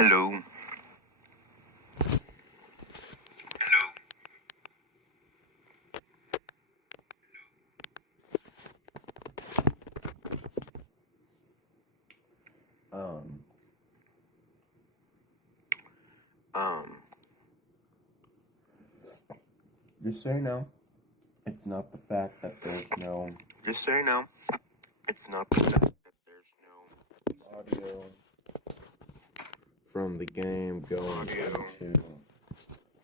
Hello. Hello. Um, just so you know, it's not the fact that there's no Just so you know, it's not the fact that there's no audio from the game going Audio. into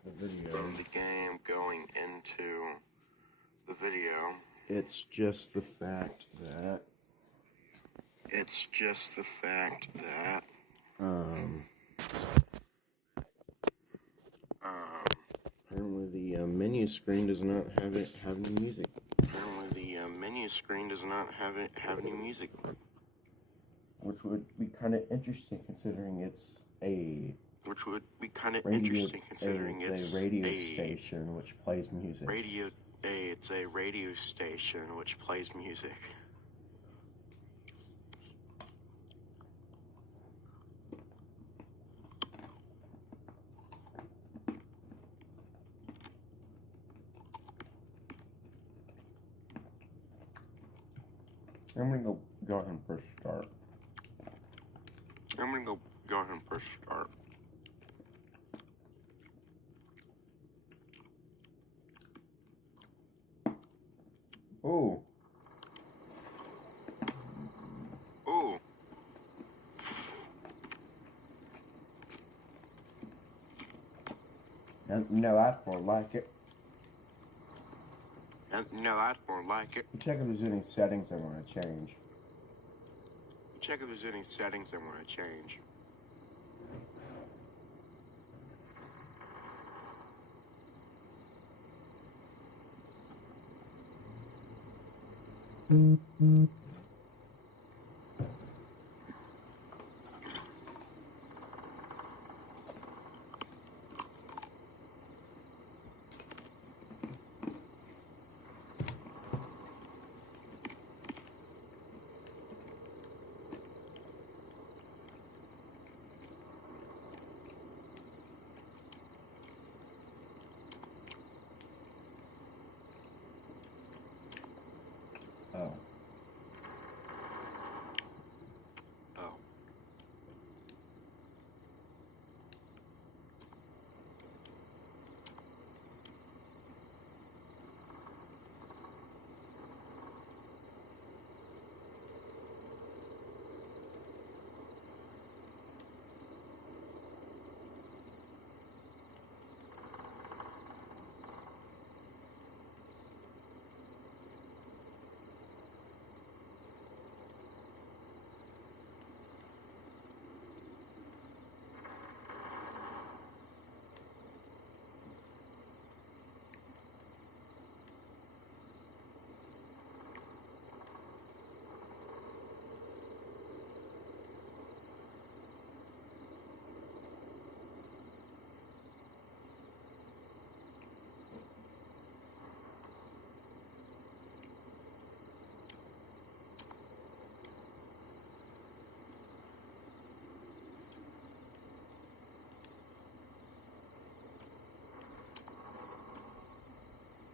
the video. from the game going into the video. It's just the fact that It's just the fact that apparently the menu screen does not have any music. apparently the menu screen does not have any music, Which would be kind of interesting considering it's a which would be kind of radio, interesting considering it's a radio station which plays music. It's a radio station which plays music. I'm gonna go ahead and press start. I'm gonna go ahead and press start. Oh. Ooh. No, that's more like it. No, that's more like it. Check if there's any settings I want to change. Check if there's any settings I want to change. Oh. Oh.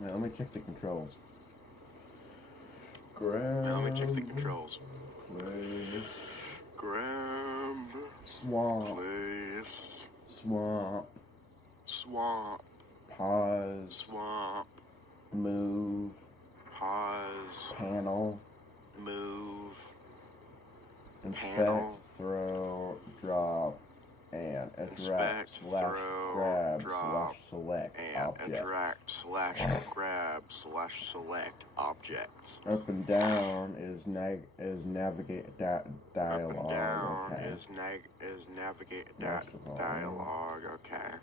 Now, let me check the controls. Now let me check the controls. Place. Grab. Swamp. Place. Swamp. Swamp. Pause. Swamp. Move. Pause. Panel. Move. Inspect. Panel. Throw. Drop. And interact. Inspect, Slash throw, grab. drop, Slash select. And Object. interact slash grab slash select objects. Up and down is navigate dialogue. Up and down Okay. is navigate Master volume. dialogue. Okay.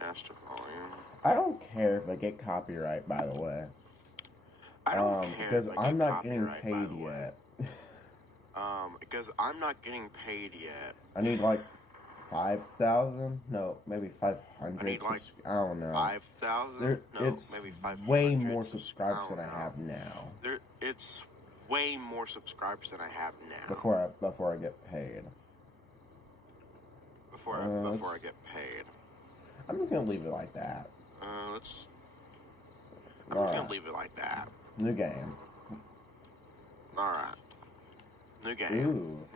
Master volume. I don't care if I get copyright, by the way. I don't care because if I I'm get not getting copyright, by paid the way. yet. Because I'm not getting paid yet. I need like 5,000? No, maybe 500. I need like I don't know. 5,000? No, It's maybe 500. way more subscribers than I have now. It's way more subscribers than I have now. Before I get paid. before I get paid. I'm just gonna leave it like that. I'm just gonna leave it like that. New game. Alright. New game. Ooh.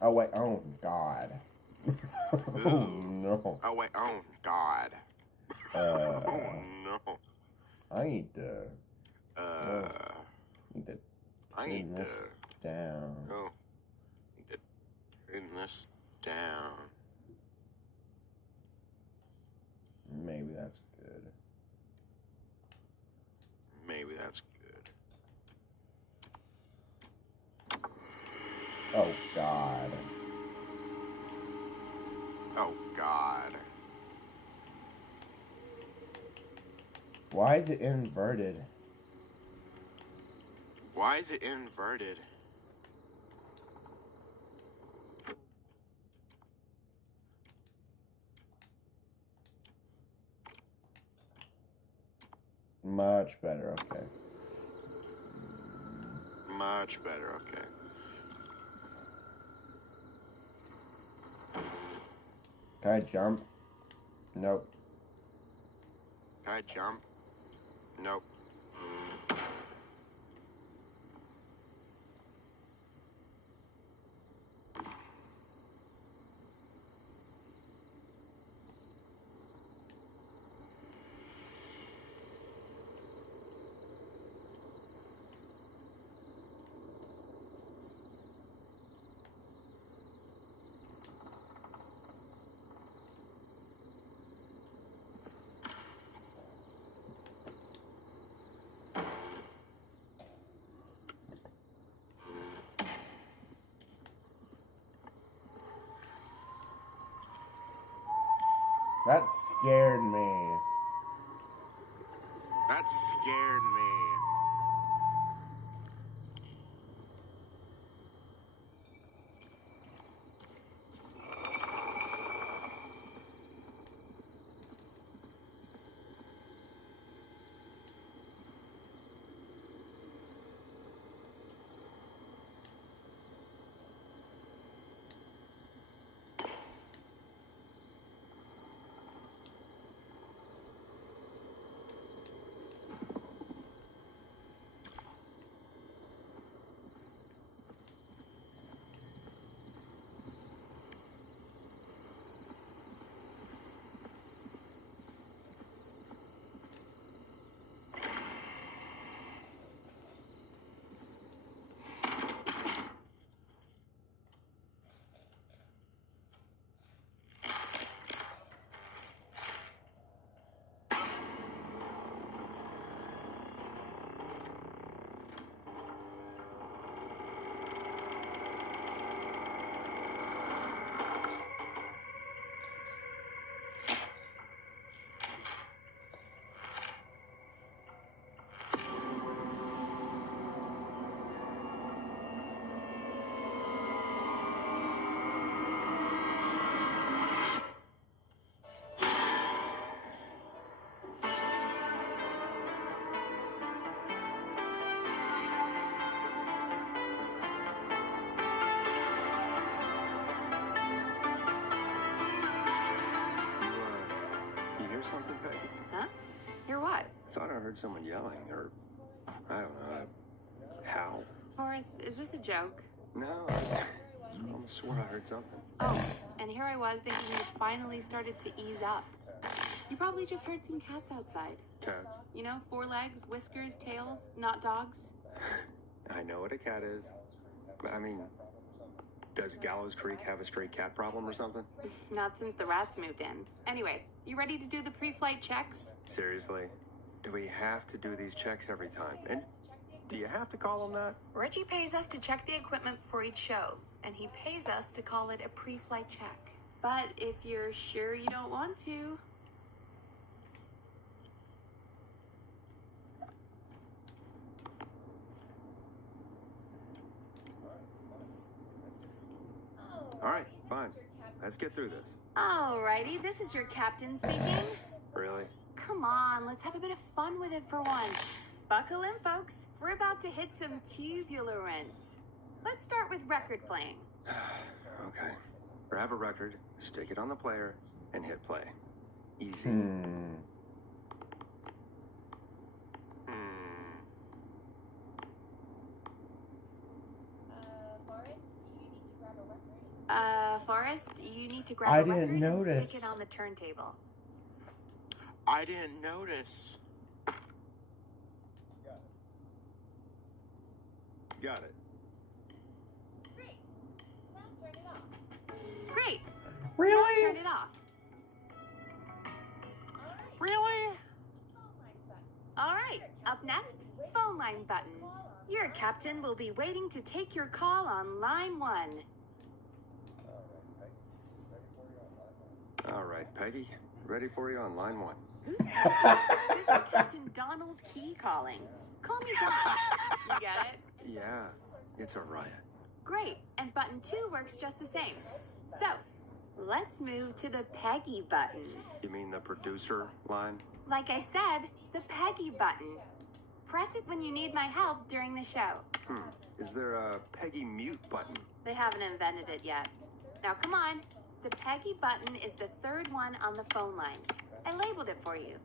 Oh wait, oh god. Oh no. Oh wait, oh god. Oh no. I need to I need turn this down. Oh. Need to turn this down. Maybe that's good. Maybe that's good. Oh god. Oh god. Why is it inverted? Why is it inverted? Much better, okay. Much better, okay. Can I jump? Nope. Can I jump? Nope. That scared me. That scared me. You hear something, Peggy? Huh? Hear what? I thought I heard someone yelling, or I don't know, a howl. Forrest, is this a joke? No, I almost swore I heard something. Oh, and here I was thinking you finally started to ease up. You probably just heard some cats outside. Cats? You know, 4 legs, whiskers, tails, not dogs. I know what a cat is. I mean, does Gallows Creek have a stray cat problem or something? Not since the rats moved in. Anyway, you ready to do the pre-flight checks? Seriously? Do we have to do these checks every time? And do you have to call them that? Reggie pays us to check the equipment before each show, and he pays us to call it a pre-flight check. But if you're sure you don't want to... All right, fine. Let's get through this. Alrighty, this is your captain speaking. Really? Come on, let's have a bit of fun with it for once. Buckle in, folks. We're about to hit some tubular rents. Let's start with record playing. Okay. grab a record, stick it on the player, and hit play. Easy. Forrest, you need to grab I a record didn't and notice. stick it on the turntable. I didn't notice. Got it. Great. Now turn it off. Great. Really? Now turn it off. Really? All right. Up next, phone line buttons. Your captain will be waiting to take your call on line 1. All right, Peggy. Ready for you on line 1. Who's Captain? This is Captain Donald Key calling. Call me Don. You get it? Yeah, it's a riot. Great. And button 2 works just the same. So, let's move to the Peggy button. You mean the producer line? Like I said, the Peggy button. Press it when you need my help during the show. Is there a Peggy mute button? They haven't invented it yet. Now come on. The Peggy button is the 3rd one on the phone line. I labeled it for you.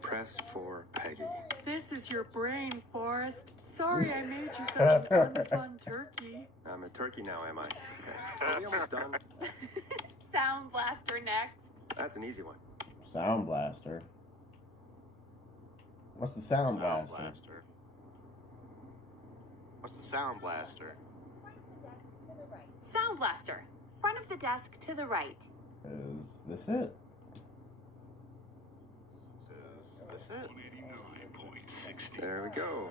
Press for Peggy. This is your brain, Forrest. Sorry I made you such an unfun turkey. I'm a turkey now, am I? Okay. Are we almost done? Sound Blaster next. That's an easy one. Sound Blaster. What's the Sound Blaster? What's the Sound Blaster? Sound Blaster. Front of the desk to the right. Is this it? Is this it? There we go.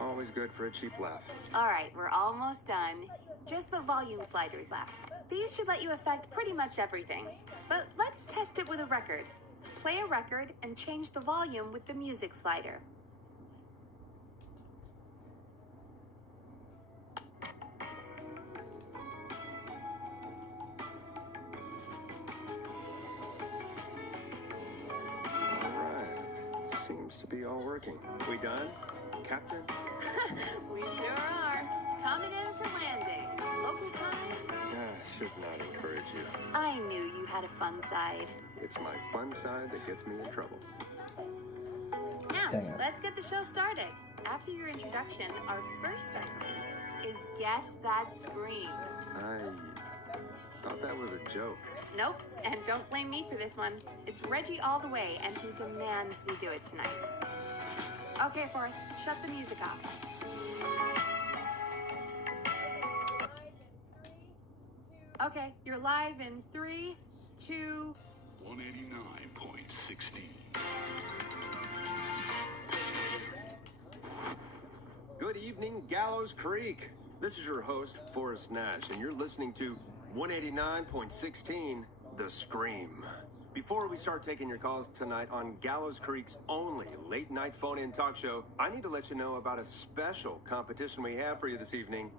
Always good for a cheap laugh. All right, we're almost done. Just the volume sliders left. These should let you affect pretty much everything. But let's test it with a record. Play a record and change the volume with the music slider. All right. Seems to be all working. We done, Captain? We sure are. Coming in for landing. Local time. Should not encourage you. I knew you had a fun side. It's my fun side that gets me in trouble. Now, Dang it. let's get the show started. After your introduction, our first segment is Guess That Scream. I thought that was a joke. Nope, and don't blame me for this one. It's Reggie all the way, and who demands we do it tonight. Okay, Forrest, shut the music off. Okay, you're live in 3, 2... 189.16. Good evening, Gallows Creek. This is your host, Forrest Nash, and you're listening to 189.16, The Scream. Before we start taking your calls tonight on Gallows Creek's only late-night phone-in talk show, I need to let you know about a special competition we have for you this evening.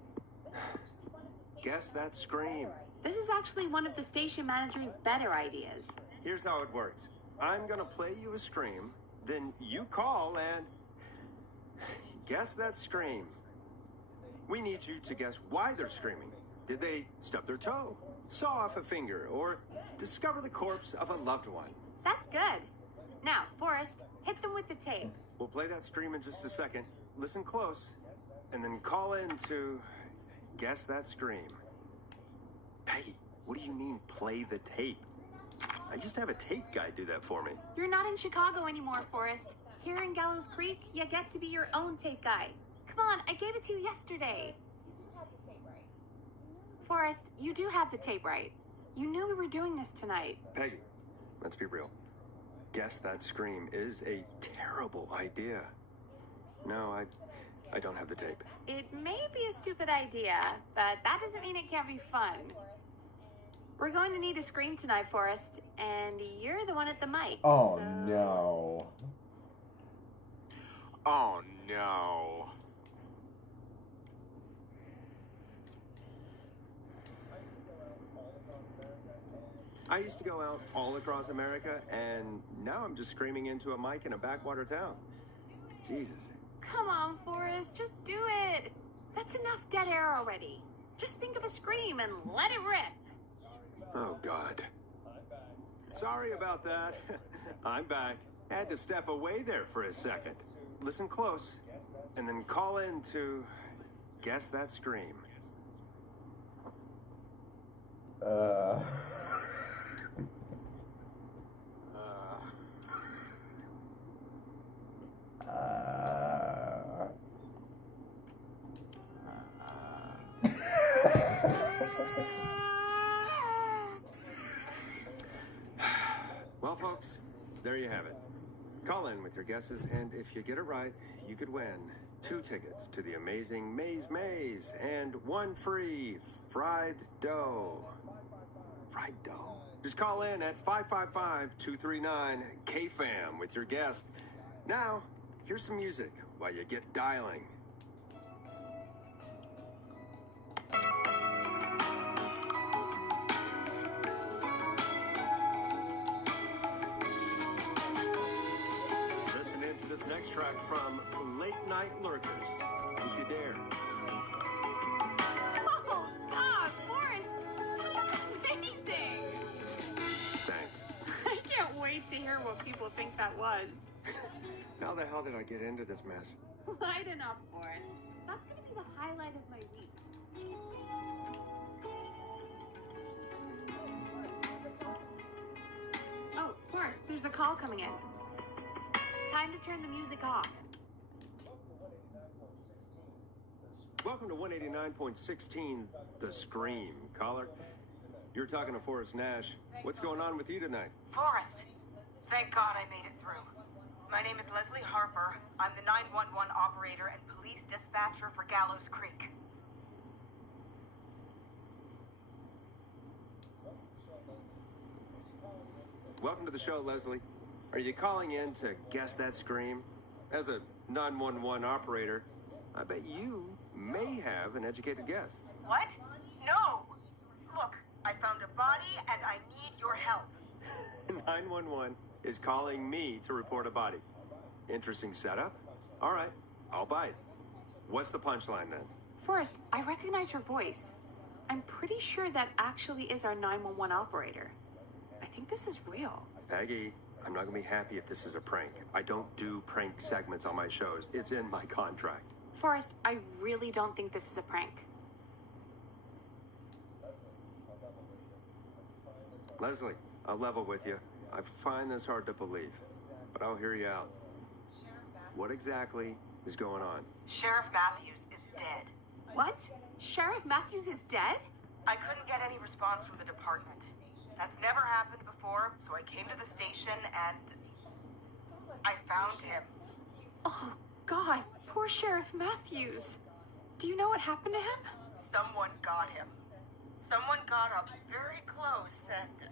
Guess That Scream. This is actually one of the station manager's better ideas. Here's how it works. I'm gonna play you a scream, then you call and guess that scream. We need you to guess why they're screaming. Did they stub their toe, saw off a finger, or discover the corpse of a loved one? That's good. Now, Forrest, hit them with the tape. We'll play that scream in just a second. Listen close, and then call in to guess that scream. Peggy, what do you mean play the tape? I used to have a tape guy do that for me. You're not in Chicago anymore, Forrest. Here in Gallows Creek, you get to be your own tape guy. Come on, I gave it to you yesterday. Forrest, you do have the tape right. You knew we were doing this tonight. Peggy, let's be real. Guess that scream is a terrible idea. No, I don't have the tape. It may be a stupid idea, but that doesn't mean it can't be fun. We're going to need a scream tonight, Forrest, and you're the one at the mic. Oh, so... no. Oh no. I used to go out all across America, and now I'm just screaming into a mic in a backwater town. Jesus. Come on, Forrest, just do it. That's enough dead air already. Just think of a scream and let it rip. Oh, God. Sorry about that. I'm back. Had to step away there for a second. Listen close, and then call in to guess that scream. Uh. Well, folks, there you have it. Call in with your guesses, and if you get it right, you could win 2 tickets to the amazing Maze and 1 free fried dough. Fried dough. Just call in at 555-239-KFAM with your guess. Now, here's some music while you get dialing. Listen in to this next track from Late Night Lurkers, if you dare. Oh, God, Forrest! That was amazing! Thanks. I can't wait to hear what people think that was. How the hell did I get into this mess? Lighten up, Forrest. That's gonna be the highlight of my week. Oh, Forrest, there's a call coming in. Time to turn the music off. Welcome to 189.16, The Scream. Caller, you're talking to Forrest Nash. What's going on with you tonight? Forrest, thank God I made it through. My name is Leslie Harper. I'm the 911 operator and police dispatcher for Gallows Creek. Welcome to the show, Leslie. Are you calling in to guess that scream? As a 911 operator, I bet you may have an educated guess. What? No! Look, I found a body and I need your help. 911 is calling me to report a body. Interesting setup. All right, I'll bite. What's the punchline then? Forrest, I recognize her voice. I'm pretty sure that actually is our 911 operator. I think this is real. Peggy, I'm not gonna be happy if this is a prank. I don't do prank segments on my shows. It's in my contract. Forrest, I really don't think this is a prank. Leslie, I'll level with you. I find this hard to believe, but I'll hear you out. What exactly is going on? Sheriff Matthews is dead. What? Sheriff Matthews is dead? I couldn't get any response from the department. That's never happened before, so I came to the station and I found him. Oh, God, poor Sheriff Matthews. Do you know what happened to him? Someone got him. Someone got up very close and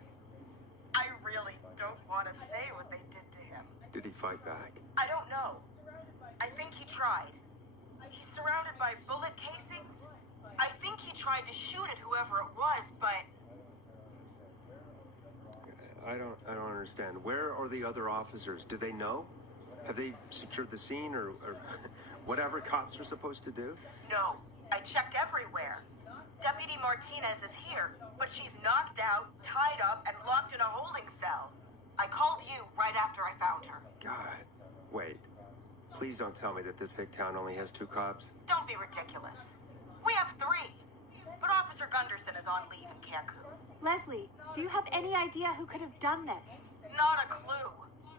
I really don't want to say what they did to him. Did he fight back? I don't know. I think he tried. He's surrounded by bullet casings. I think he tried to shoot at whoever it was, but I don't understand. Where are the other officers? Do they know? Have they secured the scene or whatever cops are supposed to do? no. I checked everywhere. Deputy Martinez is here, but she's knocked out, tied up, and locked in a holding cell. I called you right after I found her. God. Wait. Please don't tell me that this hick town only has 2 cops. Don't be ridiculous. We have 3. But Officer Gunderson is on leave in Cancun. Leslie, do you have any idea who could have done this? Not a clue.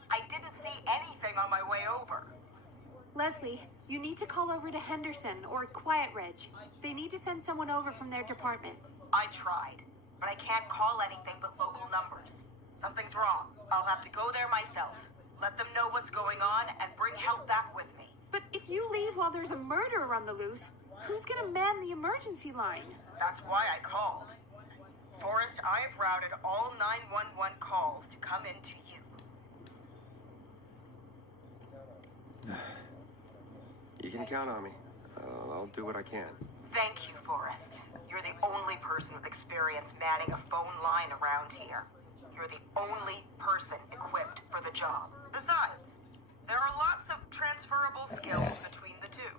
I didn't see anything on my way over. Leslie, you need to call over to Henderson or Quiet Ridge. They need to send someone over from their department. I tried, but I can't call anything but local numbers. Something's wrong. I'll have to go there myself. Let them know what's going on and bring help back with me. But if you leave while there's a murderer on the loose, who's gonna man the emergency line? That's why I called. Forrest, I've routed all 911 calls to come in to you. You can count on me. I'll do what I can. Thank you, Forrest. You're the only person with experience manning a phone line around here. You're the only person equipped for the job. Besides, there are lots of transferable skills between the two.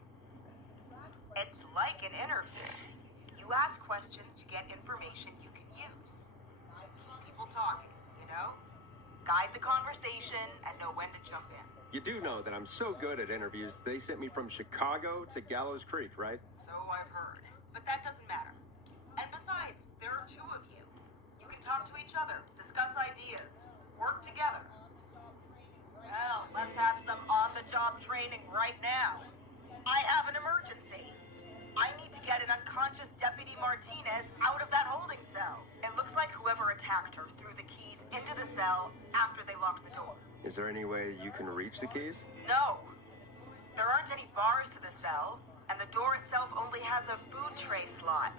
It's like an interview. You ask questions to get information you can use. talking, you know? Guide the conversation and know when to jump in. You do know that I'm so good at interviews, they sent me from Chicago to Gallows Creek, right? So I've heard. But that doesn't matter. And besides, there are two of you. You can talk to each other, discuss ideas, work together. Well, let's have some on-the-job training right now. I have an emergency. I need to get an unconscious Deputy Martinez out of that holding cell. It looks like whoever attacked her threw the keys into the cell after they locked the door. Is there any way you can reach the keys? No. There aren't any bars to the cell, and the door itself only has a food tray slot.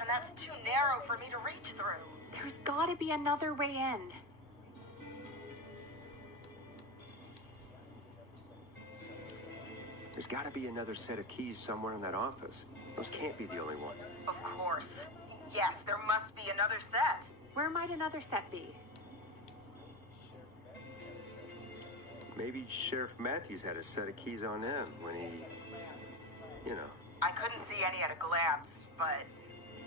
And that's too narrow for me to reach through. There's gotta be another way in. There's gotta be another set of keys somewhere in that office. Those can't be the only one. Of course. Yes, there must be another set. Where might another set be? Maybe Sheriff Matthews had a set of keys on him when he, you know. I couldn't see any at a glance, but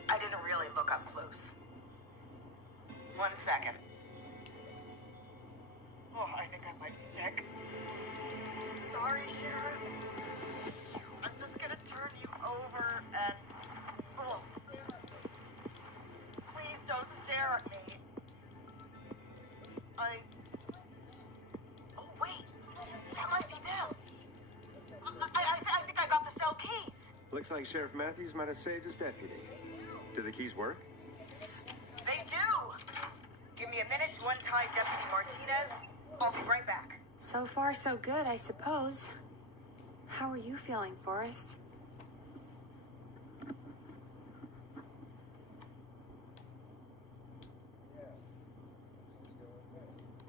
I didn't really look up close. 1 second. Oh, I think I might be sick. Sorry, Sheriff. I'm just gonna turn you over and... Oh. Please don't stare at me. Oh, wait. That might be them. I think I got the cell keys. Looks like Sheriff Matthews might have saved his deputy. Do the keys work? They do! Give me a minute to untie Deputy Martinez. I'll be right back. So far, so good, I suppose. How are you feeling, Forrest?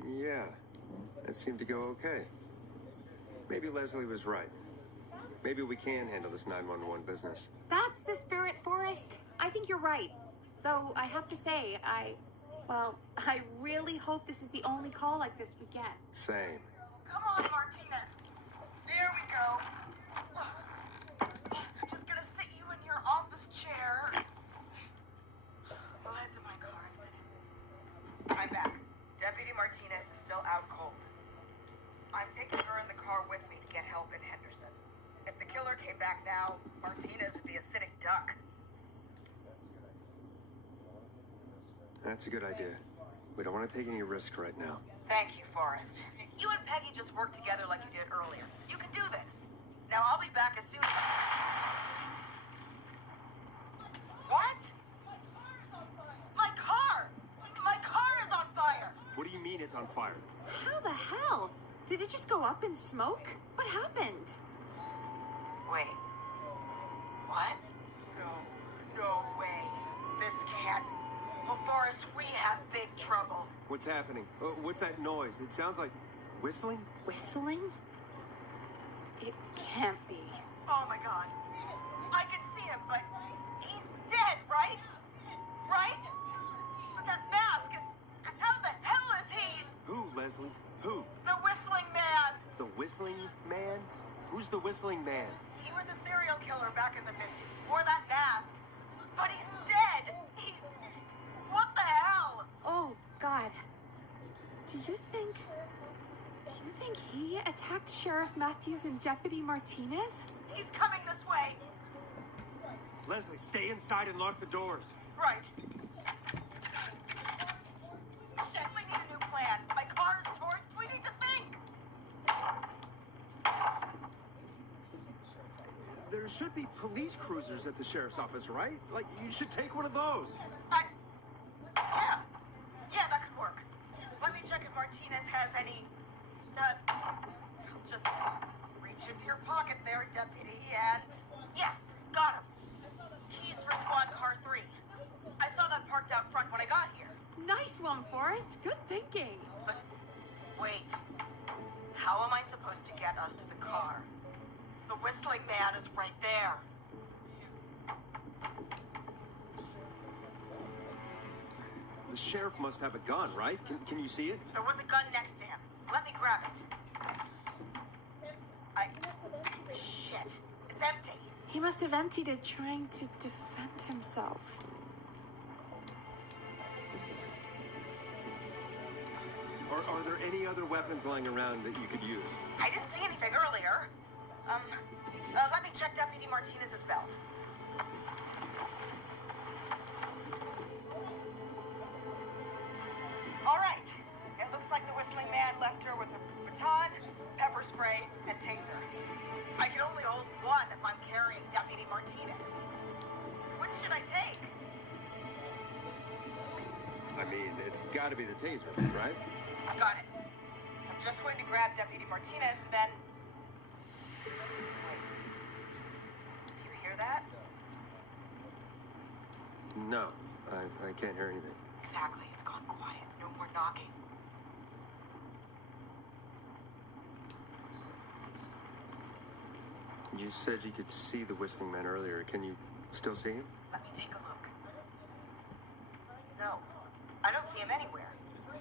Yeah, that seemed to go okay. Maybe Leslie was right. Maybe we can handle this 911 business. That's the spirit, Forrest. I think you're right. Though, I have to say, I really hope this is the only call like this we get. Same. Come on, Martinez. There we go. I'm just gonna sit you in your office chair. I'll head to my car in a minute. I'm back. Deputy Martinez is still out cold. I'm taking her in the car with me to get help in Henderson. If the killer came back now, Martinez would be a sitting duck. That's a good idea. We don't want to take any risk right now. Thank you, Forrest. You and Peggy just worked together like you did earlier. You can do this. Now I'll be back as soon as... What? My car! My car is on fire! What do you mean it's on fire? How the hell? Did it just go up in smoke? What happened? Wait. What? No way. This can't... Well, Forrest, we have big trouble. What's happening? What's that noise? It sounds like whistling? Whistling? It can't be. Oh my god. I can see him, but he's dead, right? Right? But that mask, how the hell is he? Who, Leslie? Who? The Whistling Man. The Whistling Man? Who's the Whistling Man? He was a serial killer back in the 50s. Wore that mask. But he's dead. He's... What the hell? Oh, God. Do you think he attacked Sheriff Matthews and Deputy Martinez? He's coming this way. Leslie, stay inside and lock the doors. Right. Shit, we need a new plan. My car's torched. We need to think. There should be police cruisers at the sheriff's office, right? Like, you should take one of those. Yeah, that could work. Let me check if Martinez has any... Just reach into your pocket there, Deputy, and... Yes, got him. Keys for squad car 3. I saw that parked out front when I got here. Nice one, Forrest. Good thinking. But, wait. How am I supposed to get us to the car? The Whistling Man is right there. The sheriff must have a gun, right? Can you see it? There was a gun next to him. Let me grab it. Shit. It's empty. He must have emptied it trying to defend himself. any other weapons lying around that you could use? I didn't see anything earlier. Let me check Deputy Martinez's belt. All right. It looks like the Whistling Man left her with a baton, pepper spray, and taser. I can only hold one if I'm carrying Deputy Martinez. Which should I take? I mean, it's gotta be the taser, right? Got it. I'm just going to grab Deputy Martinez and then... Wait. Do you hear that? No, I can't hear anything. Exactly. It's gone quiet. No more knocking. You said you could see the Whistling Man earlier. Can you still see him? Let me take a look. No, I don't see him anywhere.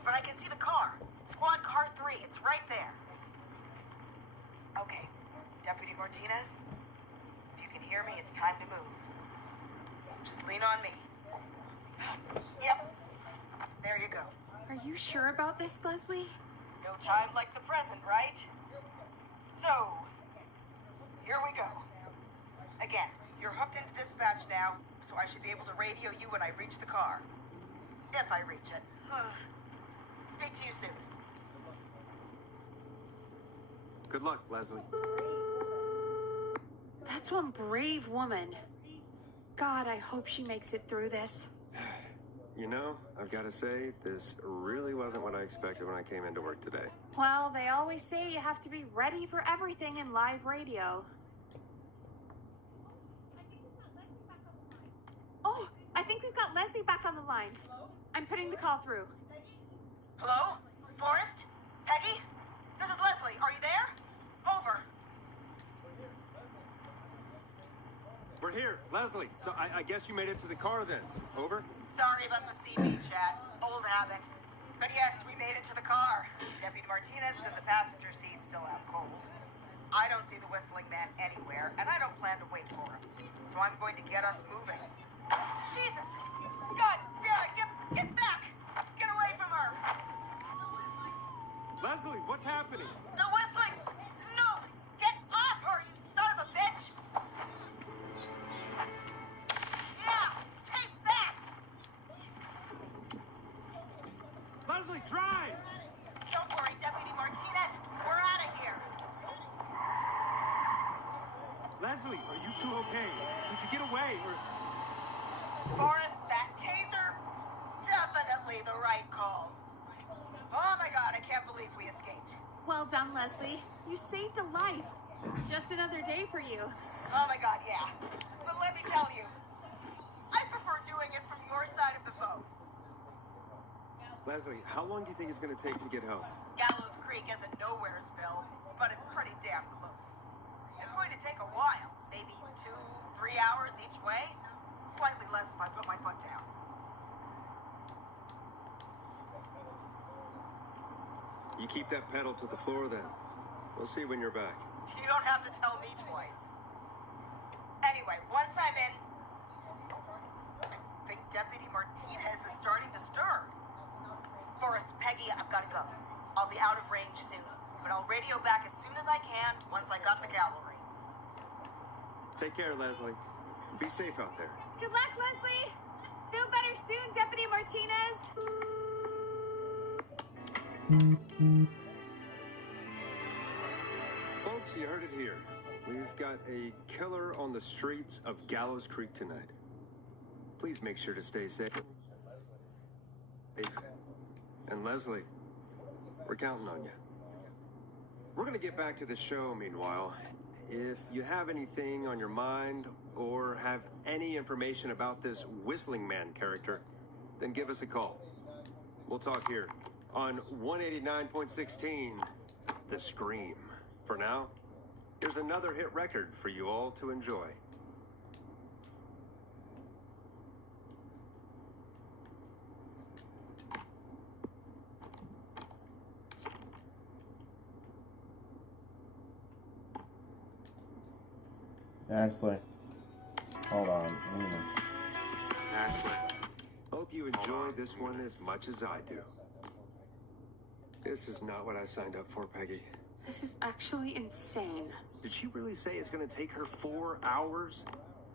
But I can see the car. Squad car 3. It's right there. Okay, Deputy Martinez, if you can hear me, it's time to move. Just lean on me. Yep. There you go. Are you sure about this, Leslie? No time like the present, right? So, here we go. Again, you're hooked into dispatch now, so I should be able to radio you when I reach the car. If I reach it. Speak to you soon. Good luck, Leslie. That's one brave woman. God, I hope she makes it through this. You know, I've got to say, this really wasn't what I expected when I came into work today. Well, they always say you have to be ready for everything in live radio. Oh, I think we've got Leslie back on the line. I'm putting the call through. Hello? Forrest? Peggy? This is Leslie. Are you there? Over. We're here, Leslie. So I guess you made it to the car then. Over? Sorry about the CB chat. Old habit. But yes, we made it to the car. Deputy Martinez is in the passenger seat, still out cold. I don't see the Whistling Man anywhere, and I don't plan to wait for him. So I'm going to get us moving. Jesus! God damn it! Get back! Get away from her! Leslie, what's happening? The Whistling! No! Get off her, you son of a bitch! Yeah! Take that! Leslie, drive! Don't worry, Deputy Martinez. We're out of here. Leslie, are you two okay? Did you get away or... Forrest, that taser? Definitely the right call. Oh my god, I can't believe we escaped. Well done, Leslie. You saved a life. Just another day for you. Oh my god, yeah. But let me tell you, I prefer doing it from your side of the boat. Leslie, how long do you think it's going to take to get home? Gallows Creek isn't Nowheresville, but it's pretty damn close. It's going to take a while, maybe 2-3 hours each way. Slightly less if I put my foot down. You keep that pedal to the floor then. We'll see when you're back. You don't have to tell me twice. Anyway, once I'm in, I think Deputy Martinez is starting to stir. Forrest, Peggy, I've got to go. I'll be out of range soon, but I'll radio back as soon as I can once I got the cavalry. Take care, Leslie. Be safe out there. Good luck, Leslie. Feel better soon, Deputy Martinez. Folks, you heard it here. We've got a killer on the streets of Gallows Creek tonight. Please make sure to stay safe. And Leslie, we're counting on you. We're going to get back to the show meanwhile. If you have anything on your mind or have any information about this Whistling Man character, then give us a call. We'll talk here on 189.16, The Scream. For now, here's another hit record for you all to enjoy. Ashley. Hold on. Ashley, hope you enjoy this one as much as I do. This is not what I signed up for, Peggy. This is actually insane. Did she really say it's gonna take her 4 hours?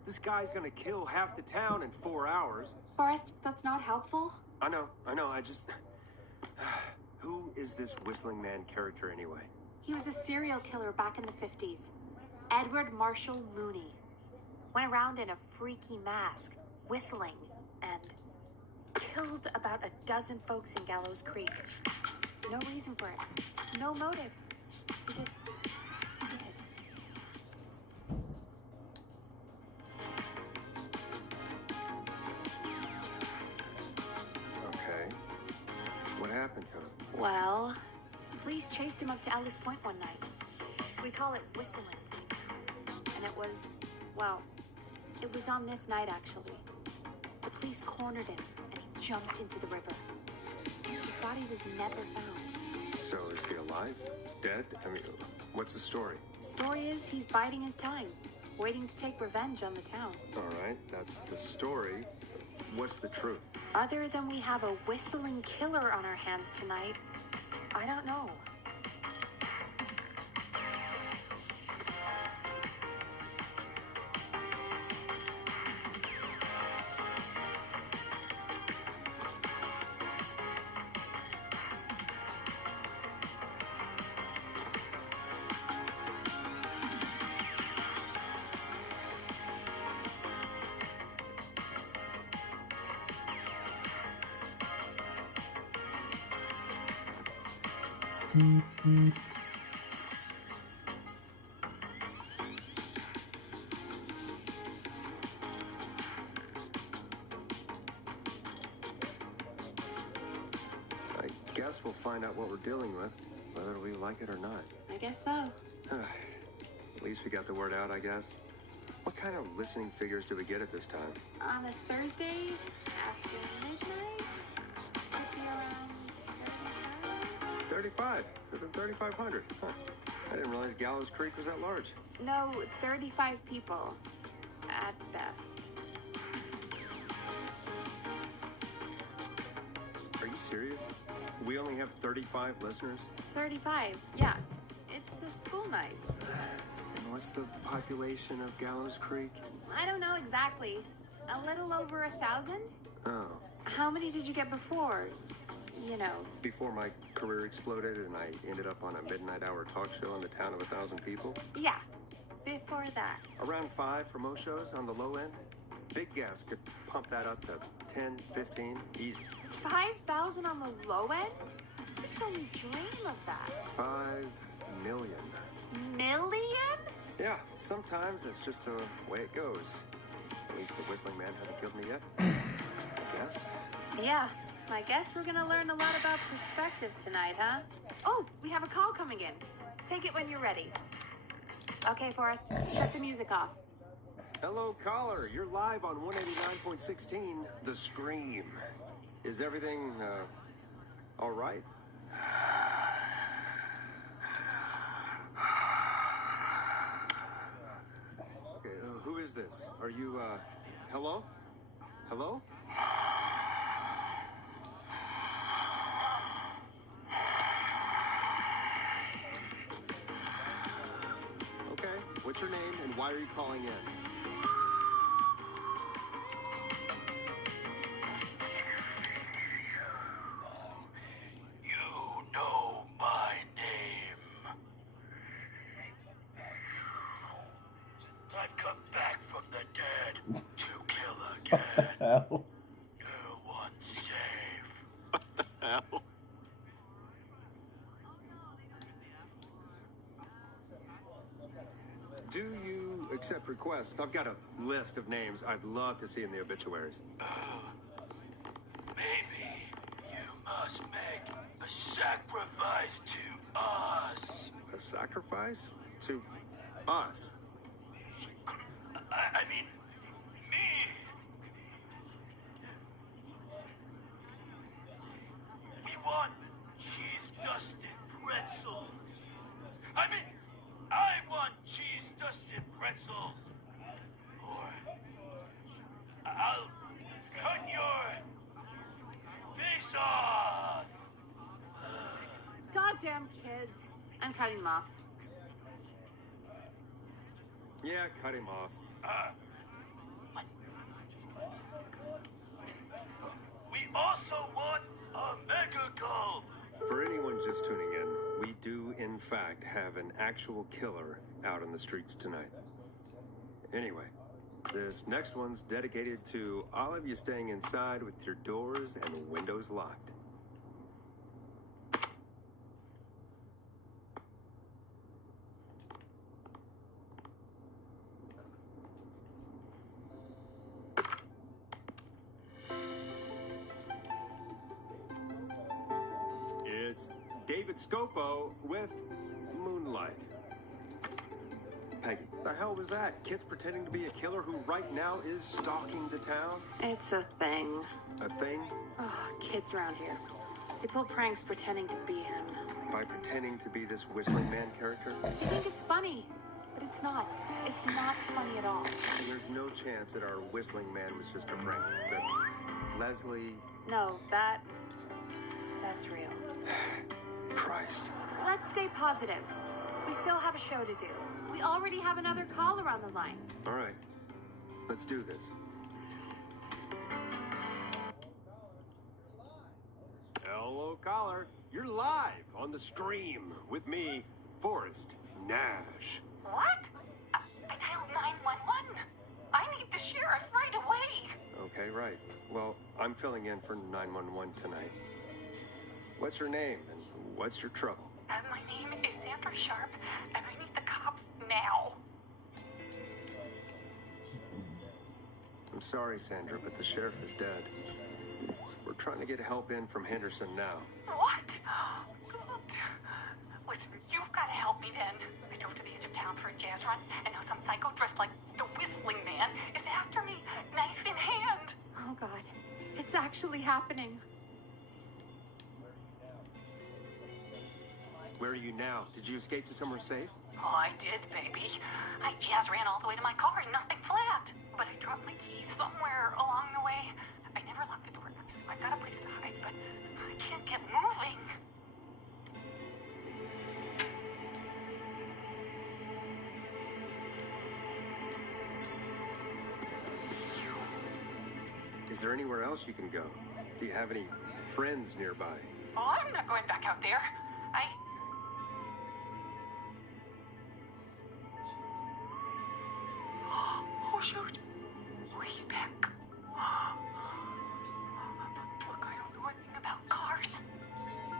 This guy's gonna kill half the town in 4 hours. Forrest, that's not helpful. I know, I just... Who is this Whistling Man character anyway? He was a serial killer back in the 50s. Edward Marshall Mooney. Went around in a freaky mask, whistling, and killed about a dozen folks in Gallows Creek. No reason for it. No motive. He just did. Okay. What happened to him? Well, police chased him up to Ellis Point one night. We call it whistling. And it was, well, it was on this night, actually. The police cornered him, and he jumped into the river. His body was never found. So is he alive? Dead? I mean, what's the story? Story is, he's biding his time, waiting to take revenge on the town. All right, that's the story. What's the truth? Other than we have a whistling killer on our hands tonight, I don't know. I guess we'll find out what we're dealing with, whether we like it or not. I guess so. At least we got the word out, I guess. What kind of listening figures do we get at this time? On a Thursday after midnight, could be around 35. Isn't 3,500? Huh. I didn't realize Gallows Creek was that large. No, 35 people. At best. Are you serious? We only have 35 listeners? 35, yeah. It's a school night. And what's the population of Gallows Creek? I don't know exactly. A little over 1,000? Oh. How many did you get before? You know. Before my career exploded and I ended up on a midnight hour talk show in the town of 1,000 people? Yeah. Before that. Around 5 for most shows on the low end. Big gas could pump that up to 10, 15, easy. 5,000 on the low end? I could only dream of that. 5 million. Million? Yeah, sometimes that's just the way it goes. At least the Whistling Man hasn't killed me yet. I guess. Yeah. I guess we're gonna learn a lot about perspective tonight, huh? Oh, we have a call coming in. Take it when you're ready. Okay, Forrest, shut the music off. Hello, caller. You're live on 189.16, The Scream. Is everything, all right? Okay, who is this? Are you, hello? Hello? Okay, what's your name and why are you calling in? You know my name. I've come back from the dead to kill again. Hell. No one's safe. What the hell? Do you accept requests? I've got a list of names I'd love to see in the obituaries. Maybe you must make a sacrifice to us. A sacrifice? To us? I mean, me. We want cheese-dusted pretzels. I mean, I want cheese-dusted pretzels. Or I'll cut your face off. Goddamn kids. I'm cutting them off. Yeah, cut him off. We also want a mega gulp. For anyone just tuning in, we do, in fact, have an actual killer out on the streets tonight. Anyway, this next one's dedicated to all of you staying inside with your doors and windows locked. It's David Scopo with Moonlight. Peggy, the hell was that? Kids pretending to be a killer who right now is stalking the town? It's a thing. A thing? Oh, kids around here. They pull pranks pretending to be him. By pretending to be this Whistling Man character? I think it's funny, but it's not. It's not funny at all. And there's no chance that our Whistling Man was just a prank. That Leslie... No, that's real. Christ. Let's stay positive. We still have a show to do. We already have another caller on the line. All right. Let's do this. Hello, caller. You're live on the stream with me, Forrest Nash. What? I dialed 911. I need the sheriff right away. Okay, right. Well, I'm filling in for 911 tonight. What's your name and what's your trouble? My name is Sandra Sharp, and I need the cops now. I'm sorry, Sandra, but the sheriff is dead. We're trying to get help in from Henderson now. What? Listen, you've got to help me then. I drove to the edge of town for a jazz run, and now some psycho dressed like the Whistling Man is after me, knife in hand. Oh, God. It's actually happening. Where are you now? Did you escape to somewhere safe? Oh, I did, baby. I jazz ran all the way to my car and nothing flat. But I dropped my keys somewhere along the way. I never locked the door, so I got a place to hide, but I can't get moving. Is there anywhere else you can go? Do you have any friends nearby? Oh, I'm not going back out there. Oh, shoot. Oh, he's back. Look, I don't know anything about cars,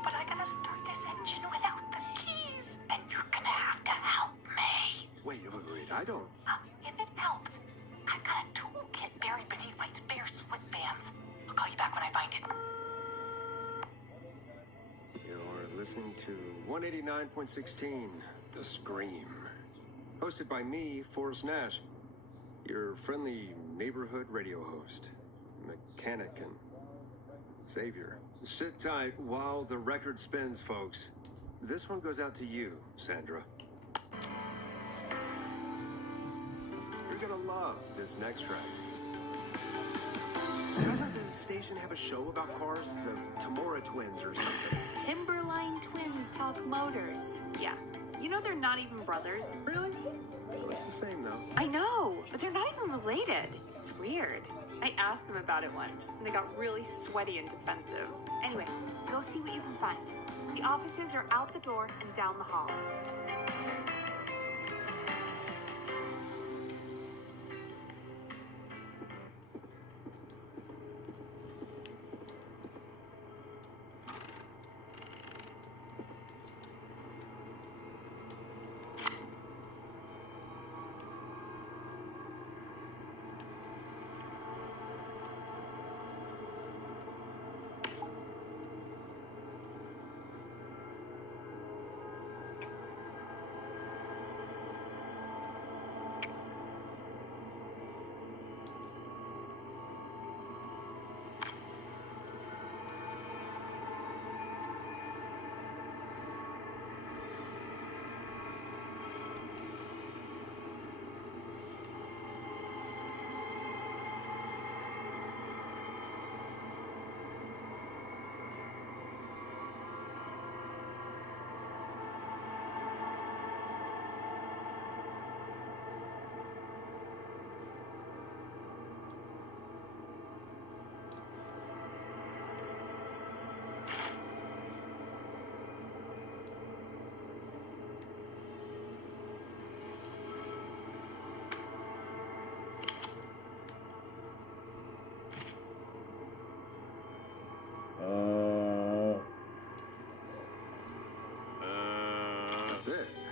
but I gotta start this engine without the keys, and you're gonna have to help me. Wait, I don't... If it helps, I've got a toolkit buried beneath my spare sweatbands. I'll call you back when I find it. You're listening to 189.16, The Scream. Hosted by me, Forrest Nash, your friendly neighborhood radio host, mechanic and savior. Sit tight while the record spins, folks. This one goes out to you, Sandra. You're gonna love this next track. Doesn't the station have a show about cars? The Tamora twins or something? Timberline Twins Talk Motors. Yeah. You know they're not even brothers. Really? They look the same, though. I know, but they're not even related. It's weird. I asked them about it once, and they got really sweaty and defensive. Anyway, go see what you can find. The offices are out the door and down the hall.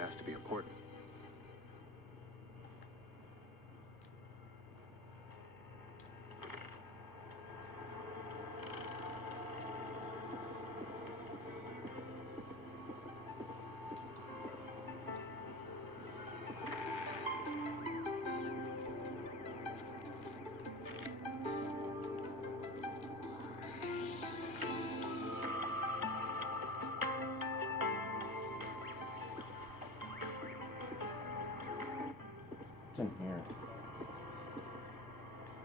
has to be important. What's in here?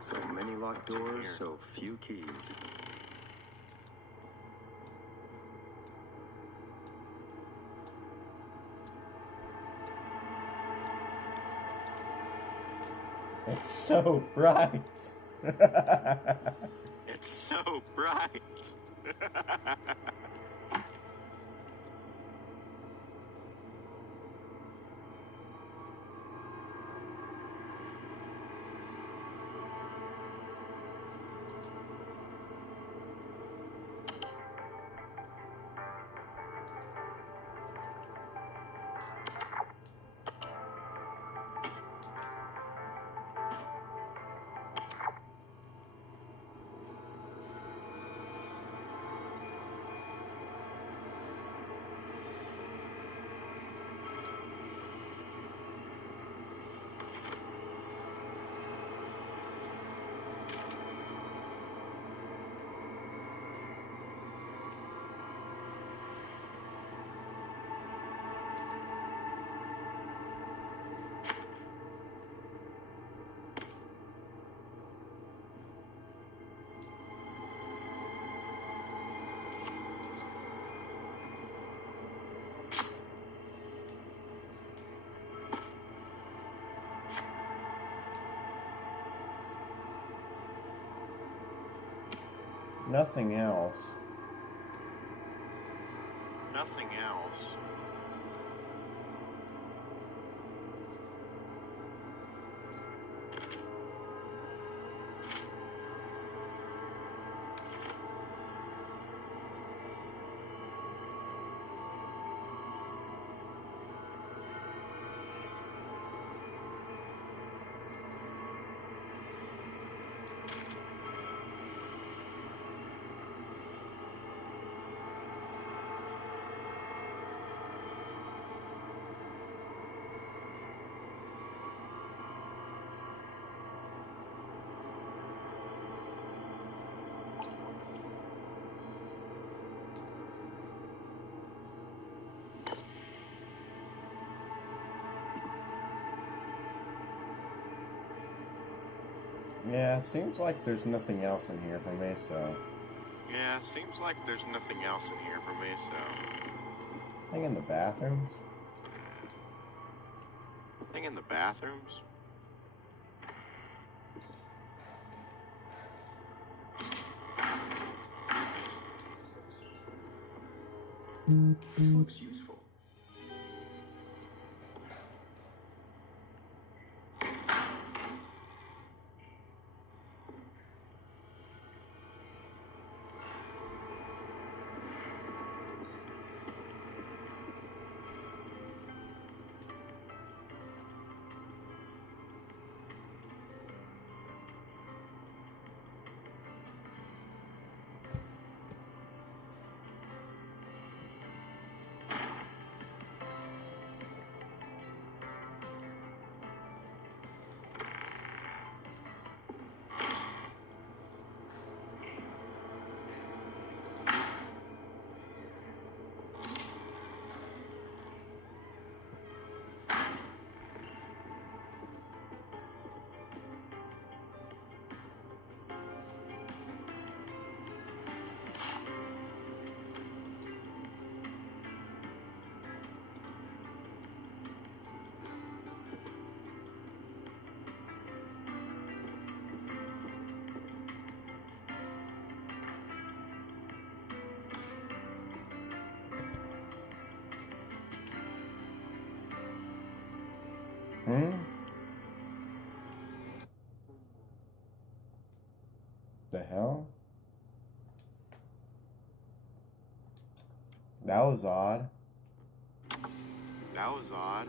So many locked doors, so few keys. It's so bright. It's so bright. Nothing else. Nothing else. Yeah, seems like there's nothing else in here for me, so. Yeah, seems like there's nothing else in here for me, so. Thing in the bathrooms? Thing in the bathrooms? This looks useful. The hell? That was odd. That was odd.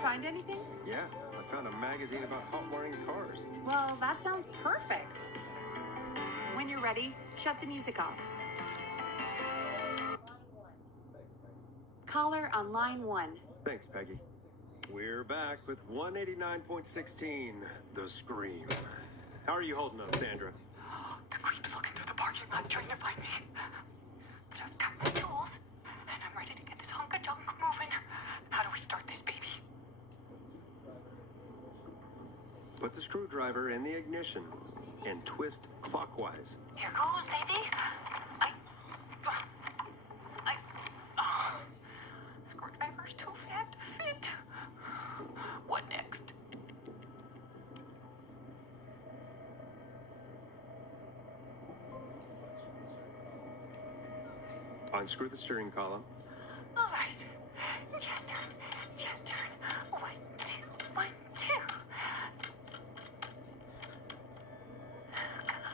Find anything? Yeah, I found a magazine about hot wiring cars. Well, that sounds perfect. When you're ready, shut the music off. Caller on line 1. Thanks, Peggy. We're back with 189.16, The Scream. How are you holding up, Sandra? The creep's looking through the parking lot trying to find me. But I've got my tools, and I'm ready to get this hunk of junk moving. How do we start this baby? Put the screwdriver in the ignition and twist clockwise. Here goes, baby. Screwdriver's too fat to fit. What next? Unscrew the steering column. All right. Just turn. Just turn. 1, 2, 1, 2.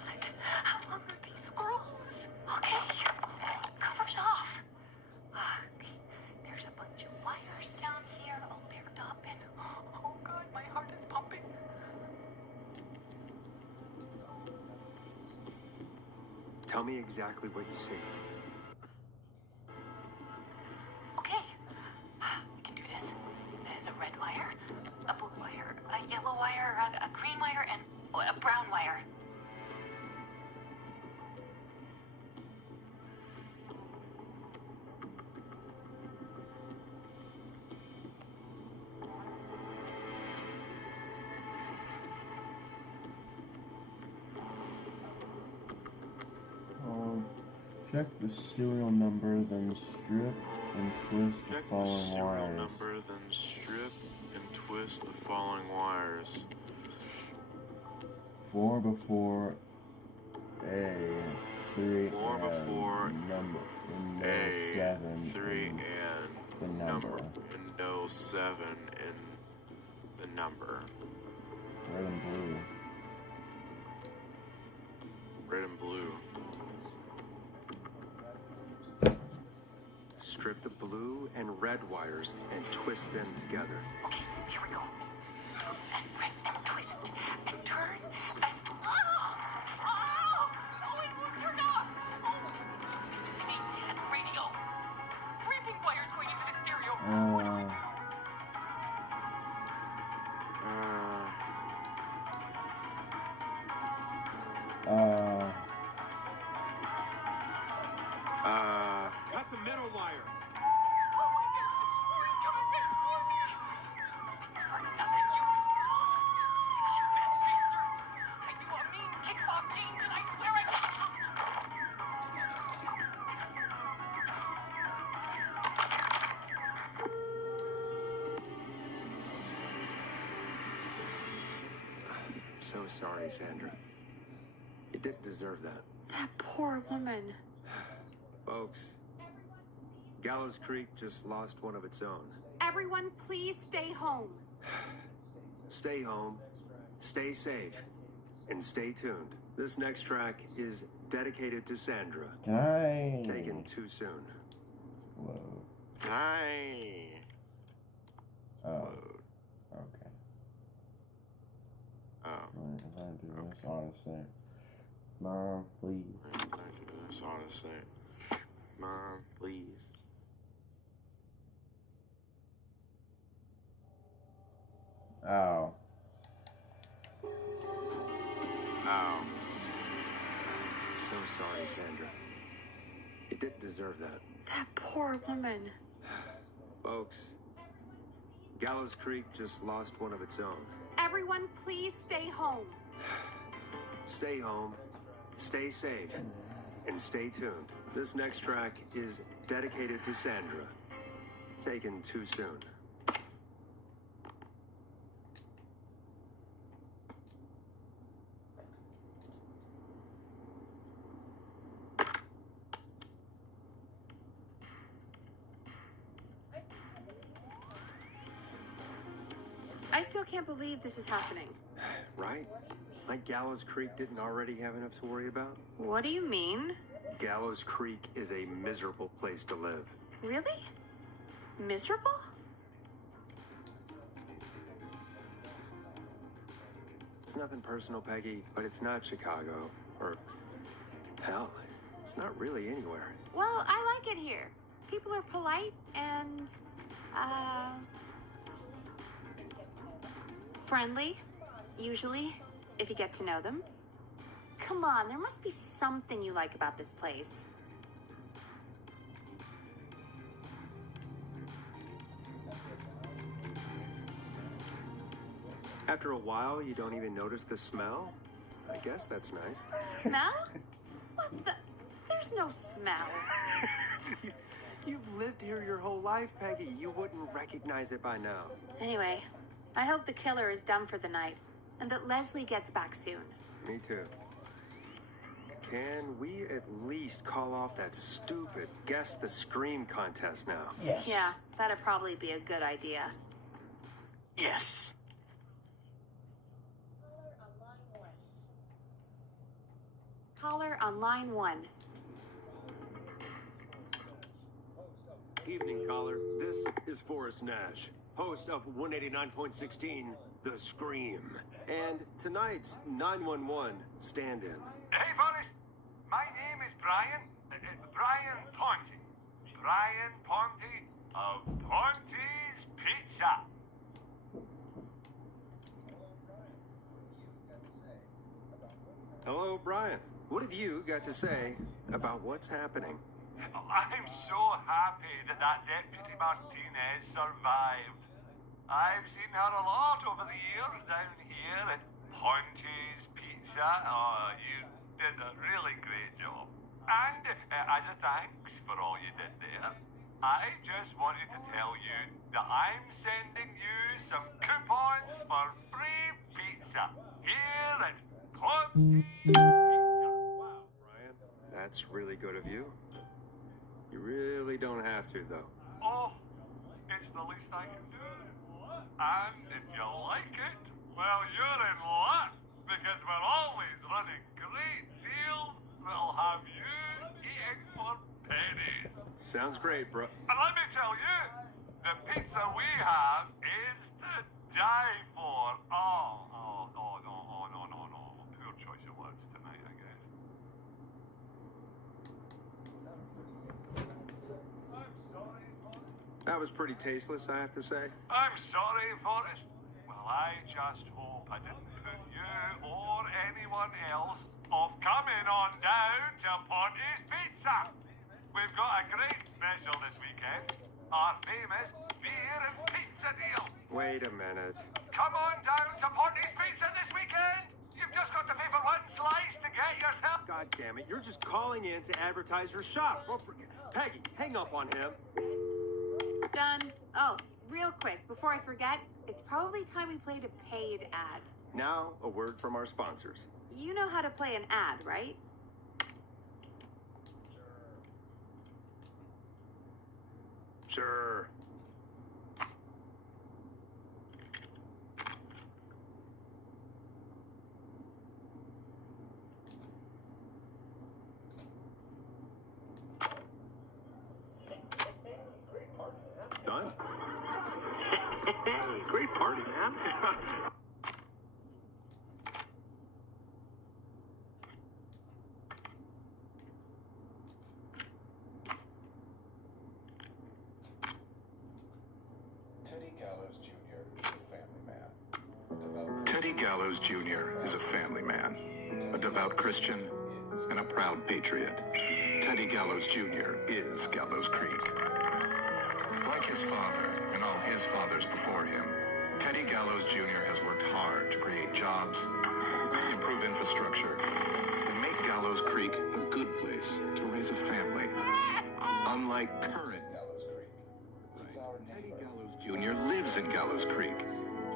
God, how long are these screws? Okay. Cover's off. Okay. There's a bunch of wires down here all paired up, and oh God, my heart is pumping. Tell me exactly what you see. Okay, I can do this. There's a red wire, a blue wire, a yellow wire, a green wire, and a brown wire. Check the serial number, then strip and twist the Check the following serial wires. number, then strip and twist the following wires. 4 before A, 3 4 and before number, and no A, 7 3 and and the number. and no 7 in the number. Red and blue. Red and blue. Strip the blue and red wires and twist them together. Okay, here we go. And red and twist and turn and oh, it won't turn off. Oh, this is an 8-cat radio. 3 pink wires going into the stereo. Cut the middle wire. Oh my God, Laura's coming back for me. Things burning out that you. You bad beaster. I do a mean kickball change and I swear I. I'm so sorry, Sandra. You didn't deserve that. That poor woman. Folks, Gallows Creek just lost one of its own. Everyone, please stay home. Stay home, stay safe, and stay tuned. This next track is dedicated to Sandra. Can I? Taken too soon. Whoa. Can I? Oh. Load. Okay. Oh. If I do this, I ought to say, Mom, please. I do this, ought to say. Mom, please. Oh. Ow. I'm so sorry, Sandra. You didn't deserve that. That poor woman. Folks, Gallows Creek just lost one of its own. Everyone, please stay home. Stay home, stay safe, and stay tuned. This next track is dedicated to Sandra. Taken too soon. I still can't believe this is happening. Right? Like Gallows Creek didn't already have enough to worry about? What do you mean? Gallows Creek is a miserable place to live. Really? Miserable? It's nothing personal, Peggy, but it's not Chicago. Or, hell, it's not really anywhere. Well, I like it here. People are polite and, friendly, usually, if you get to know them. Come on, there must be something you like about this place. After a while, you don't even notice the smell? I guess that's nice. Smell? What the? There's no smell. You've lived here your whole life, Peggy. You wouldn't recognize it by now. Anyway, I hope the killer is done for the night, and that Leslie gets back soon. Me too. Can we at least call off that stupid Guess the Scream contest now? Yes. Yeah, that'd probably be a good idea. Yes. Caller on line 1. Evening, caller. This is Forrest Nash, host of 189.16, The Scream. And tonight's 911 stand-in. Hey, Forrest. My name is Brian. Brian Ponte. Brian Ponte of Ponte's Pizza. Hello, Brian. What have you got to say about what's happening? I'm so happy that Deputy Martinez survived. I've seen her a lot over the years down here at Ponte's Pizza. Oh, you did a really great job. And as a thanks for all you did there, I just wanted to tell you that I'm sending you some coupons for free pizza here at Ponte's Pizza. Wow, Brian. That's really good of you. You really don't have to, though. Oh, it's the least I can do. And if you like it, well, you're in luck, because we're always running great deals that'll have you eating for pennies. Sounds great, bro. And let me tell you, the pizza we have is to die for. No. Poor choice of words tonight, I guess. I'm sorry, Forrest. That was pretty tasteless, I have to say. I'm sorry, Forrest. Well, I just hope I didn't put you or anyone else off coming on down to Ponte's Pizza. We've got a great special this weekend. Our famous beer and pizza deal. Wait a minute. Come on down to Ponte's Pizza this weekend. You've just got to pay for one slice to get yourself. God damn it, you're just calling in to advertise your shop. Peggy, hang up on him. Done. Oh, real quick, before I forget, it's probably time we played a paid ad. Now, a word from our sponsors. You know how to play an ad, right? Sure. Done. Great party, man. Teddy Gallows Jr. is a family man, a devout Christian, and a proud patriot. Teddy Gallows Jr. is Gallows Creek. Like his father and all his fathers before him, Teddy Gallows Jr. has worked hard to create jobs, improve infrastructure, and make Gallows Creek a good place to raise a family. Unlike current Gallows Creek, Teddy Gallows Jr. lives in Gallows Creek.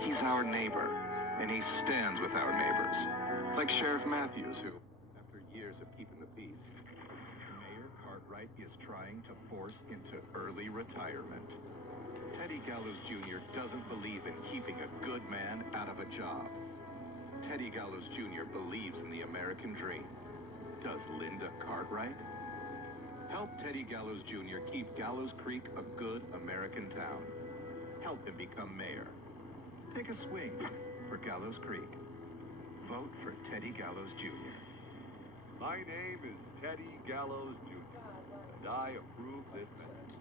He's our neighbor, and he stands with our neighbors. Like Sheriff Matthews, who, after years of keeping the peace, Mayor Cartwright is trying to force into early retirement. Teddy Gallows Jr. doesn't believe in keeping a good man out of a job. Teddy Gallows Jr. believes in the American dream. Does Linda Cartwright? Help Teddy Gallows Jr. keep Gallows Creek a good American town. Help him become mayor. Take a swing for Gallows Creek. Vote for Teddy Gallows Jr. My name is Teddy Gallows Jr., and I approve this message.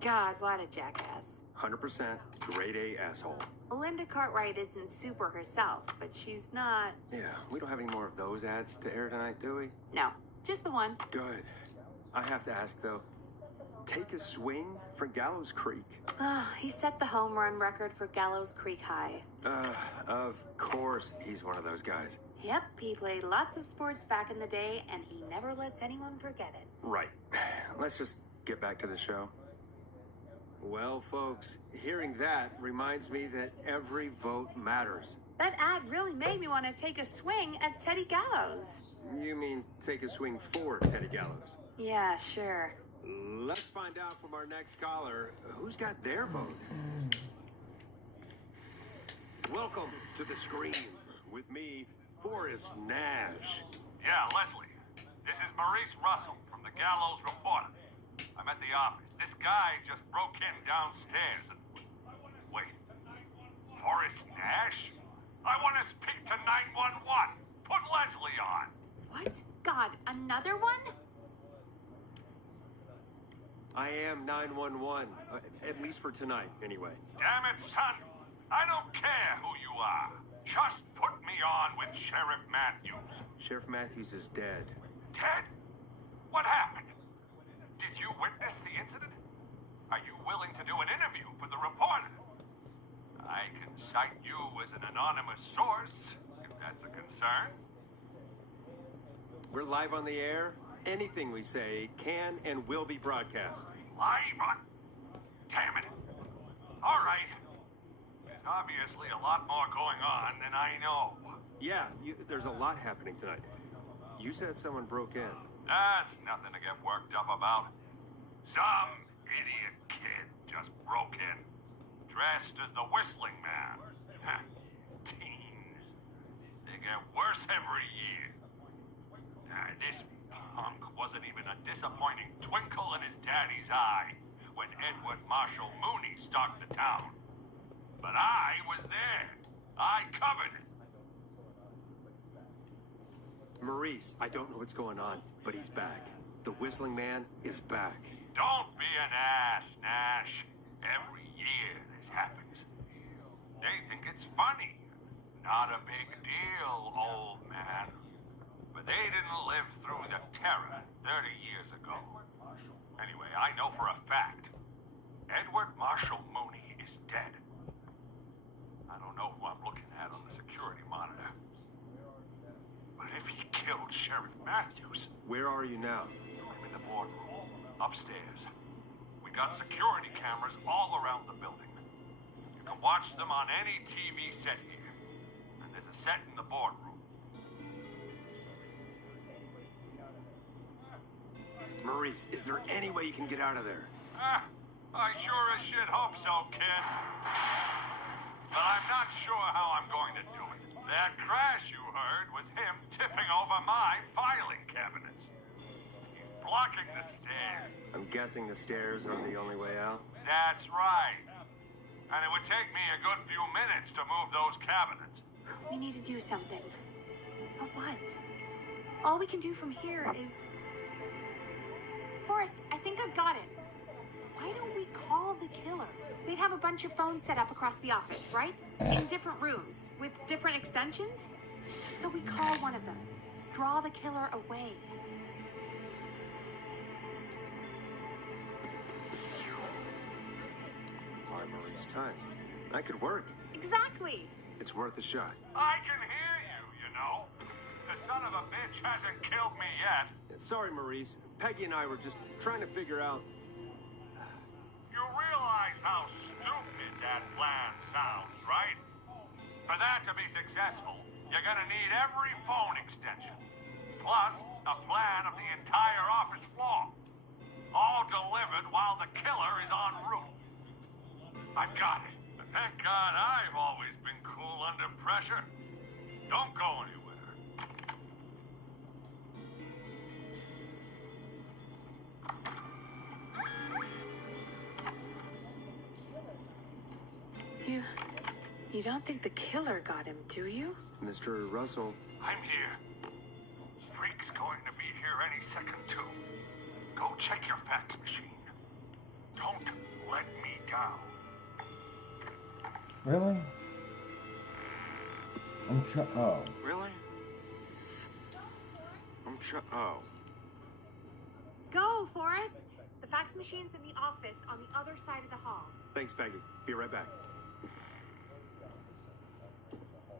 God, what a jackass. 100% grade A asshole. Linda Cartwright isn't super herself, but she's not... Yeah, we don't have any more of those ads to air tonight, do we? No, just the one. Good. I have to ask, though. Take a swing for Gallows Creek. He set the home run record for Gallows Creek High. Of course he's one of those guys. Yep, he played lots of sports back in the day, and he never lets anyone forget it. Right. Let's just get back to the show. Well, folks, hearing that reminds me that every vote matters. That ad really made me want to take a swing at Teddy Gallows. You mean take a swing for Teddy Gallows? Yeah, sure. Let's find out from our next caller who's got their vote. Welcome to the Scream with me, Forrest Nash. Yeah, Leslie. This is Maurice Russell from the Gallows Reporter. I'm at the office. This guy just broke in downstairs and... Wait. Forrest Nash? I want to speak to 911. Put Leslie on. What? God, another one? I am 911, at least for tonight, anyway. Damn it, son. I don't care who you are. Just put me on with Sheriff Matthews. Sheriff Matthews is dead. Ted? What happened? Did you witness the incident? Are you willing to do an interview for the reporter? I can cite you as an anonymous source, if that's a concern. We're live on the air. Anything we say can and will be broadcast. Live on... Damn it. All right. There's obviously a lot more going on than I know. Yeah, there's a lot happening tonight. You said someone broke in. That's nothing to get worked up about. Some idiot kid just broke in, dressed as the Whistling Man. Teens. They get worse every year. This punk wasn't even a disappointing twinkle in his daddy's eye when Edward Marshall Mooney stalked the town. But I was there. I covered it. Maurice, I don't know what's going on, but he's back. The Whistling Man is back. Don't be an ass, Nash. Every year this happens. They think it's funny. Not a big deal, old man. But they didn't live through the terror 30 years ago. Anyway, I know for a fact, Edward Marshall Mooney is dead. I don't know who I'm looking at on the security monitor. But if he killed Sheriff Matthews... Where are you now? I'm in the boardroom, upstairs. We got security cameras all around the building. You can watch them on any TV set here. And there's a set in the boardroom. Maurice, is there any way you can get out of there? I sure as shit hope so, kid. But I'm not sure how I'm going to do it. That crash you heard was him tipping over my filing cabinets. He's blocking the stairs. I'm guessing the stairs are the only way out? That's right. And it would take me a good few minutes to move those cabinets. We need to do something. But what? All we can do from here is... Forrest, I think I've got it. Why don't we call the killer? They'd have a bunch of phones set up across the office, right? In different rooms, with different extensions. So we call one of them. Draw the killer away. Why, Maurice, time. That could work. Exactly. It's worth a shot. I can hear you, you know. The son of a bitch hasn't killed me yet. Sorry, Maurice. Peggy and I were just trying to figure out... You realize how stupid that plan sounds, right? For that to be successful, you're gonna need every phone extension. Plus, a plan of the entire office floor. All delivered while the killer is en route. I've got it. But thank God I've always been cool under pressure. Don't go anywhere. You don't think the killer got him, do you? Mr. Russell, I'm here. Freak's going to be here any second, too. Go check your fax machine. Don't let me down. Really? Oh. Really? Oh. Go, Forrest! The fax machine's in the office on the other side of the hall. thanks, Peggy. Be right back.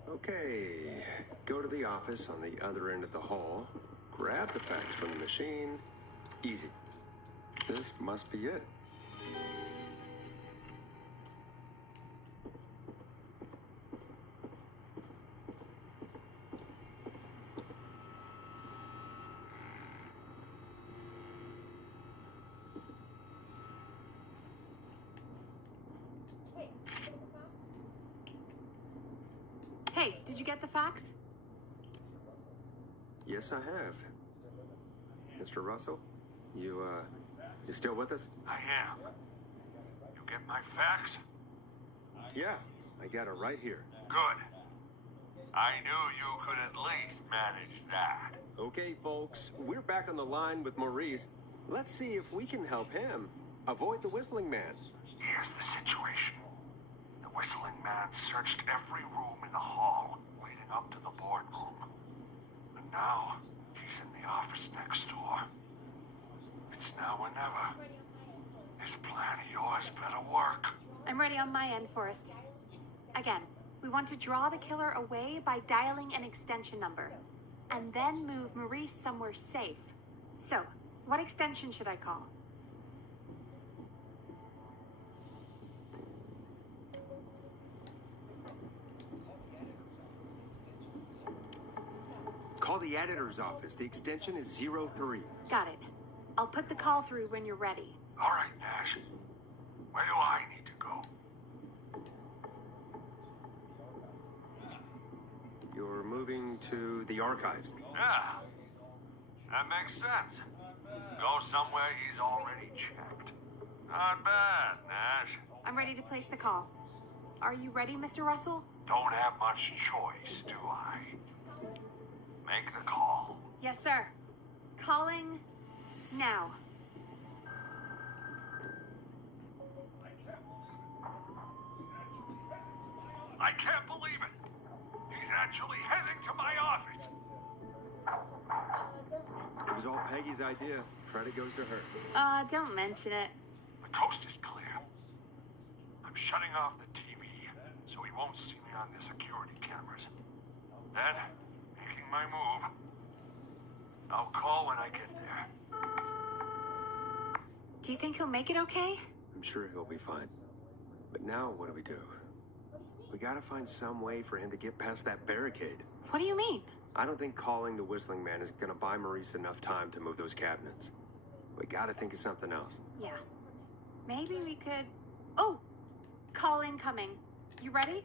Okay, go to the office on the other end of the hall, grab the fax from the machine. Easy. This must be it. Hey, did you get the fax? Yes, I have. Mr. Russell, you still with us? I am. You get my fax? Yeah, I got it right here. Good. I knew you could at least manage that. Okay, folks, we're back on the line with Maurice. Let's see if we can help him avoid the Whistling Man. Here's the situation. The Whistling Man searched every room in the hall leading up to the boardroom. And now, he's in the office next door. It's now or never. This plan of yours better work. I'm ready on my end, Forrest. Again, we want to draw the killer away by dialing an extension number, and then move Maurice somewhere safe. So, what extension should I call? Call the editor's office. The extension is 03. Got it. I'll put the call through when you're ready. All right, Nash. Where do I need to go? You're moving to the archives. Yeah. That makes sense. Go somewhere he's already checked. Not bad, Nash. I'm ready to place the call. Are you ready, Mr. Russell? Don't have much choice, do I? Make the call. Yes, sir. Calling now. I can't believe it. He's actually heading to my office. It was all Peggy's idea. Credit goes to her. Don't mention it. The coast is clear. I'm shutting off the TV so he won't see me on the security cameras. Then, making my move. I'll call when I get there. Do you think he'll make it okay? I'm sure he'll be fine. But now what do we do? We gotta find some way for him to get past that barricade. What do you mean? I don't think calling the Whistling Man is gonna buy Maurice enough time to move those cabinets. We gotta think of something else. Yeah. Maybe we could... Oh! Call incoming. You ready?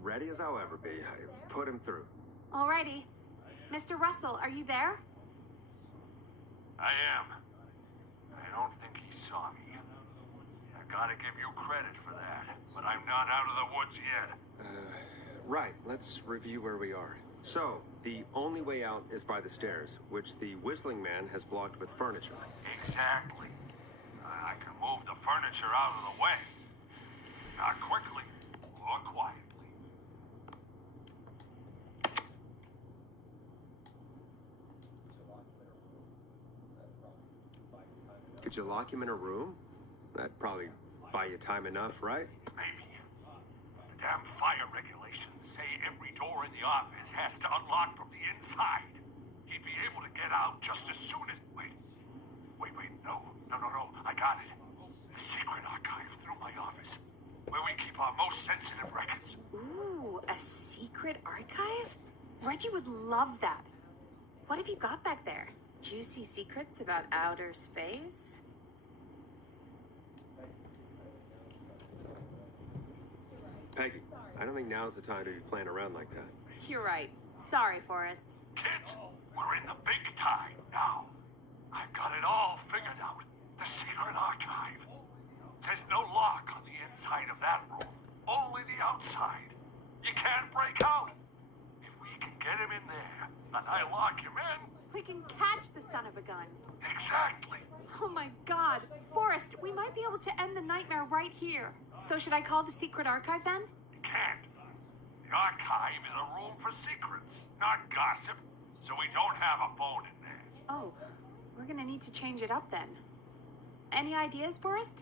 Ready as I'll ever be. Put him through. Alrighty. Mr. Russell, are you there? I am. I don't think he saw me. I gotta give you credit for that, but I'm not out of the woods yet. Right. Let's review where we are. So, the only way out is by the stairs, which the Whistling Man has blocked with furniture. Exactly. I can move the furniture out of the way. Not quickly, or quietly. Could you lock him in a room? That'd probably buy you time enough, right? Maybe. The damn fire regulations say every door in the office has to unlock from the inside. He'd be able to get out just as soon as... Wait. No. I got it. The secret archive through my office, where we keep our most sensitive records. Ooh, a secret archive? Reggie would love that. What have you got back there? Juicy secrets about outer space? Peggy, I don't think now's the time to be playing around like that. You're right. Sorry, Forrest. Kids, we're in the big time now. I've got it all figured out. The secret archive. There's no lock on the inside of that room. Only the outside. You can't break out. If we can get him in there, and I lock him in... We can catch the son of a gun. Exactly. Oh my god. Forrest, we might be able to end the nightmare right here. So should I call the secret archive then? You can't. The archive is a room for secrets, not gossip. So we don't have a phone in there. Oh, we're gonna need to change it up then. Any ideas, Forrest?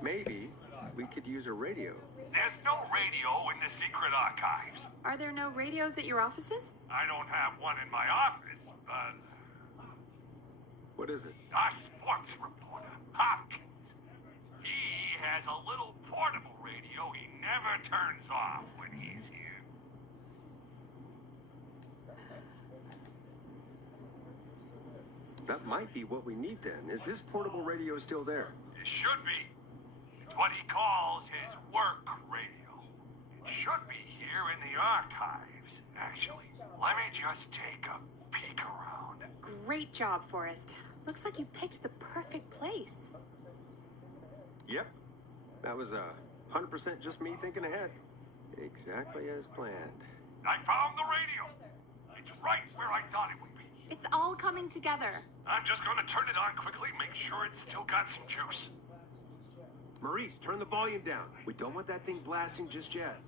Maybe we could use a radio. There's no radio in the secret archives. Are there no radios at your offices? I don't have one in my office, but What is it? our sports reporter, Hopkins, he has a little portable radio he never turns off when he's here. That might be what we need then. Is this portable radio still there? It should be. It's what he calls his work radio. It should be here in the archives, actually. Let me just take a peek around. Great job, Forrest. Looks like you picked the perfect place. Yep. That was 100% just me thinking ahead. Exactly as planned. I found the radio. It's right where I thought it would be. It's all coming together. I'm just gonna turn it on quickly, make sure it's still got some juice. Maurice, turn the volume down. We don't want that thing blasting just yet.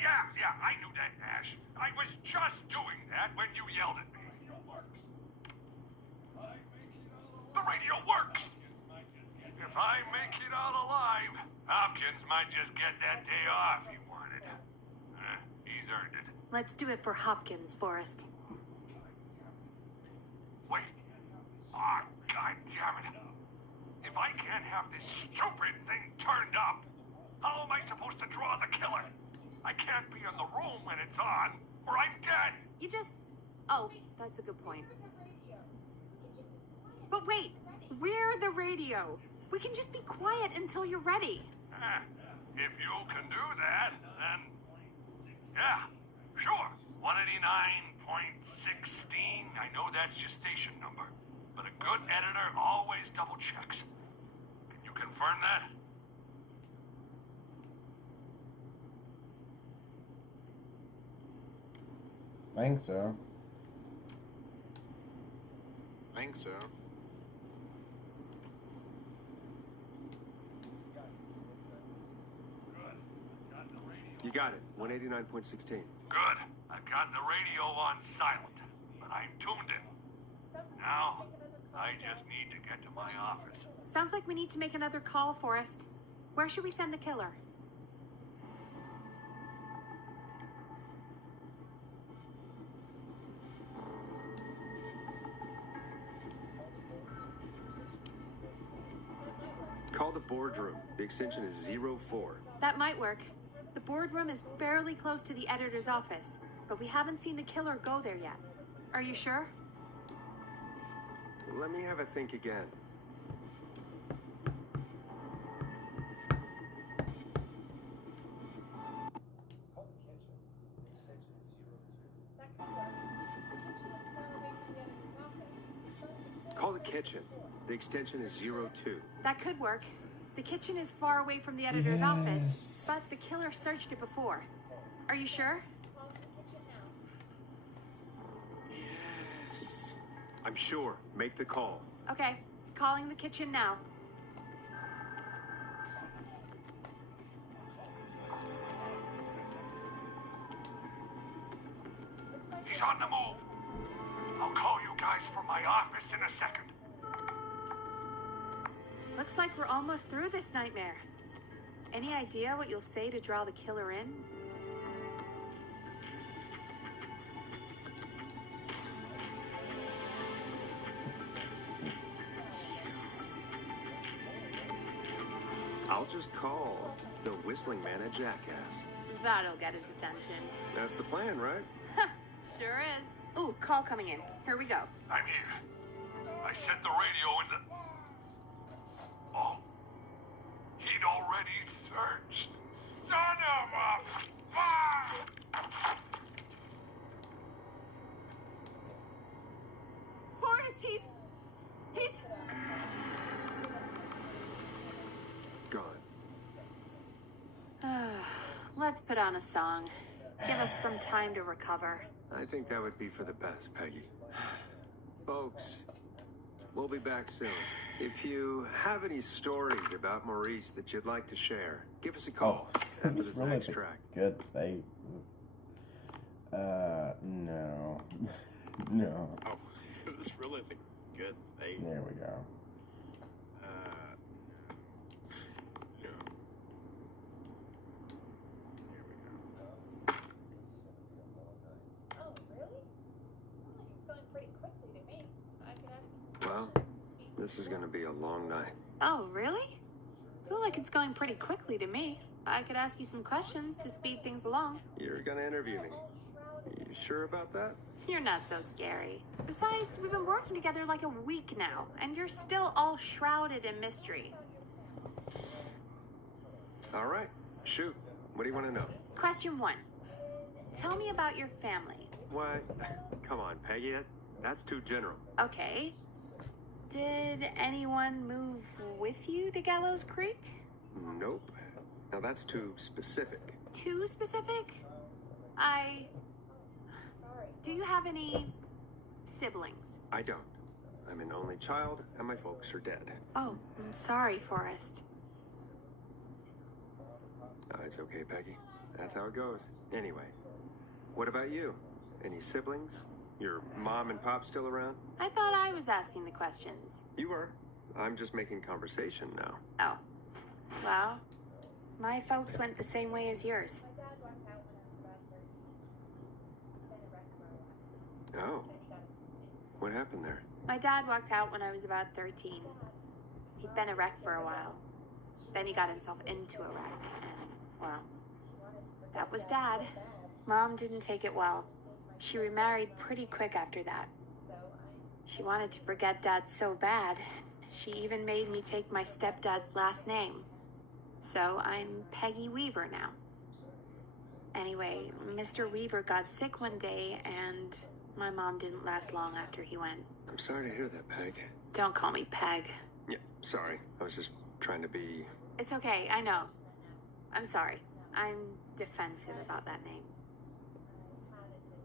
Yeah, I knew that, Ash. I was just doing that when you yelled at me. The radio works! If I make it out alive, Hopkins might just get that day off he wanted. He's earned it. Let's do it for Hopkins, Forrest. Wait. Oh, God damn it. If I can't have this stupid thing turned up, how am I supposed to draw the killer? I can't be in the room when it's on, or I'm dead. You just... Oh, that's a good point. But wait, we're the radio. We can just be quiet until you're ready. If you can do that, then... Yeah, sure. 189.16. I know that's your station number. But a good editor always double checks. Can you confirm that? Think so. Think so. You got it. 189.16. Good. I've got the radio on silent, but I'm tuned in. Now, I just need to get to my office. Sounds like we need to make another call, Forrest. Where should we send the killer? Call the boardroom. The extension is 04. That might work. The boardroom is fairly close to the editor's office, but we haven't seen the killer go there yet. Are you sure? Let me have a think again. Call the kitchen. The extension is 02. That could work. The kitchen is far away from the editor's office, but the killer searched it before. Are you sure? Yes. I'm sure. Make the call. Okay, calling the kitchen now. He's on the move. I'll call you guys from my office in a second. Looks like we're almost through this nightmare. Any idea what you'll say to draw the killer in? I'll just call the whistling man a jackass. That'll get his attention. That's the plan, right? Sure is. Ooh, call coming in. Here we go. I'm here. I set the radio in the... searched. Son of a fuck! Forrest, he's... Gone. Let's put on a song. Give us some time to recover. I think that would be for the best, Peggy. Folks, we'll be back soon. If you have any stories about Maurice that you'd like to share, give us a call after he's this really next a track. good fate. No. No. Oh, is this really the good thing? There we go. No. No. Here we go. Oh, really? Well, it's going pretty quickly to me. I could ask you. Well, this is gonna be a long night. Oh, really? I feel like it's going pretty quickly to me. I could ask you some questions to speed things along. You're gonna interview me. You sure about that? You're not so scary. Besides, we've been working together like a week now, and you're still all shrouded in mystery. All right, shoot. What do you want to know? Question 1. Tell me about your family. Why? Come on, Peggy. That's too general. Okay. Did anyone move with you to Gallows Creek? Nope. Now that's too specific. Too specific? Do you have any siblings? I don't. I'm an only child, and my folks are dead. Oh, I'm sorry, Forrest. Oh, it's okay, Peggy. That's how it goes. Anyway, what about you? Any siblings? Your mom and pop still around? I thought I was asking the questions. You were. I'm just making conversation now. Oh. Well, my folks went the same way as yours. Oh. What happened there? My dad walked out when I was about 13. He'd been a wreck for a while. Then he got himself into a wreck, and, well, that was Dad. Mom didn't take it well. She remarried pretty quick after that. She wanted to forget Dad so bad, she even made me take my stepdad's last name. So I'm Peggy Weaver now. Anyway, Mr. Weaver got sick one day, and my mom didn't last long after he went. I'm sorry to hear that, Peg. Don't call me Peg. Yeah, sorry. I was just trying to be... It's okay, I know. I'm sorry. I'm defensive about that name.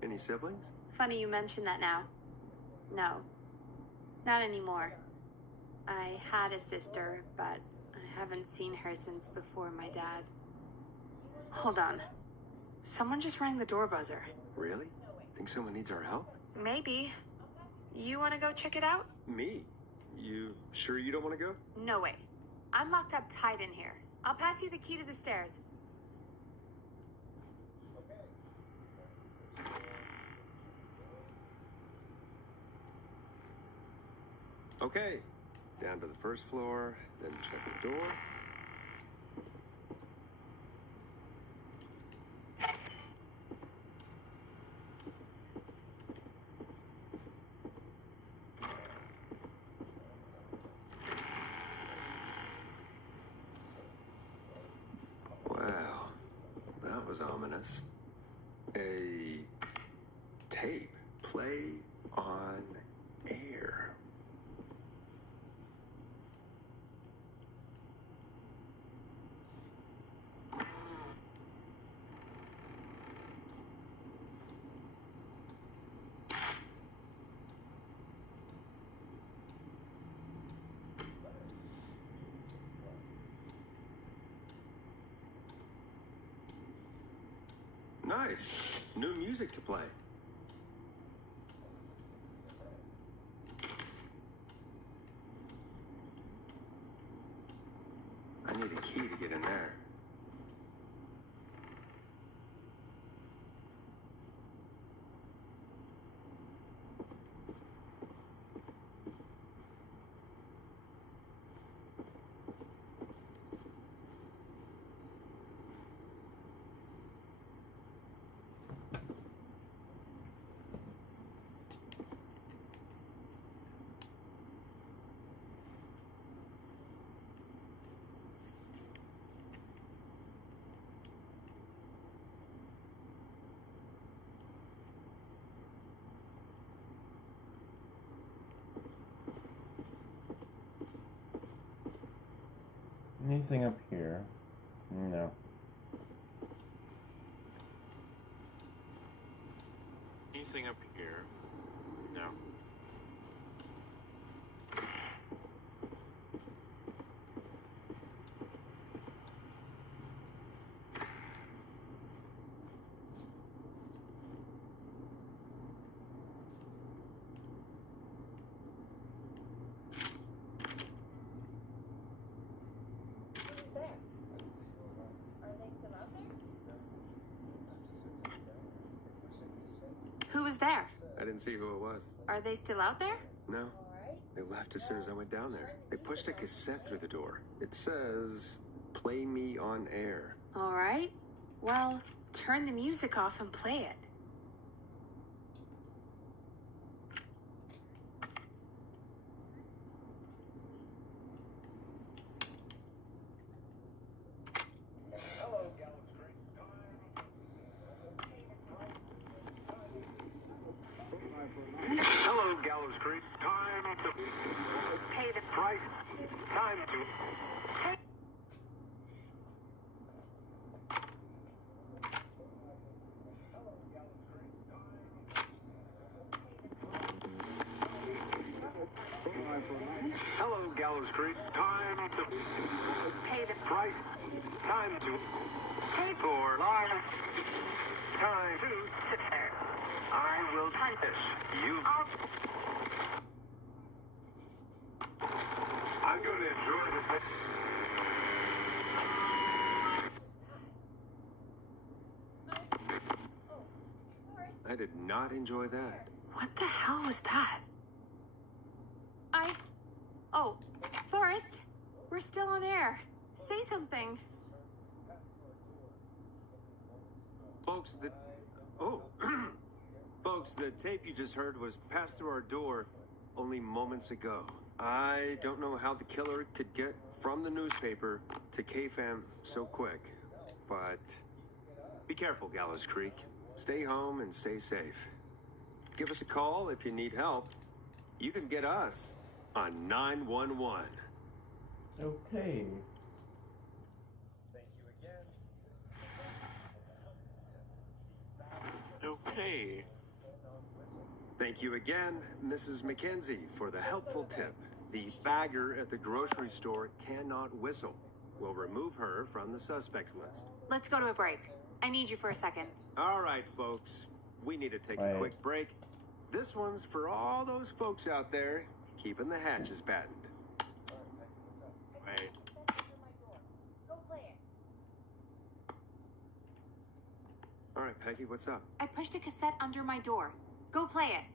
Any siblings? Funny you mention that now. No. Not anymore. I had a sister, but I haven't seen her since before my dad. Hold on. Someone just rang the door buzzer. Really? Think someone needs our help? Maybe. You want to go check it out? Me? You sure you don't want to go? No way. I'm locked up tight in here. I'll pass you the key to the stairs. Okay. Down to the first floor, then check the door. Wow, that was ominous. A tape play on air. Nice. New music to play. I need a key to get in there. Anything up here? No. Anything up here? No. Who's there? Are they still out there? Who was there? I didn't see who it was. Are they still out there? No. Alright. They left as soon as I went down there. They pushed a cassette through the door. It says, "Play me on air." All right. Well, turn the music off and play it. Hello, Gallows Creek. Time to Pay the price. Time to. Hello, Gallows Creek. Time to pay the price. Time to pay for live. Time to sit there. I will punish you. I'm going to enjoy this. I did not enjoy that. What the hell was that? Oh, Forrest, we're still on air. Say something. Folks, Folks, the tape you just heard was passed through our door only moments ago. I don't know how the killer could get from the newspaper to KFAM so quick, but be careful, Gallows Creek. Stay home and stay safe. Give us a call if you need help. You can get us on 911. Okay. Okay. Thank you again, Mrs. McKenzie, for the helpful tip. The bagger at the grocery store cannot whistle. We'll remove her from the suspect list. Let's go to a break. I need you for a second. All right, folks. We need to take a quick break. This one's for all those folks out there keeping the hatches battened. Wait. Go play it. All right, Peggy, what's up? I pushed a cassette under my door. Go play it.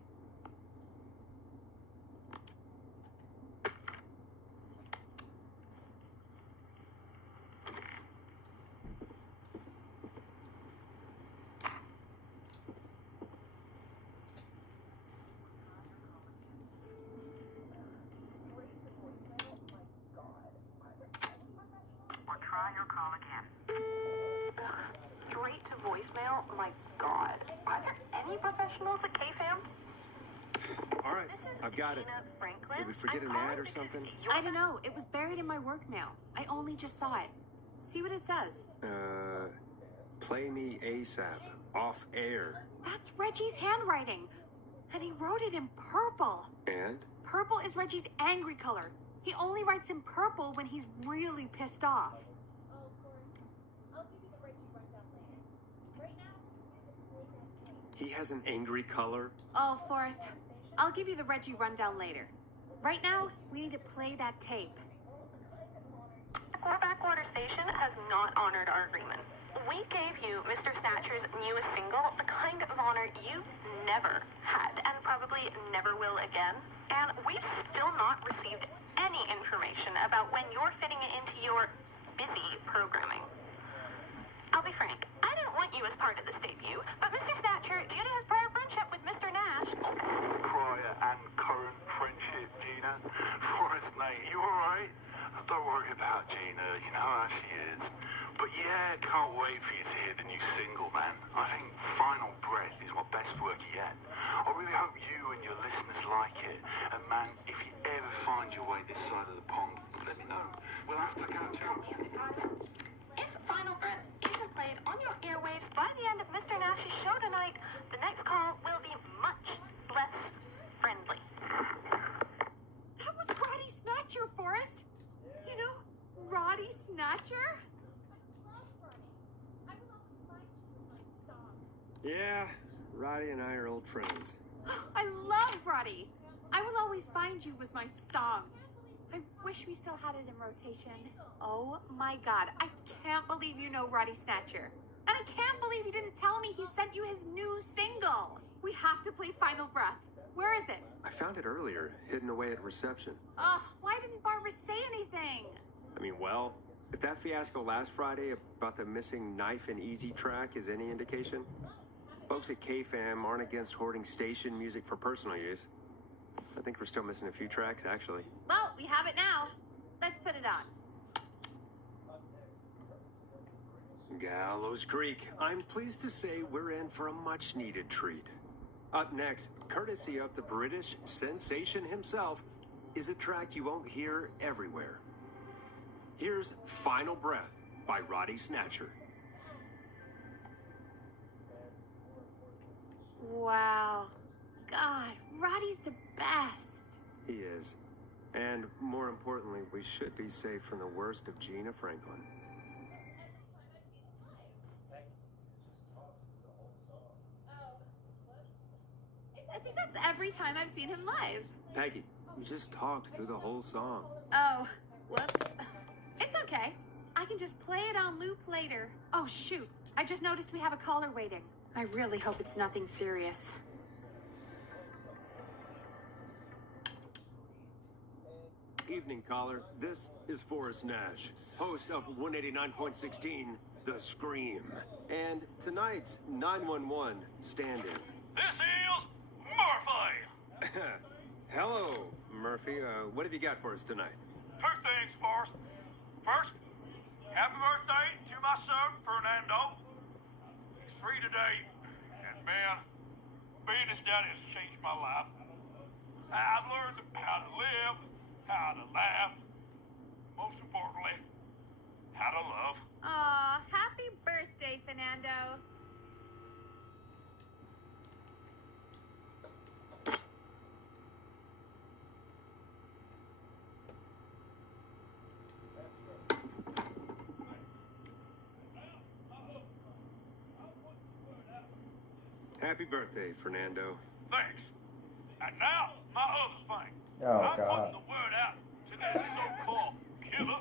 Or try your call again. Straight to voicemail? My God. Are there any professionals at KFAM? All right, I've got it. Franklin? Did we forget an ad or something? I don't know. It was buried in my work mail. I only just saw it. See what it says. Play me ASAP. Off air. That's Reggie's handwriting. And he wrote it in purple. And? Purple is Reggie's angry color. He only writes in purple when he's really pissed off. Oh, of course. I'll give you the Reggie rundown later. Right now, play that tape. He has an angry color? Oh, Forrest, I'll give you the Reggie rundown later. Right now, we need to play that tape. Our backwater station has not honored our agreement. We gave you Mr. Snatcher's newest single, the kind of honor you've never had and probably never will again. And we've still not received any information about when you're fitting it into your busy programming. I'll be frank, I didn't want you as part of this debut, but Mr. Snatcher, due to his prior friendship with Mr. Nash... Prior and current friendship, Gina. Forrest, mate, you alright? Don't worry about Gina, you know how she is. But yeah, can't wait for you to hear the new single, man. I think Final Breath is my best work yet. I really hope you and your listeners like it. And man, if you ever find your way this side of the pond, let me know. We'll have If Final Breath isn't played on your airwaves by the end of Mr. Nash's show tonight, the next call will be much less friendly. That was Roddy Snatcher, Forrest. You know, Roddy Snatcher? Yeah, Roddy and I are old friends. I love Roddy. I Will Always Find You was my song. I wish we still had it in rotation. Oh my God, I can't believe you know Roddy Snatcher. And I can't believe you didn't tell me he sent you his new single. We have to play Final Breath. Where is it? I found it earlier, hidden away at reception. Ugh, why didn't Barbara say anything? I mean, well, if that fiasco last Friday about the missing Knife and Easy track is any indication, folks at KFAM aren't against hoarding station music for personal use. I think we're still missing a few tracks, actually. Well, we have it now. Let's put it on. Gallows Creek. I'm pleased to say we're in for a much-needed treat. Up next, courtesy of the British sensation himself, is a track you won't hear everywhere. Here's Final Breath by Roddy Snatcher. Wow. God, Roddy's the best. He is. And more importantly, we should be safe from the worst of Gina Franklin. I think that's every time I've seen him live. Peggy, you just talked through the whole song. Oh, whoops. It's okay. I can just play it on loop later. Oh, shoot. I just noticed we have a caller waiting. I really hope it's nothing serious. Evening, caller. This is Forrest Nash, host of 189.16, The Scream. And tonight's 911 stand-in. This is Murphy. Hello, Murphy. What have you got for us tonight? Two things, Forrest. First, happy birthday to my son, Fernando. He's 3 today, and man, being his daddy has changed my life. I've learned how to live, how to laugh, most importantly, how to love. Aw, happy birthday, Fernando. Happy birthday, Fernando. Thanks. And now, my other thing. Oh, I'm God. putting the word out to this so-called killer.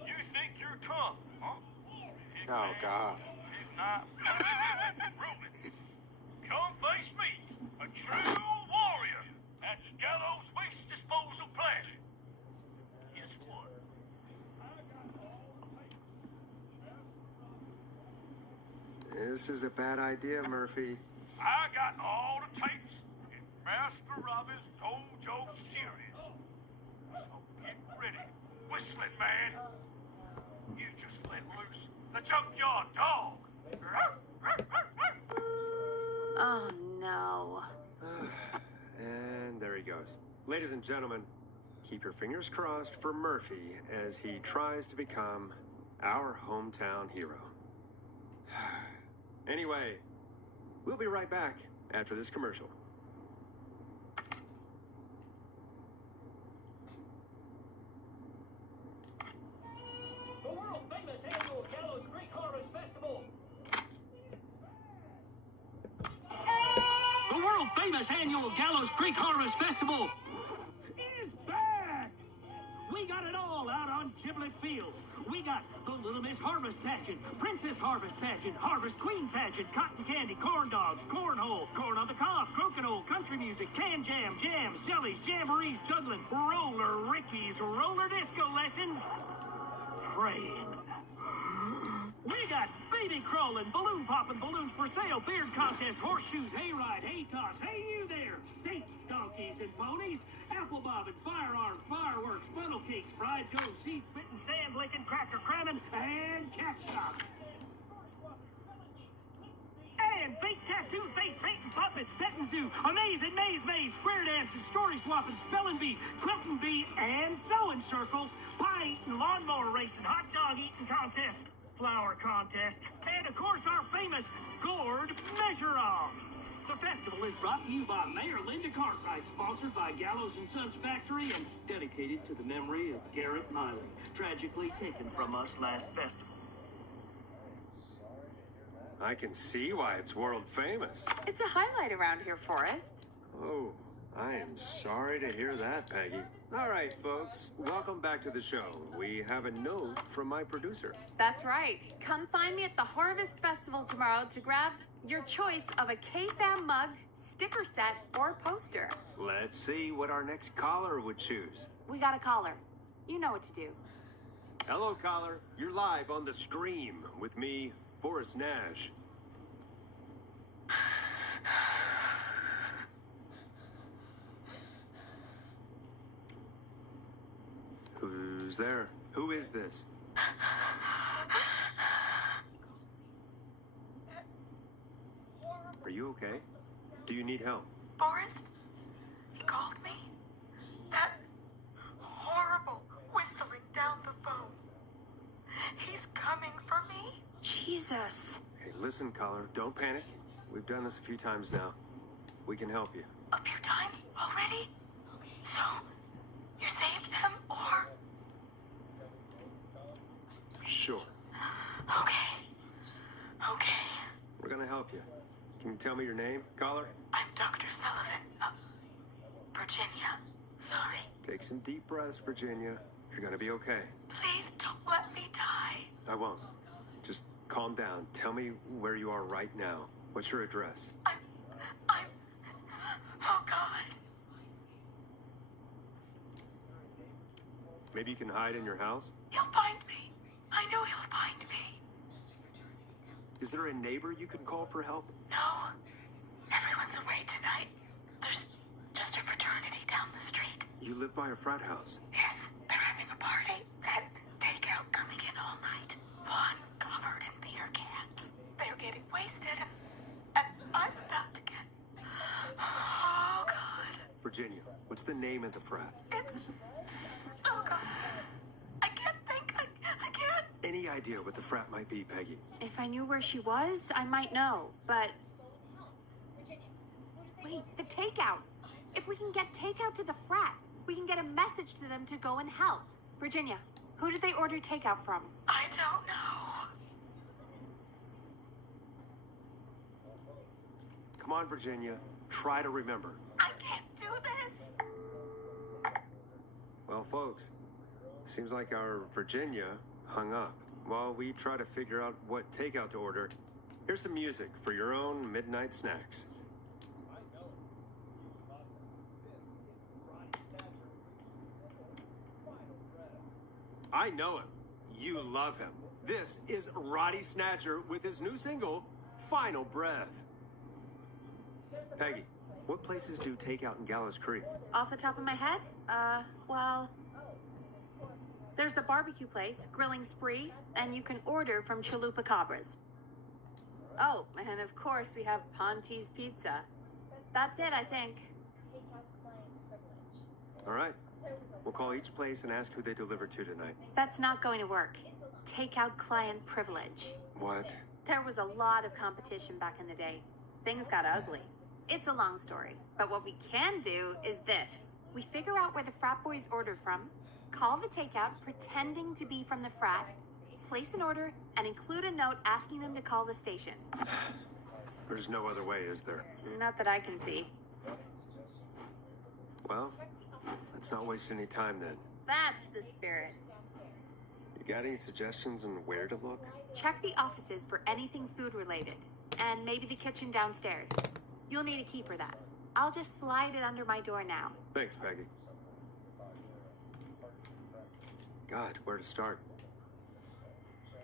You think you're tough, huh? He's Oh, man, God. He's not. Ruben, come face me, a true warrior at the Gallows Waste Disposal Plant. Guess what? This is a bad idea, Murphy. I got all the tapes in Master Robbie's Dojo series. So get ready, whistling man. You just let loose the junkyard dog. Oh, no. And there he goes. Ladies and gentlemen, keep your fingers crossed for Murphy as he tries to become our hometown hero. Anyway, we'll be right back after this commercial. The world-famous annual Gallows Creek Harvest Festival. The world-famous annual Gallows Creek Harvest Festival is back! We got it all out on Giblet Field. We got the Little Miss Harvest Pageant, Princess Harvest Pageant, Harvest Queen Pageant, Cotton Candy, Corn Dogs, Cornhole, Corn on the Cob, Crokinole, Country Music, Can Jam, Jams, Jellies, Jamborees, Juggling, Roller Rickies, Roller Disco Lessons, Praying. We got baby crawling, balloon popping, balloons for sale, beard contest, horseshoes, hayride, hay toss, hey you there, sage donkeys and ponies, apple bobbing, firearms, fireworks, funnel cakes, fried dough, seed spitting, sand licking, cracker cramming, and cat shop. band, fake tattoo, face painting, puppets, petting zoo, amazing maze, square dancing, story swapping, spelling bee, quilting bee, and sewing circle, pie eating, lawnmower racing, hot dog eating contest, flower contest, and of course our famous gourd measure-off. The festival is brought to you by Mayor Linda Cartwright, sponsored by Gallows and Sons Factory, and dedicated to the memory of Garrett Miley, tragically taken from us last festival. I can see why it's world famous. It's a highlight around here, Forrest. Oh, I am sorry to hear that, Peggy. All right, folks, welcome back to the show. We have a note from my producer. That's right. Come find me at the Harvest Festival tomorrow to grab your choice of a K-Fam mug, sticker set, or poster. Let's see what our next caller would choose. We got a caller. You know what to do. Hello, caller. You're live on the stream with me, Forrest Nash. Who's there? Who is this? Are you okay? Do you need help? Forrest? He called me? That horrible whistling down the phone. He's coming for me? Jesus. Hey, listen, caller. Don't panic. We've done this a few times now. We can help you. A few times already? So, you saved them, or? Sure. Okay. Okay. We're gonna help you. Can you tell me your name, caller? I'm Dr. Sullivan. Virginia. Sorry. Take some deep breaths, Virginia. You're gonna be okay. Please don't let me die. I won't. Just calm down. Tell me where you are right now. What's your address? Oh, God. Maybe you can hide in your house? He'll find me. I know he'll find me. Is there a neighbor you could call for help? No. Everyone's away tonight. There's just a fraternity down the street. You live by a frat house. Yes, they're having a party. That takeout coming in all night. One covered in beer cans. They're getting wasted. And I'm about to get... Oh, God. Virginia, what's the name of the frat? It's... Oh, God. I can't think. I can't. Any idea what the frat might be, Peggy? If I knew where she was, I might know, but... Wait, the takeout. If we can get takeout to the frat, we can get a message to them to go and help. Virginia, who did they order takeout from? I don't know. Come on, Virginia. Try to remember. I can't do this. Well, folks, seems like our Virginia hung up. While we try to figure out what takeout to order, here's some music for your own midnight snacks. I know him. You love him. This is Roddy Snatcher with his new single, Final Breath. Peggy, what places do takeout in Gallows Creek? Off the top of my head? Well... There's the barbecue place, Grilling Spree, and you can order from Chalupa Cabras. Oh, and of course we have Ponte's Pizza. That's it, I think. All right. We'll call each place and ask who they deliver to tonight. That's not going to work. Takeout client privilege. What? There was a lot of competition back in the day. Things got ugly. It's a long story, but what we can do is this. We figure out where the frat boys ordered from, call the takeout pretending to be from the frat, place an order, and include a note asking them to call the station. There's no other way, is there? Not that I can see. Well, let's not waste any time then. That's the spirit. You got any suggestions on where to look? Check the offices for anything food related, and maybe the kitchen downstairs. You'll need a key for that. I'll just slide it under my door now. Thanks, Peggy. God, where to start?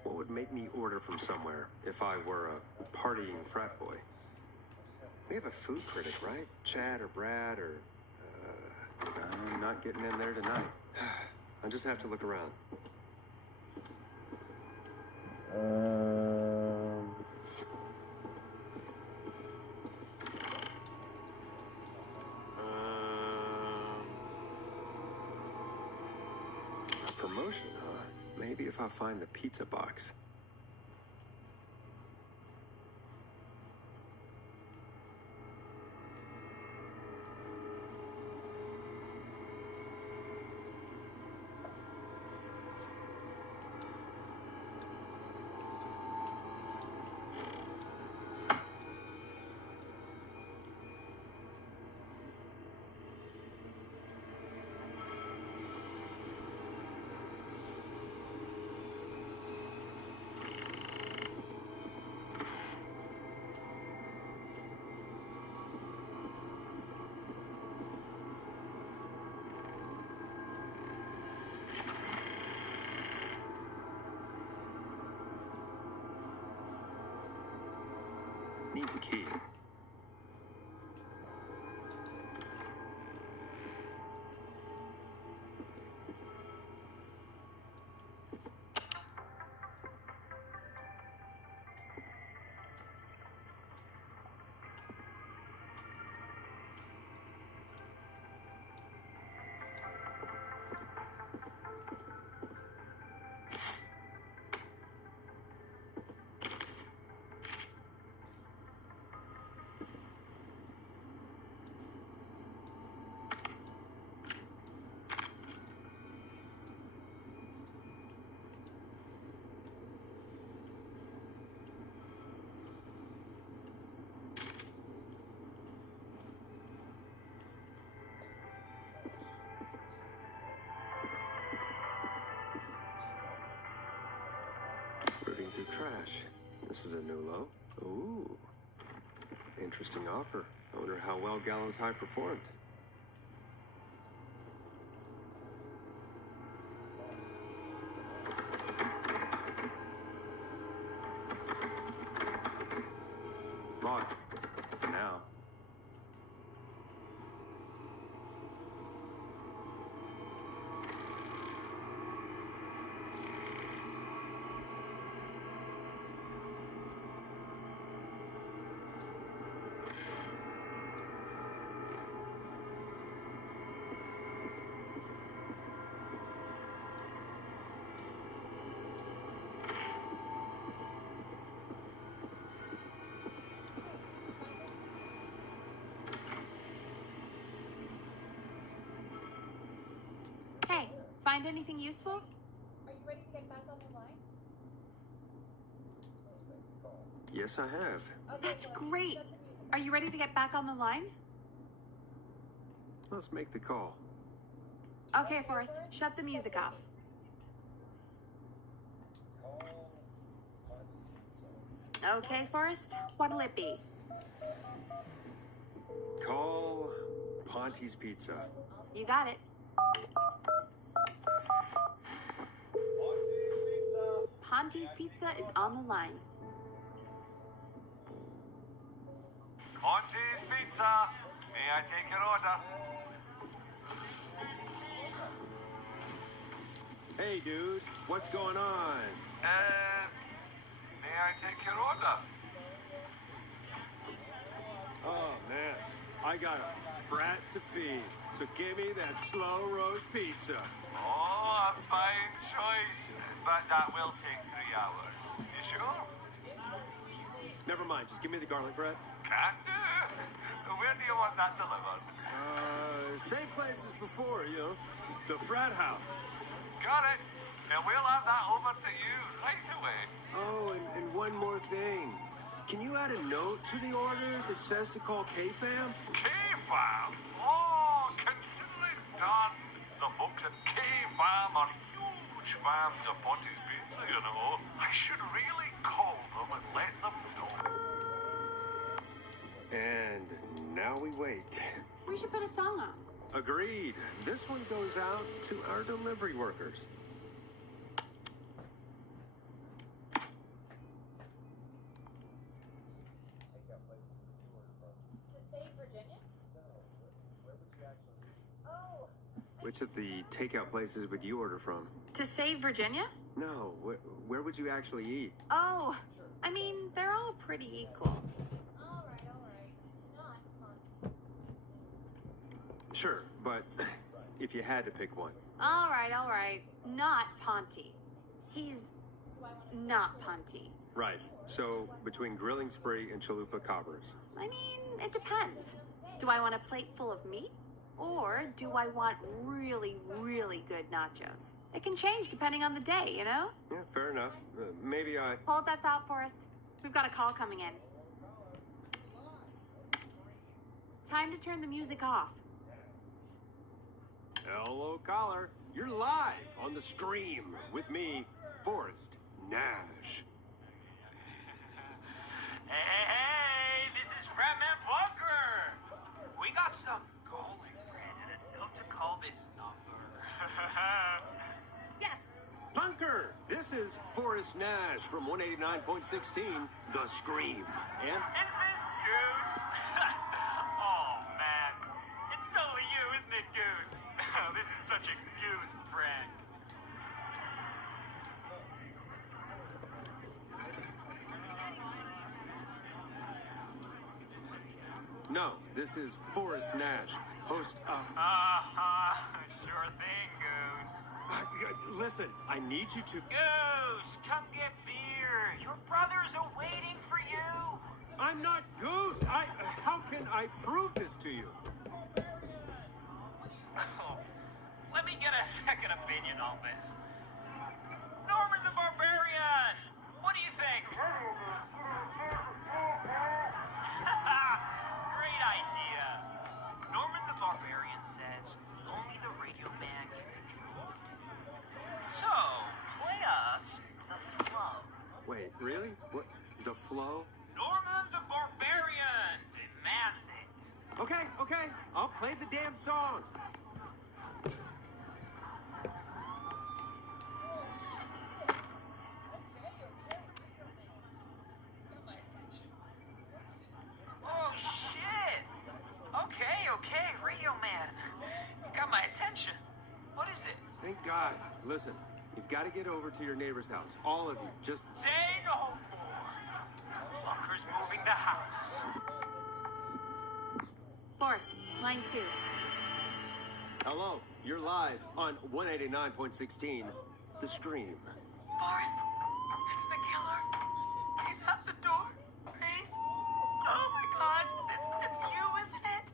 What would make me order from somewhere if I were a partying frat boy? We have a food critic, right? Chad or Brad or... I'm not getting in there tonight. I'll just have to look around. promotion, huh? Maybe if I find the pizza box. Needs a key. Rooting through trash. This is a new low. Ooh. Interesting offer. I wonder how well Gallows High performed. Locked. For now. Hey, find anything useful? Are you ready to get back on the line? Yes, I have. That's great. Are you ready to get back on the line? Let's make the call. Okay, Forrest, shut the music off. Okay, Forrest, what'll it be? Call Ponte's Pizza. You got it. Ponte's Pizza is on the line. Ponte's Pizza. May I take your order? Hey, dude. What's going on? May I take your order? Oh, man. I got a frat to feed. So give me that slow roast pizza. Oh, a fine choice. But that will take 3 hours. You sure? Never mind. Just give me the garlic bread. Can do. Where do you want that delivered? Same place as before, you know. The frat house. Got it. And we'll have that over to you right away. Oh, and one more thing. Can you add a note to the order that says to call K-Fam? K-Fam? Oh, consider it done. The folks at K-Fam are huge fans of Ponte's Pizza, you know. I should really call them and let them know. And now we wait. We should put a song on. Agreed. This one goes out to our delivery workers. To save Virginia? Oh. Which of the takeout places would you order from? To save Virginia? No, where would you actually eat? Oh, I mean, they're all pretty equal. All right. Not fun. Sure, but if you had to pick one. All right. Not Ponty. He's not Ponty. Right. So, between Grilling Spree and Chalupa Cabras. I mean, it depends. Do I want a plate full of meat? Or do I want really, really good nachos? It can change depending on the day, you know? Yeah, fair enough. Maybe I... Hold that thought, Forrest. We've got a call coming in. Time to turn the music off. Hello, caller. You're live on the Scream with me, Forrest Nash. Hey, this is Ratman Plunker. We got some golden bread and a note to call this number. Yes. Plunker, this is Forrest Nash from 189.16, The Scream. And... Is this Goose? Oh, man. It's totally you, isn't it, Goose? This is such a Goose prank. No, this is Forrest Nash, host of... Sure thing, Goose. Listen, I need you to... Goose, come get beer. Your brothers are waiting for you. I'm not Goose. How can I prove this to you? Oh, let me get a second opinion on this. Norman the Barbarian! What do you think? Great idea. Norman the Barbarian says only the radio man can control it. So, play us the flow. Wait, really? What? The flow? Norman the Barbarian demands it. Okay. I'll play the damn song. Oh, shit. Okay, Radio Man. Got my attention. What is it? Thank God. Listen, you've got to get over to your neighbor's house. All of you. Just... Say no more. Plunker's moving the house. Forrest, line 2. Hello. You're live on 189.16, The Scream. Forrest, it's the killer. He's at the door. Please. Oh my God, it's you, isn't it?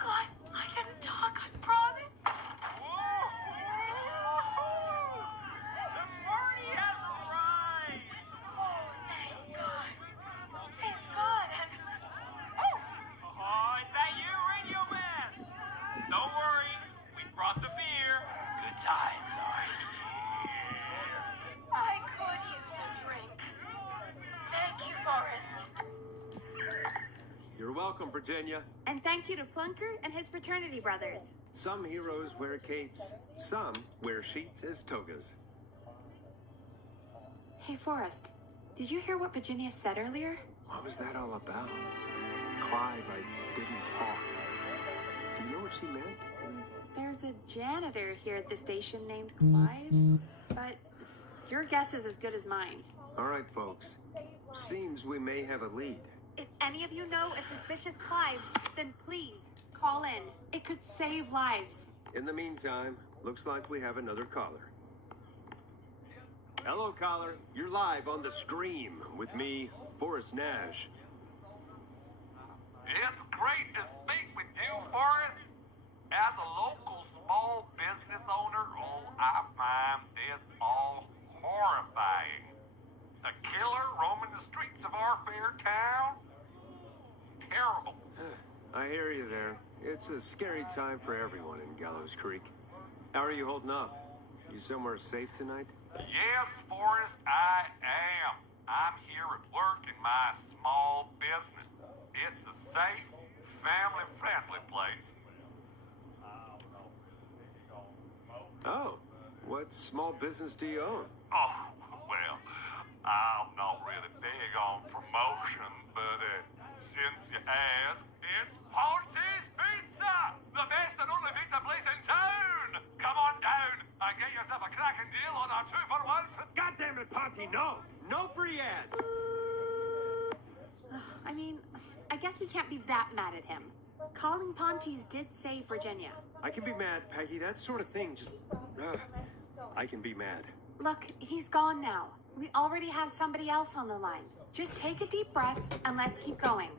God, I didn't talk, I promise. The party has arrived. Oh, thank God. He's gone and... Oh, is that you, Radio Man? Don't worry, we brought the beer. Good times are here. I could use a drink. Thank you, Forrest. You're welcome, Virginia. And thank you to Plunker and his fraternity brothers. Some heroes wear capes. Some wear sheets as togas. Hey, Forrest, did you hear what Virginia said earlier? What was that all about? Clive, I didn't talk. Do you know what she meant? There's a janitor here at the station named Clive, but your guess is as good as mine. All right, folks. Seems we may have a lead. If any of you know a suspicious Clive, then please call in. It could save lives. In the meantime, looks like we have another caller. Hello, caller. You're live on The Scream with me, Forrest Nash. It's great to speak with you, Forrest. As a local small business owner, I find this all horrifying. A killer roaming the streets of our fair town? Terrible. I hear you there. It's a scary time for everyone in Gallows Creek. How are you holding up? You somewhere safe tonight? Yes, Forrest, I am. I'm here at work in my small business. It's a safe, family-friendly place. Oh, what small business do you own? Oh, well, I'm not really big on promotion, but since you ask, it's Ponty's Pizza! The best and only pizza place in town! Come on down and get yourself a cracking deal on our 2-for-1. God damn it, Ponty, no! No free ads! I mean, I guess we can't be that mad at him. Calling Ponty's did save Virginia. I can be mad, Peggy. That sort of thing just... I can be mad. Look, he's gone now. We already have somebody else on the line. Just take a deep breath and let's keep going.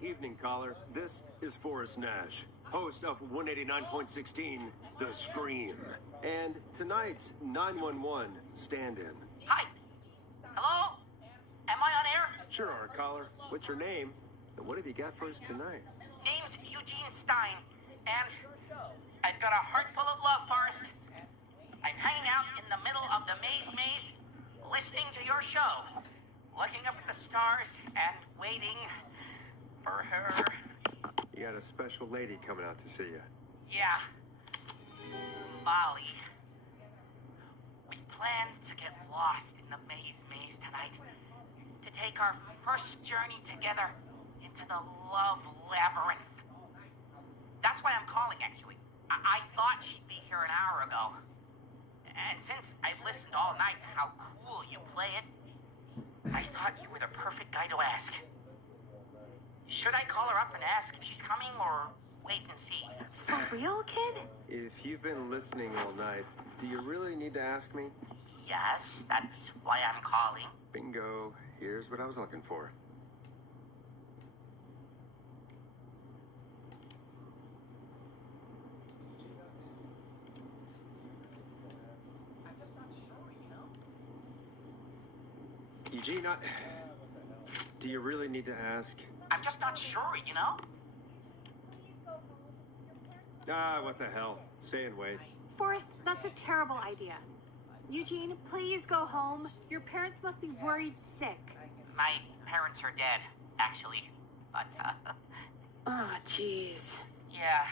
Evening, caller. This is Forrest Nash, host of 189.16, The Scream. And tonight's 911 stand-in. Hi. Hello? Am I on air? Sure are, caller. What's your name? And what have you got for us tonight? Name's Eugene Stein, and I've got a heart full of love, Forrest. I'm hanging out in the middle of the maze, listening to your show, looking up at the stars and waiting for her. You got a special lady coming out to see you. Yeah. Molly. We planned to get lost in the maze tonight. To take our first journey together into the love labyrinth. That's why I'm calling, actually. I thought she'd be here an hour ago. And since I've listened all night to how cool you play it, I thought you were the perfect guy to ask. Should I call her up and ask if she's coming, or wait and see? For real, kid? If you've been listening all night, do you really need to ask me? Yes, that's why I'm calling. Bingo. Here's what I was looking for. Eugene, do you really need to ask? I'm just not sure, you know? What the hell? Stay and wait. Forrest, that's a terrible idea. Eugene, please go home. Your parents must be worried sick. My parents are dead, actually. But, Oh, jeez. yeah,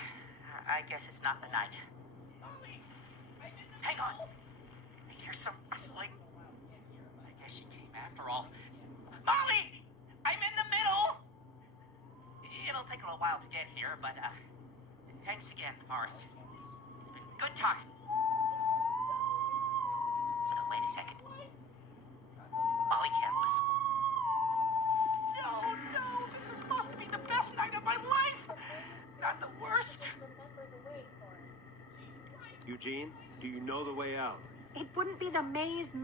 I guess it's not the night. Hang on. I hear some rustling. I guess she came after all. Molly! I'm in the middle! It'll take a little while to get here, but, thanks again, Forrest. It's been good talking. Wait a second. Molly can't whistle. No, this is supposed to be the best night of my life! Not the worst. Eugene, do you know the way out? It wouldn't be the maze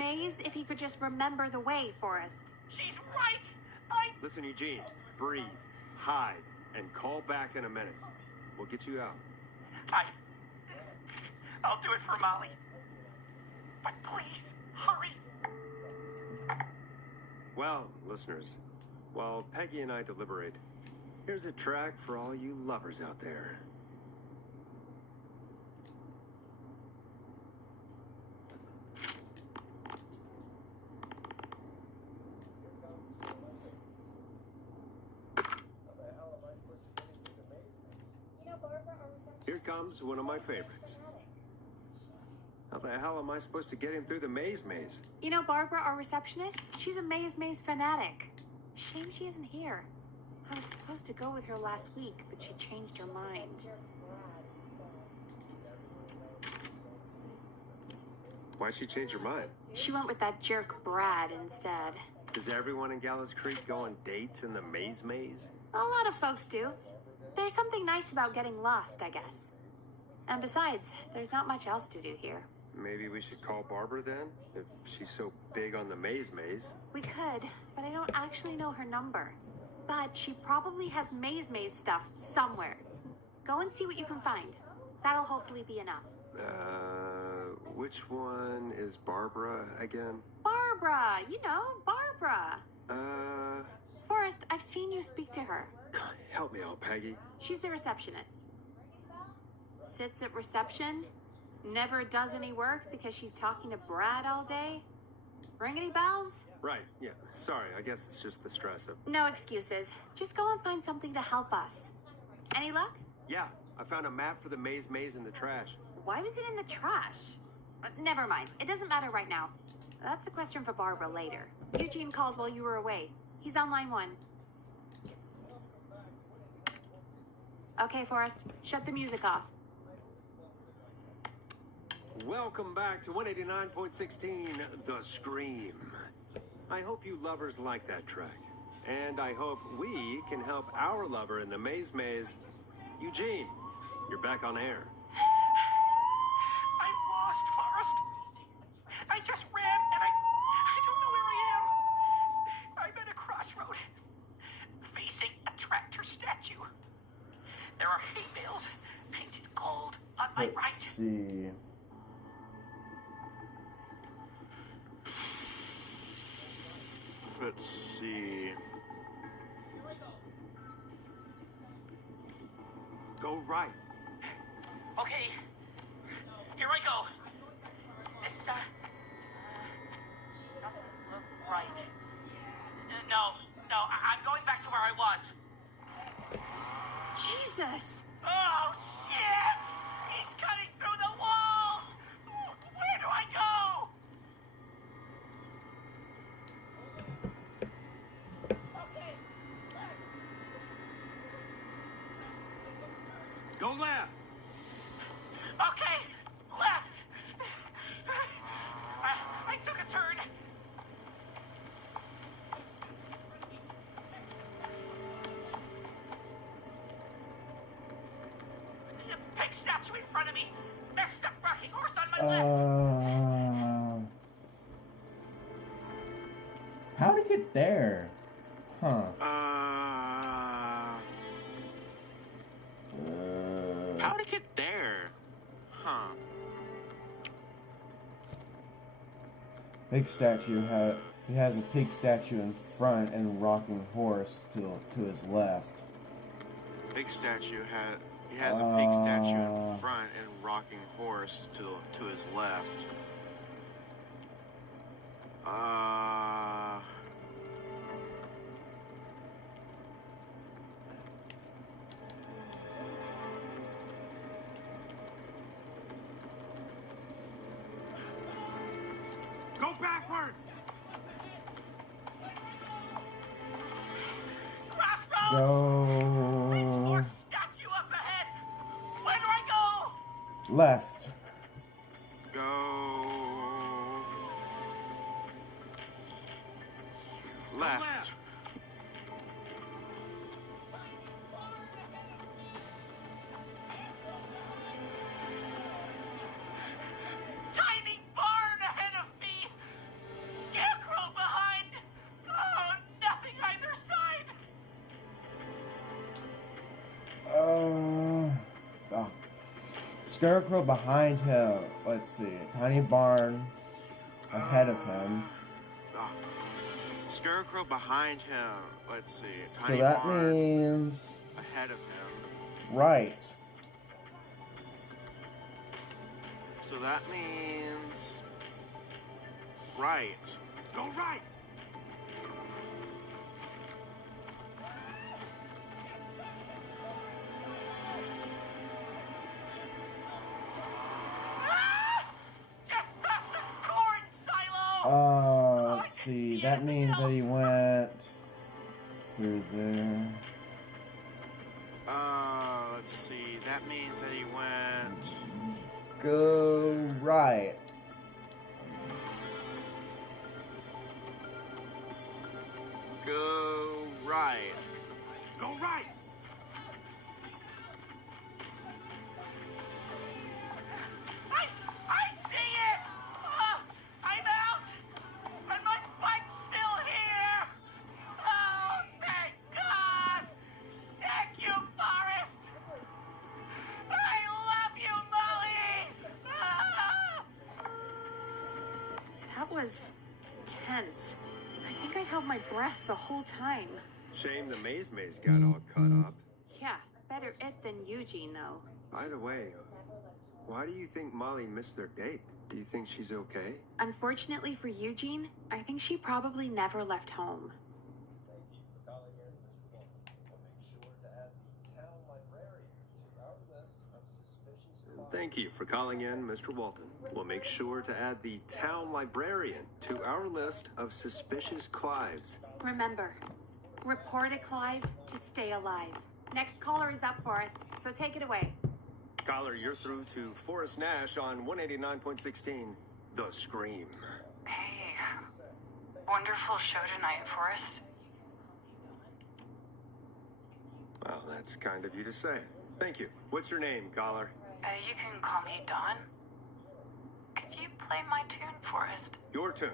if he could just remember the way, Forrest. She's right! Listen, Eugene, breathe, hide, and call back in a minute. We'll get you out. I'll do it for Molly. But please, hurry! Well, listeners, while Peggy and I deliberate, here's a track for all you lovers out there. Here comes one of my favorites. How the hell am I supposed to get him through the maze? You know Barbara, our receptionist? She's a maze fanatic. Shame she isn't here. I was supposed to go with her last week, but she changed her mind. Why'd she change her mind? She went with that jerk Brad instead. Does everyone in Gallows Creek go on dates in the maze? A lot of folks do. There's something nice about getting lost, I guess. And besides, there's not much else to do here. Maybe we should call Barbara then, if she's so big on the maze. We could, but I don't actually know her number. But she probably has maze stuff somewhere. Go and see what you can find. That'll hopefully be enough. Which one is Barbara again? Barbara! You know, Barbara! Forrest, I've seen you speak to her. Help me out, Peggy. She's the receptionist. Sits at reception, never does any work because she's talking to Brad all day. Ring any bells? Right, yeah. Sorry, I guess it's just the stress of... No excuses. Just go and find something to help us. Any luck? Yeah, I found a map for the maze in the trash. Why was it in the trash? Never mind. It doesn't matter right now. That's a question for Barbara later. Eugene called while you were away. He's on line 1. Okay, Forrest. Shut the music off. Welcome back to 189.16, The Scream. I hope you lovers like that track. And I hope we can help our lover in the maze, Eugene. You're back on air. I'm lost, Forrest. I just ran and I don't know where I am. I'm at a crossroad, facing a tractor statue. There are hay bales painted gold on my right. Let's see. Let's see. Go right. Okay, here I go. This, doesn't look right. No, I'm going back to where I was. Jesus! Oh, shit! He's cutting through the walls! Where do I go? Go left. Okay, left. I took a turn. The pig statue in front of me. Messed up rocking horse on my left. How'd it get there? Huh. How'd it get there? Huh. Pig statue he has a pig statue in front and rocking horse to his left. Big statue he has a pig statue in front and rocking horse to his left. Go backwards. Crossroads! Go More statue up ahead. Where do I go? left. Go left. Tiny barn ahead of me. Scarecrow behind. Oh, nothing either side. Scarecrow behind him. Let's see. Tiny barn ahead of him. Scarecrow behind him. Let's see. So Tiny that barn means ahead of him. right. So that means right. Go right. Just past the corn silo. Let's see. That means that he went through there. Let's see. That means that he went. Go right. Go right. Go right. I see it. I'm out, and my bike's still here. Oh, thank God. Thank you, Forrest. I love you, Molly. That was tense. I think I held my breath the whole time. Shame the Maze got all cut up. Yeah, better it than Eugene, though. By the way, why do you think Molly missed their date? Do you think she's okay? Unfortunately for Eugene, I think she probably never left home. Thank you for calling in, Mr. Walton. We'll make sure to add the town librarian to our list of suspicious Clives. Remember, report a Clive to stay alive. Next caller is up, Forrest, so take it away. Caller, you're through to Forrest Nash on 189.16, The Scream. Hey, wonderful show tonight, Forrest. Well, that's kind of you to say. Thank you. What's your name, caller? You can call me Dawn. Could you play my tune, Forrest? Your tune.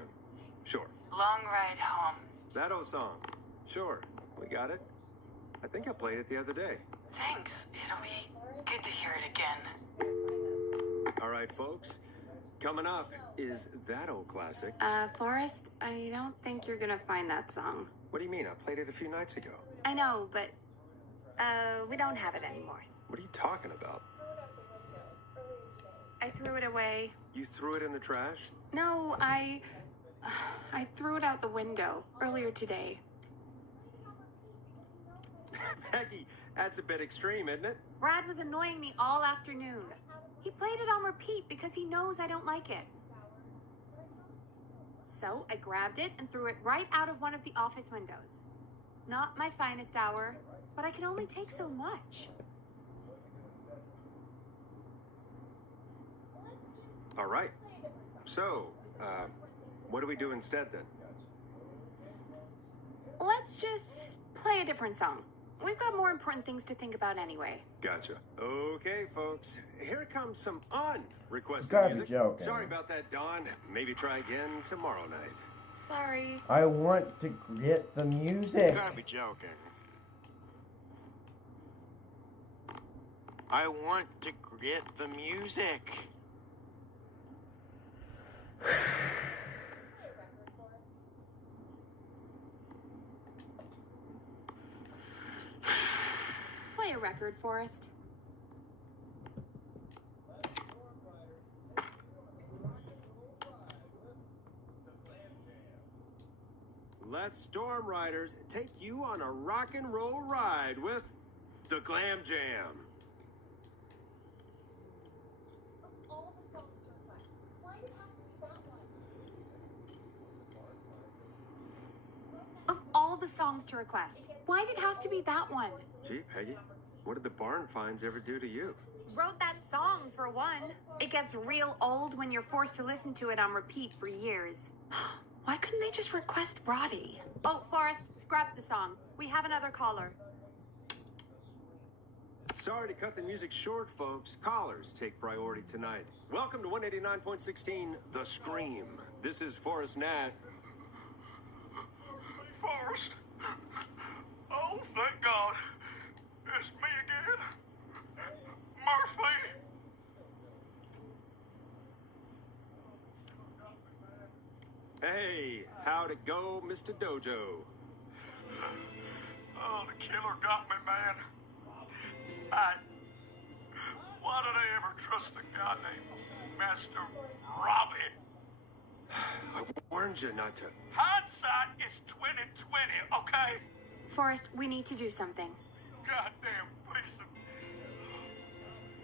Sure. Long Ride Home. That old song. Sure. We got it. I think I played it the other day. Thanks. It'll be good to hear it again. All right, folks. Coming up is that old classic. Forrest, I don't think you're gonna find that song. What do you mean? I played it a few nights ago. I know, but, we don't have it anymore. What are you talking about? I threw it away. You threw it in the trash? No, I threw it out the window earlier today. Peggy, that's a bit extreme, isn't it? Brad was annoying me all afternoon. He played it on repeat because he knows I don't like it. So I grabbed it and threw it right out of one of the office windows. Not my finest hour, but I can only take so much. All right. So, what do we do instead then? Let's just play a different song. We've got more important things to think about anyway. Gotcha. Okay, folks. Here comes some unrequested Gotta be music. joking. Sorry about that, Dawn. Maybe try again tomorrow night. Sorry. I want to get the music. You gotta be joking. I want to get the music. Play a record, Forrest. Let Storm Riders take you on a rock and roll ride with the Glam Jam. Of all the songs to request, why did it have to be that one? Gee, Peggy, what did the barn finds ever do to you? Wrote that song, for one. It gets real old when you're forced to listen to it on repeat for years. Why couldn't they just request Roddy? Oh, Forrest, scrap the song. We have another caller. Sorry to cut the music short, folks. Callers take priority tonight. Welcome to 189.16, The Scream. This is Forrest Nat. Forrest? Oh, thank God. It's me again. Murphy. Hey, how'd it go, Mr. Dojo? Oh, the killer got me, man. Why did I ever trust a guy named Master Robbie? I warned you not to. Hindsight is 20/20, okay? Forrest, we need to do something. Goddamn piece of...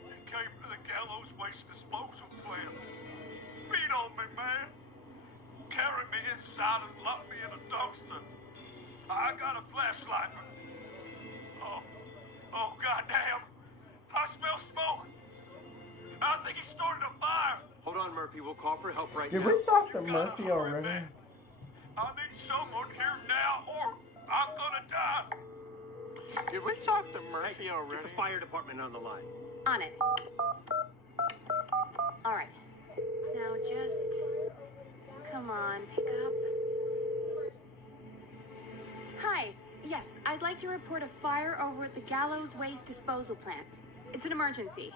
He came to the Gallows waste disposal plant. Beat on me, man. Carried me inside and locked me in a dumpster. I got a flashlight. Oh, goddamn. I smell smoke. I think he started a fire. Hold on, Murphy. We'll call for help right Did now. we talk to Murphy already? I need someone here now or I'm gonna die. Did we talk to Murphy Hey, already? Get the fire department on the line. On it. All right. Now just... Come on, pick up. Hi. Yes, I'd like to report a fire over at the Gallows Waste Disposal Plant. It's an emergency.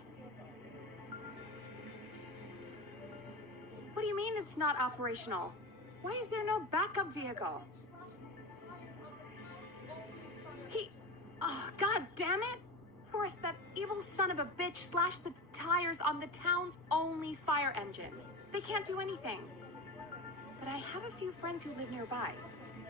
What do you mean it's not operational? Why is there no backup vehicle? Oh, God damn it! Forrest, that evil son of a bitch slashed the tires on the town's only fire engine. They can't do anything. But I have a few friends who live nearby.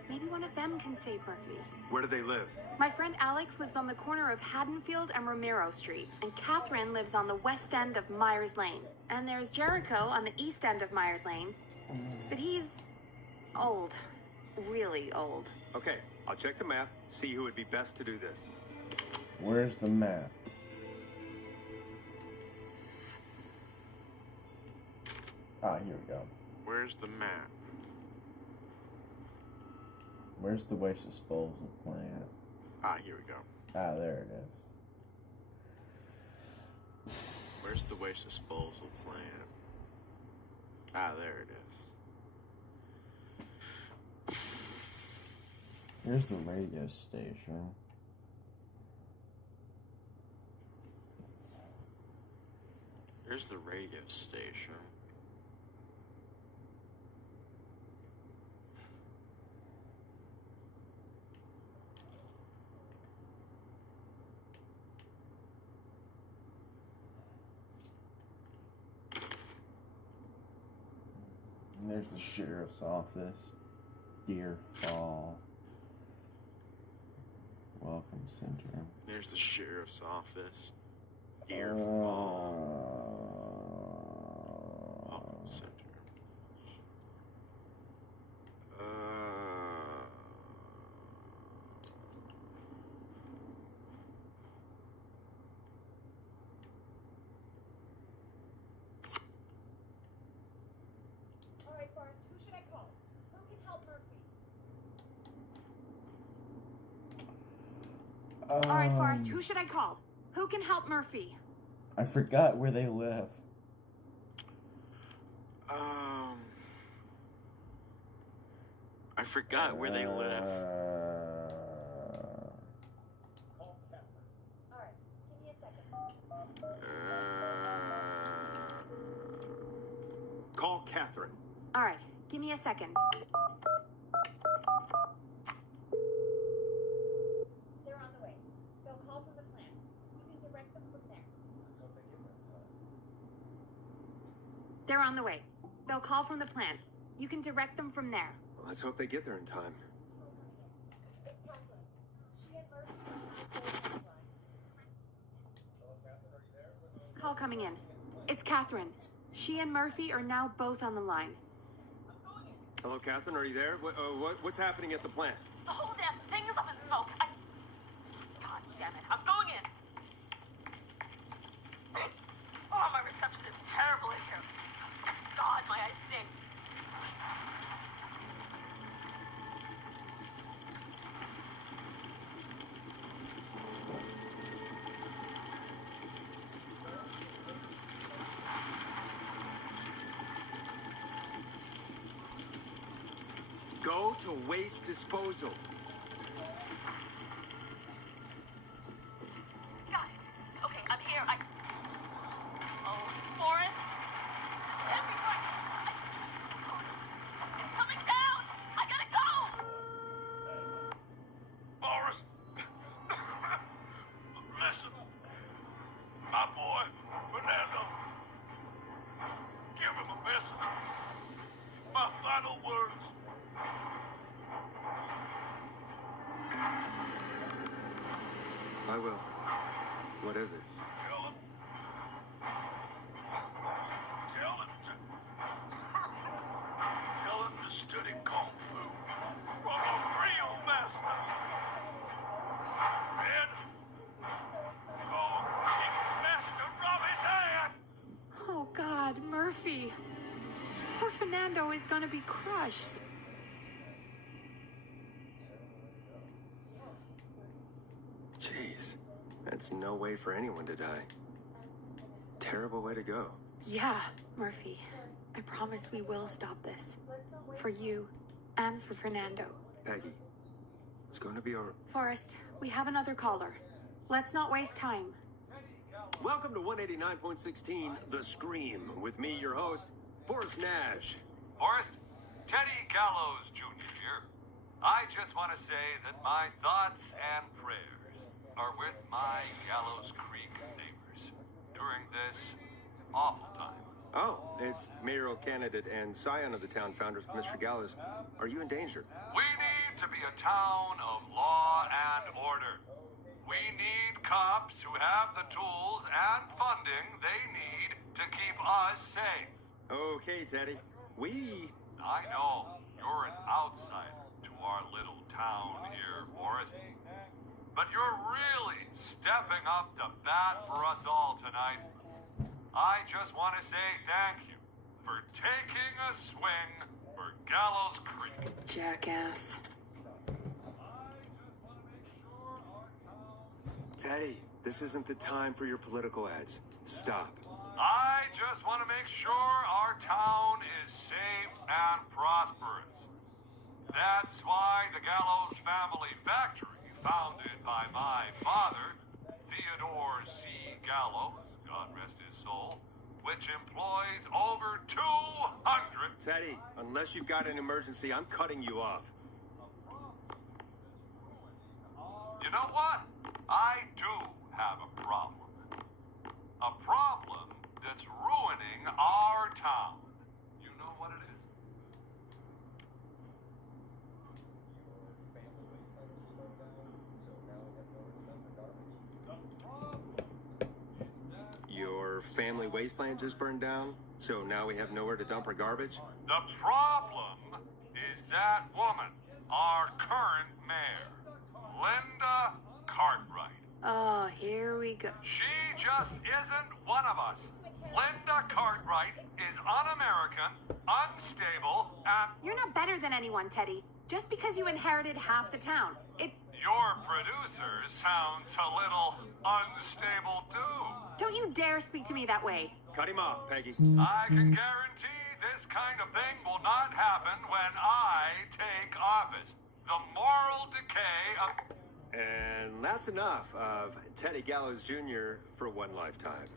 Maybe one of them can save Murphy. Where do they live? My friend Alex lives on the corner of Haddonfield and Romero Street, and Catherine lives on the west end of Myers Lane. And there's Jericho on the east end of Myers Lane. But he's old. Really old. Okay, I'll check the map, see who would be best to do this. Where's the map? Ah, here we go. Where's the map? Where's the waste disposal plant? Ah, here we go. Ah, there it is. Where's the waste disposal plant? Ah, there it is. Here's the radio station. Here's the radio station. And there's the sheriff's office. Deer Fall. Welcome Center. There's the sheriff's office. Deer Fall. Welcome Center. All right, Forrest, who should I call? Who can help Murphy? All right, Forrest, who should I call? Who can help Murphy? I forgot where they live. I forgot where they live. All right, give me a second. Call Catherine. All right, give me a second. They're on the way. They'll call from the plant. You can direct them from there. They're on the way. They'll call from the plant. You can direct them from there. Well, let's hope they get there in time. It's Catherine. She and Murphy. Call coming in. It's Catherine. She and Murphy are now both on the line. Hello, Catherine. Are you there? What's happening at the plant? The whole damn thing is up in smoke. God damn it. I'm going in. Oh, my reception is terrible in here. God, my eyes sting. Go to waste disposal. Got it. Okay, I'm here. Oh, Forrest. Get me right. It's coming down. I gotta go. Forrest. Listen. My boy, Fernando. Give him a message. My final words. I will. What is it? Tell him. Tell him to study Kung Fu from a real master. And go kick Master Robbie's ass. Oh, God, Murphy. Poor Fernando is gonna be crushed. Jeez. That's no way for anyone to die. Terrible way to go. Yeah, Murphy. I promise we will stop this. For you and for Fernando. Peggy, it's going to be all right. Forrest, we have another caller. Let's not waste time. Welcome to 189.16, The Scream, with me, your host, Forrest Nash. Forrest, Teddy Gallows Jr. here. I just want to say that my thoughts and prayers are with my Gallows Creek neighbors during this awful time. Oh, it's mayoral candidate and scion of the town founders, Mr. Gallows. Are you in danger? We need to be a town of law and order. We need cops who have the tools and funding they need to keep us safe. Okay, Teddy. I know you're an outsider to our little town here, Forrest. But you're really stepping up to bat for us all tonight. I just want to say thank you for taking a swing for Gallows Creek. Jackass. Teddy, this isn't the time for your political ads. stop. I just want to make sure our town is safe and prosperous. That's why the Gallows Family Factory, founded by my father, Theodore C. Gallows, God rest his soul, which employs over 200... Teddy, unless you've got an emergency, I'm cutting you off. You know what? I do have a problem. A problem that's ruining our town. You know what it is? Your family waste plant just burned down, so now we have nowhere to dump our garbage? The problem is that woman, our current mayor, Linda Cartwright. Oh, here we go. She just isn't one of us. Linda Cartwright is un-American, unstable, and... You're not better than anyone, Teddy. Just because you inherited half the town. Your producer sounds a little unstable, too. Don't you dare speak to me that way. Cut him off, Peggy. I can guarantee this kind of thing will not happen when I take office. The moral decay of... And that's enough of Teddy Gallows Jr. for one lifetime.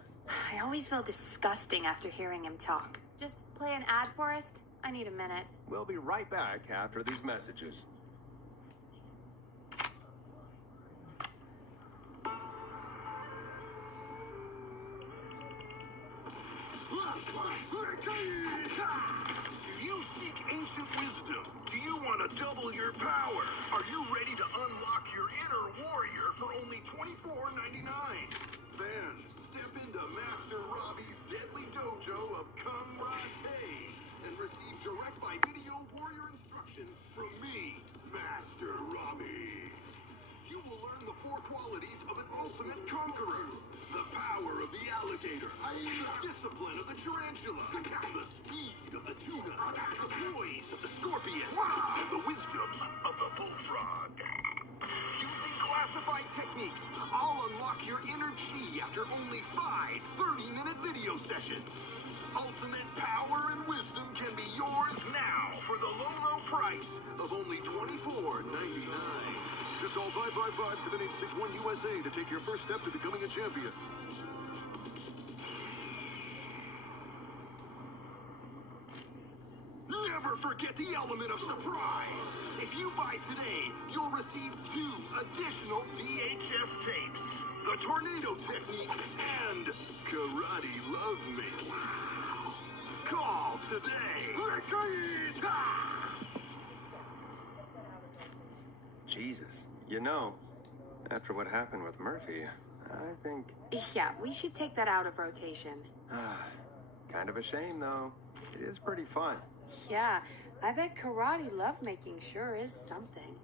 I always feel disgusting after hearing him talk. Just play an ad for us? I need a minute. We'll be right back after these messages. Do you seek ancient wisdom? Do you want to double your power? Are you ready to unlock your inner warrior for only $24.99? Then step into Master Robbie's deadly dojo of Karate and receive direct by video warrior instruction from me, Master Robbie. You will learn the 4 qualities of an ultimate conqueror. The power of the alligator, the discipline of the tarantula, the speed of the tuna, the poise of the scorpion, and the wisdom of the bullfrog. Using classified techniques, I'll unlock your inner chi after only 5 30-minute video sessions. Ultimate power and wisdom can be yours now for the low, low price of only $24.99. Just call 555-7861 USA to take your first step to becoming a champion. Never forget the element of surprise. If you buy today, you'll receive 2 additional VHS tapes. The Tornado Technique and Karate Love Me. Call today. Jesus, you know, after what happened with Murphy, I think... Yeah, we should take that out of rotation. Kind of a shame, though. It is pretty fun. Yeah, I bet karate lovemaking sure is something.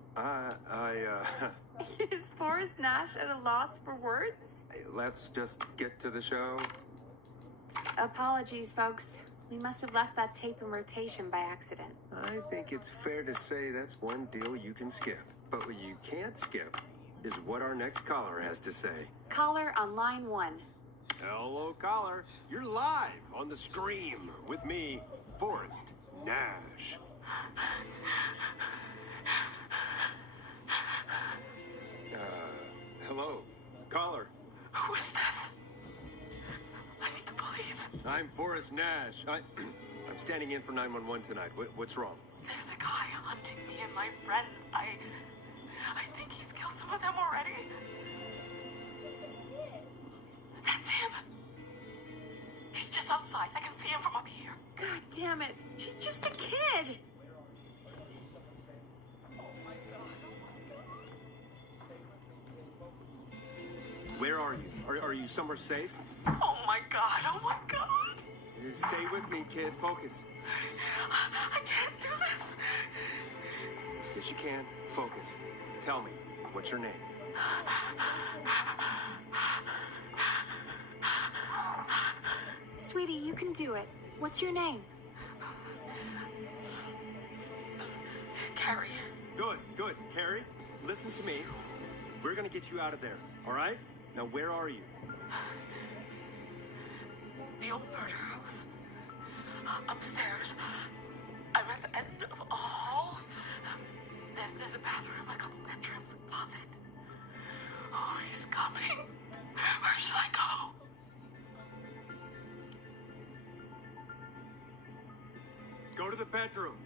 Is Forrest Nash at a loss for words? Let's just get to the show. Apologies, folks. We must have left that tape in rotation by accident. I think it's fair to say that's one deal you can skip. But what you can't skip is what our next caller has to say. Caller on line 1. Hello, caller. You're live on the stream with me, Forrest Nash. Hello, caller. Who is this? I need the police. I'm Forrest Nash. I'm standing in for 911 tonight. What's wrong? There's a guy hunting me and my friends. I think he's killed some of them already. That's him. He's just outside. I can see him from up here. God damn it. She's just a kid. Where are you? Are you somewhere safe? Oh my god. Oh my god. Stay with me, kid. Focus. I can't do this. Yes, you can. Focus. Tell me, what's your name? Sweetie, you can do it. What's your name? Carrie. Good. Carrie, listen to me. We're gonna get you out of there, all right? Now, where are you? The old murder house. Upstairs. I'm at the end of a hall. There's a bathroom, a couple bedrooms, a closet. Oh, he's coming. Where should I go? Go to the bedroom.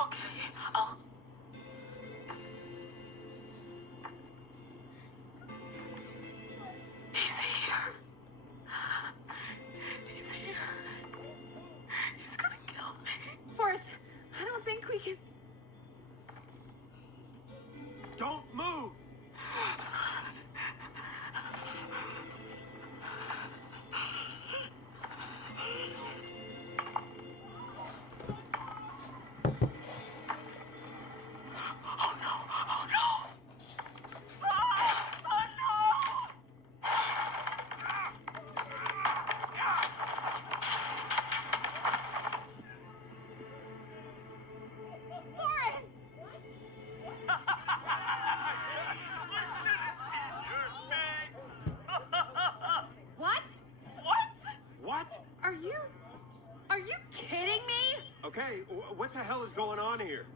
Okay, I'll... He's here. He's here. He's gonna kill me. Forrest, I don't think we can... Don't move! Oh no! Oh no! Oh no! Forrest! What? What? What? Are you kidding me? Okay, what the hell is going on here?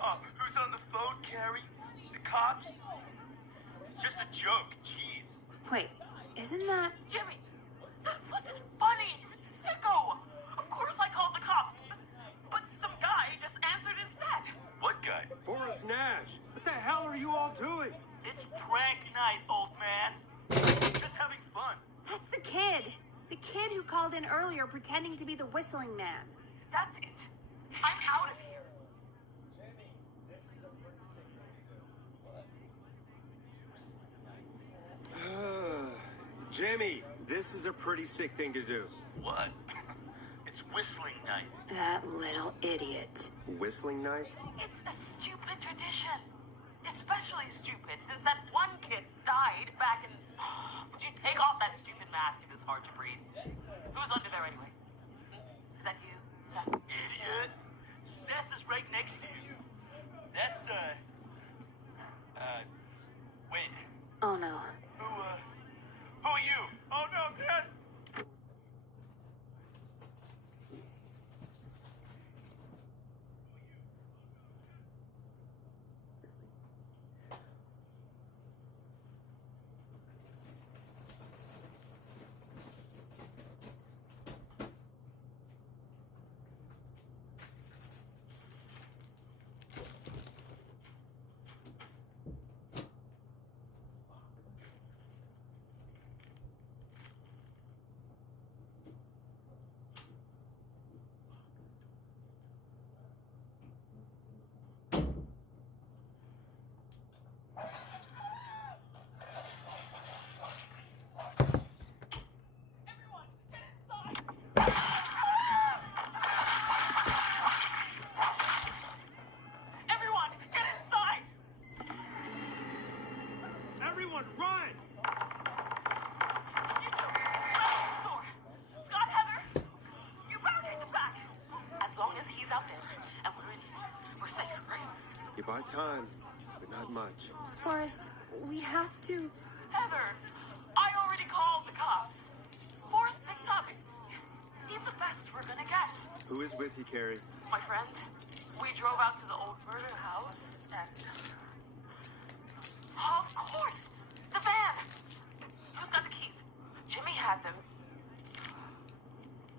Oh, who's on the phone, Carrie? The cops? It's just a joke, jeez. Wait, isn't that... Jimmy, that wasn't funny, you sicko! Of course I called the cops, but some guy just answered instead. What guy? Forrest Nash, what the hell are you all doing? It's prank night, old man. Just having fun. That's the kid. The kid who called in earlier pretending to be the whistling man. That's it. I'm out of here. Jimmy, this is a pretty sick thing to do. What? It's whistling night. That little idiot. Whistling night? It's a stupid tradition. Especially stupid since that one kid died back in... Would you take off that stupid mask if it's hard to breathe? Who's under there anyway? Is that you, Seth? Idiot. Seth is right next to you. That's, wait. Oh no. Who are you? Oh no, Dad! Everyone, get inside! Everyone, run! You two, close the door. Scott, Heather, you barricade the back. As long as he's out there and we're in here, we're safe, right? You buy time, but not much. Forrest, we have to... Heather, I already called the cops. Forrest picked up. He's the best we're gonna get. Who is with you, Carrie? My friend, we drove out to the old murder house and... Oh, of course! The van! Who's got the keys? Jimmy had them.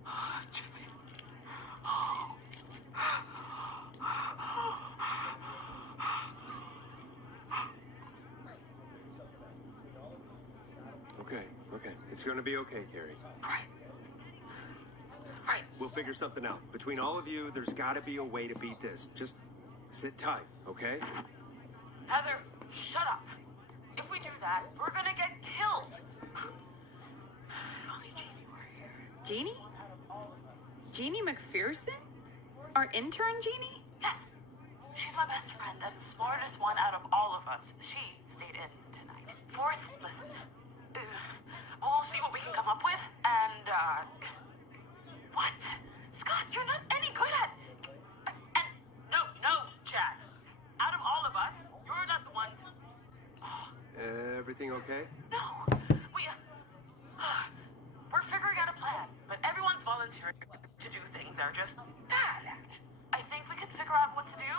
Oh, Jimmy. Oh. Okay. It's gonna be okay, Carrie. Right. We'll figure something out. Between all of you, there's gotta be a way to beat this. Just sit tight, okay? Heather, shut up. If we do that, we're gonna get killed. If only Jeannie were here. Jeannie? Jeannie McPherson? Our intern Jeannie? Yes. She's my best friend and the smartest one out of all of us. She stayed in tonight. Forrest, listen. We'll see what we can come up with, and, What? Scott, you're not any good at... And, no, Chad. Out of all of us, you're not the one to... Everything okay? No. her to do things they're just bad at. I think we can figure out what to do,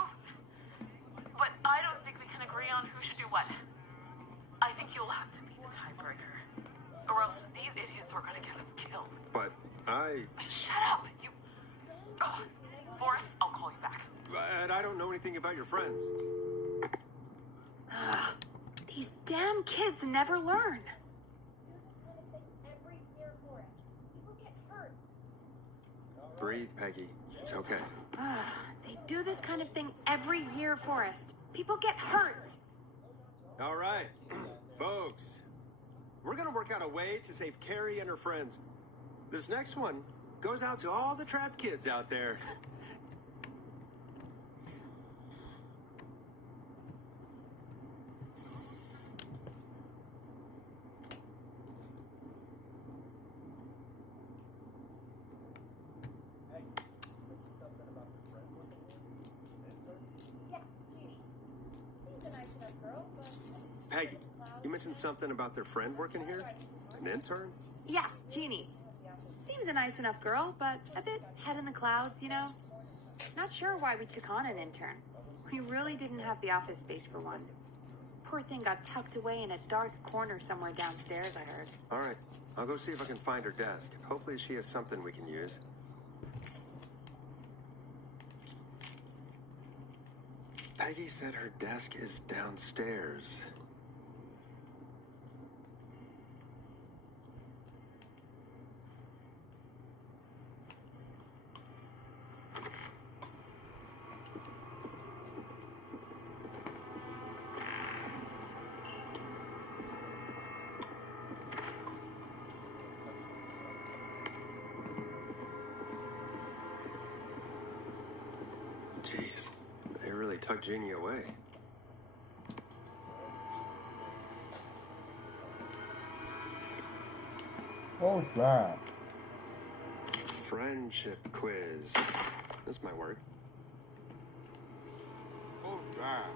but I don't think we can agree on who should do what. I think you'll have to be the tiebreaker, or else these idiots are gonna get us killed. But Shut up, you... Ugh. Forrest, I'll call you back. But I don't know anything about your friends. Ugh, these damn kids never learn. Every year for it. People get hurt. Breathe, Peggy. It's okay. Ugh, they do this kind of thing every year, Forrest. People get hurt. All right, folks. We're gonna work out a way to save Carrie and her friends. This next one goes out to all the trapped kids out there. Yeah, Jeannie. She's a nice enough girl, but... Peggy, you mentioned something about their friend working here? An intern? Yeah, Jeannie. Seems a nice enough girl, but a bit head in the clouds, you know? Not sure why we took on an intern. We really didn't have the office space for one. Poor thing got tucked away in a dark corner somewhere downstairs, I heard. All right, I'll go see if I can find her desk. Hopefully she has something we can use. Peggy said her desk is downstairs. Jeez, they really tucked Jeannie away. Oh, God. Friendship quiz. This might work. Oh, God.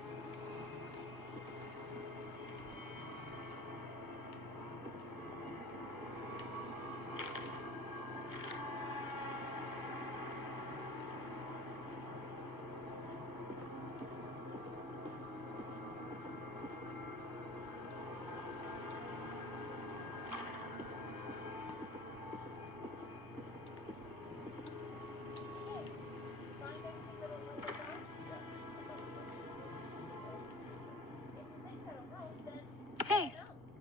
Hey,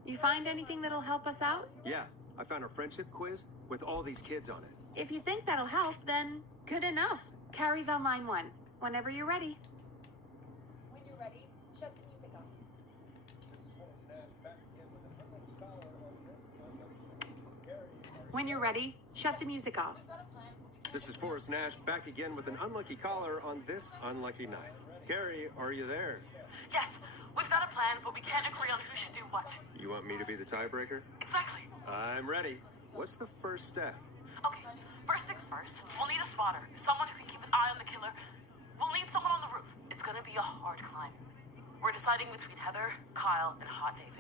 you find anything that'll help us out? Yeah, I found a friendship quiz with all these kids on it. If you think that'll help, then good enough. Carrie's on line 1. Whenever you're ready. When you're ready, shut the music off. When you're ready, shut the music off. This is Forrest Nash back again with an unlucky caller on this unlucky night. Carrie, are you there? Yes, we've got a plan, but we can't agree on who should do what. You want me to be the tiebreaker? Exactly. I'm ready. What's the first step? Okay, first things first, we'll need a spotter. Someone who can keep an eye on the killer. We'll need someone on the roof. It's gonna be a hard climb. We're deciding between Heather, Kyle, and Hot David.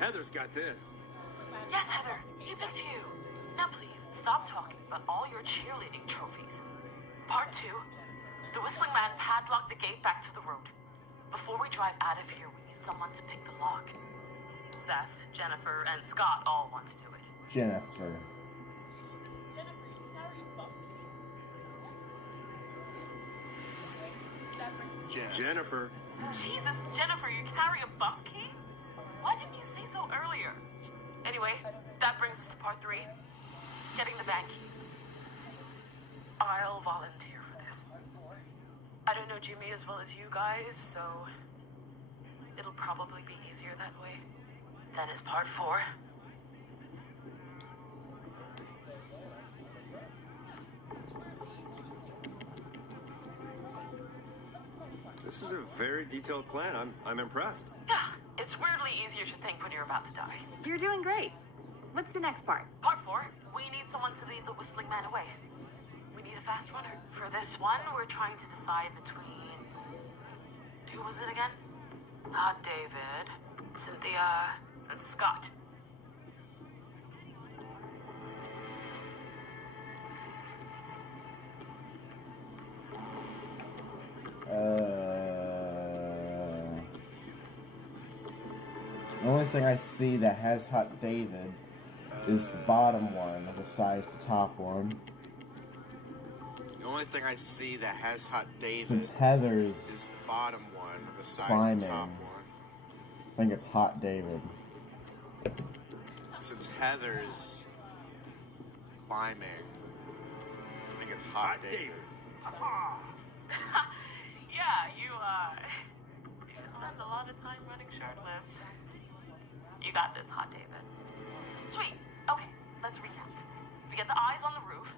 Heather's got this. Yes, Heather, he picked you. Now please, stop talking about all your cheerleading trophies. Part 2, the Whistling Man padlocked the gate back to the road. Before we drive out of here, we need someone to pick the lock. Seth, Jennifer, and Scott all want to do it. Jennifer. Jennifer. Jesus, Jennifer, you carry a bump key? Why didn't you say so earlier? Anyway, that brings us to part 3. Getting the bank keys. I'll volunteer for this. I don't know Jimmy as well as you guys, so it'll probably be easier that way. Then is part 4. This is a very detailed plan. I'm impressed. Yeah, it's It's weirdly easier to think when you're about to die. You're doing great. What's the next part? Part 4, we need someone to lead the Whistling Man away. We need a fast runner. For this one, we're trying to decide between... Who was it again? David, Cynthia, and Scott. The only thing I see that has Hot David is the bottom one, besides the top one. The only thing I see that has Hot David Since Heather's is the bottom one, besides climbing, the top one. I think it's Hot David. Since Heather's climbing, I think it's Hot David. Yeah, you spend a lot of time running shirtless. You got this, Hot David. Sweet. Okay, let's recap. We get the eyes on the roof.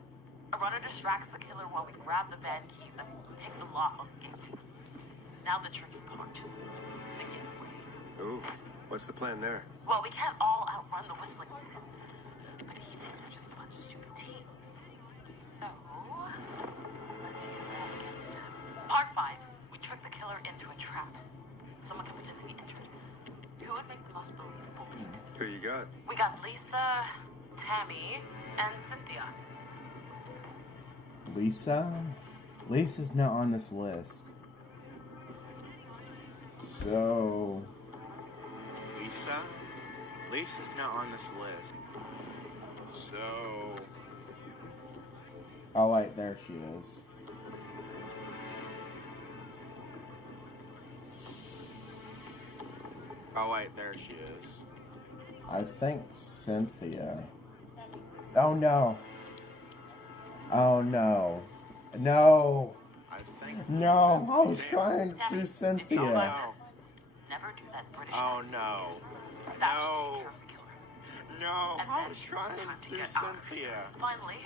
A runner distracts the killer while we grab the van keys and pick the lock on the gate. Now the tricky part. The getaway. Ooh, what's the plan there? Well, we can't all outrun the Whistling Man. But he thinks we're just a bunch of stupid teens. So, let's use that against him. Part 5. We trick the killer into a trap. Someone can pretend to be injured. Who would make the most believable lead? Who you got? We got Lisa, Tammy, and Cynthia. Lisa? Lisa's not on this list. So... Lisa's not on this list. So... Oh wait, there she is. Oh wait, there she is. I think Cynthia. Oh no. Oh no. No. I think No, I was Cynthia. trying to do Cynthia. Oh no. Never do that British Oh accent. no. That No. should take care of the killer. No, And I then was trying it's time to to do get out. Cynthia. Finally,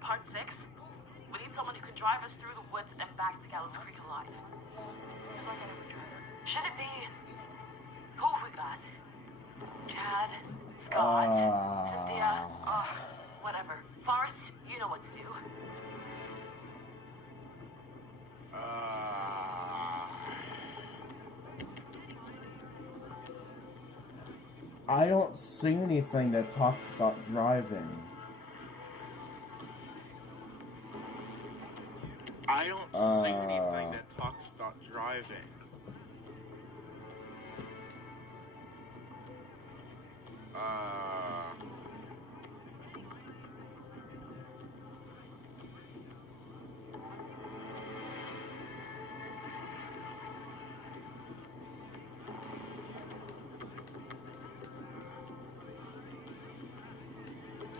part 6. We need someone who can drive us through the woods and back to Gallows Creek alive. Who's our getaway driver? Should it be... Who have we got? Chad, Scott, Cynthia, whatever. Forrest, you know what to do. I don't see anything that talks about driving. I don't see anything that talks about driving.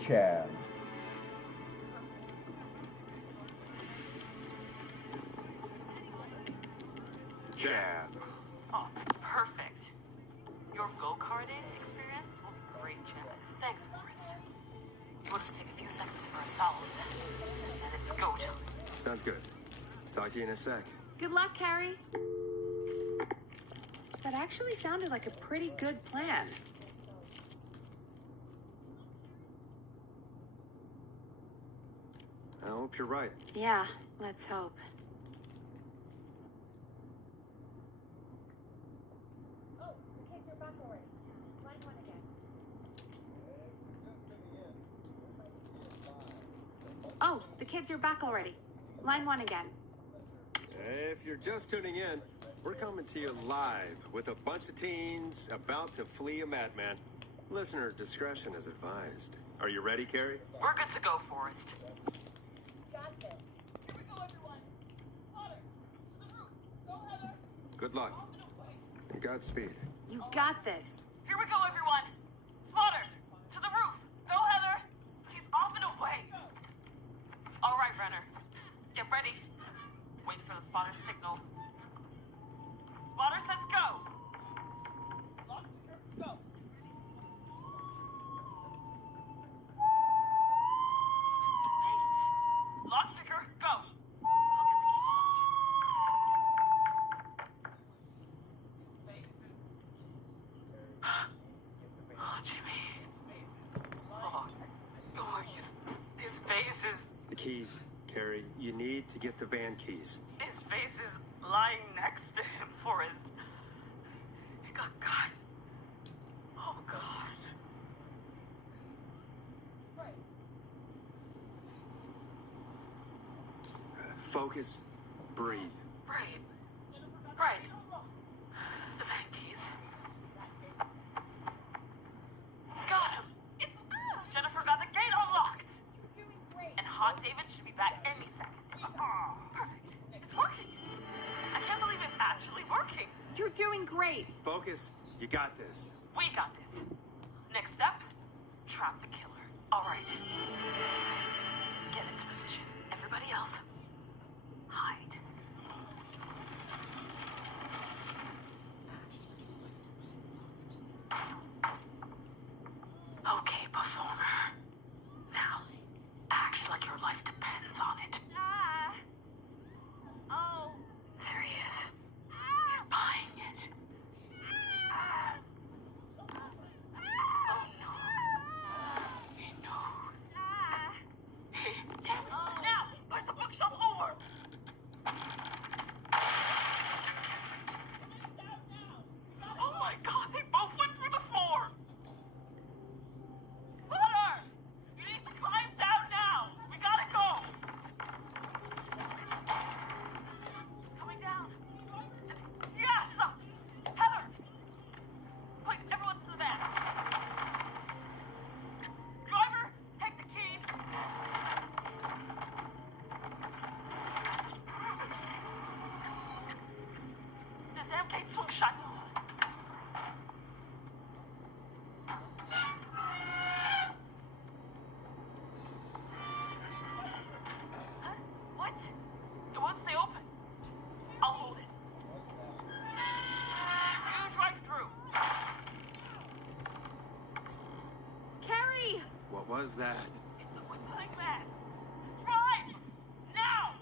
Chad. Chad. Oh, perfect. Your go-karting experience will be great, Chad. Thanks, Forrest. We'll just take a few seconds for ourselves, and it's go time. Sounds good. Talk to you in a sec. Good luck, Carrie. That actually sounded like a pretty good plan. I hope you're right. Yeah, let's hope. Oh, the kids are back already. Line 1 again. Oh, the kids are back already. Line 1 again. If you're just tuning in, we're coming to you live with a bunch of teens about to flee a madman. Listener discretion is advised. Are you ready, Carrie? We're good to go, Forrest. Got this. Here we go, everyone. Potter, to the roof. Go, Heather. Good luck. And Godspeed. You got this. Here we go, everyone. Spotter, to the roof. Go, Heather. She's off and away. All right, Renner. Get ready. Wait for the spotter's signal. Spotter says go. Go. Wait. Lockpicker, go. I'll get the keys on the face is... The keys, Carrie. You need to get the van keys. His face is lying next to him, Forrest. He got cut. Oh, God. Focus. Breathe. Right. The van keys. Got him. Jennifer got the gate unlocked. And Hot David should be back any second. Perfect. It's working. I can't believe it's actually working. You're doing great. Focus. You got this. We got this. Next step, trap the killer. All right. Get into position. Everybody else, hide. Okay, performer. Now, act like your life depends on it. Oh. There he is. He's buying it. Oh no. He knows. Hey, damn it. Now, push the bookshelf over. Oh my God, they both went through the floor. Spotter! You need to climb down now. We gotta go. He's coming down. Yes! Heather! Quick, everyone to the van. Driver, take the keys. The damn gate swung shut. Huh? What? It won't stay open. I'll hold it. You drive through. Carrie! What was that? It's a whistling man. Drive! Now!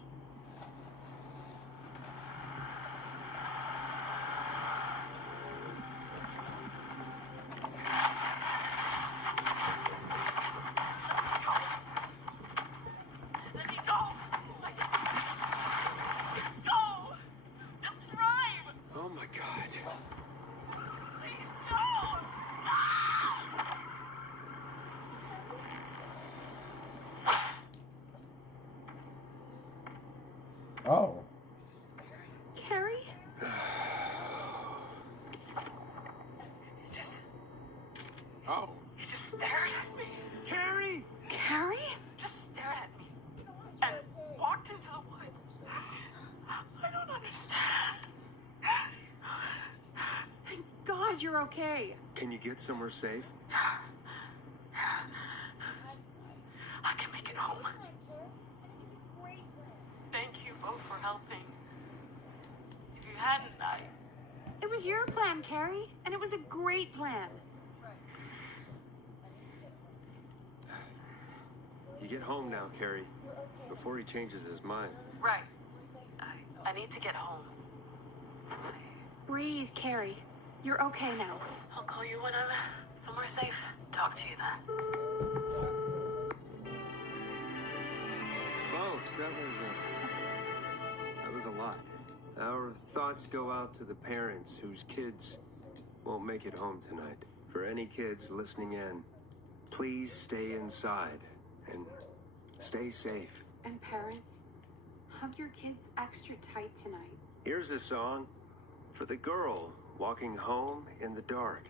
Let me go! Go! Just drive! Oh my God. Please, no! Oh. Carrie? Oh. He just stared at me. Carrie! Carrie? Just stared at me. And walked into the woods. I don't understand. Thank God you're okay. Can you get somewhere safe? I can make it home. Thank you both for helping. If you hadn't, It was your plan, Carrie, and it was a great plan. You get home now, Carrie, before he changes his mind. Right. I need to get home. Breathe, Carrie. You're okay now. I'll call you when I'm somewhere safe. Talk to you then. Folks, that was a lot. Our thoughts go out to the parents whose kids won't make it home tonight. For any kids listening in, please stay inside and stay safe. And parents, hug your kids extra tight tonight. Here's a song for the girl walking home in the dark.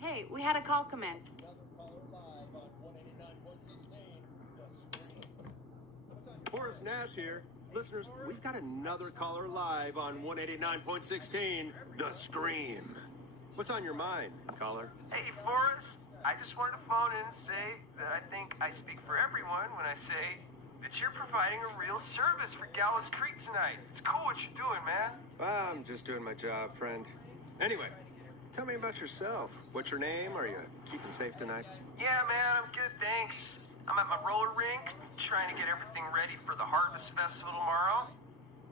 Hey, we had a call come in. Forrest Nash here. Listeners, we've got another caller live on 189.16, The Scream. What's on your mind, caller? Hey, Forrest. I just wanted to phone in and say that I think I speak for everyone when I say that you're providing a real service for Gallows Creek tonight. It's cool what you're doing, man. Well, I'm just doing my job, friend. Anyway, tell me about yourself. What's your name? Are you keeping safe tonight? Yeah, man, I'm good, thanks. I'm at my roller rink, trying to get everything ready for the Harvest Festival tomorrow.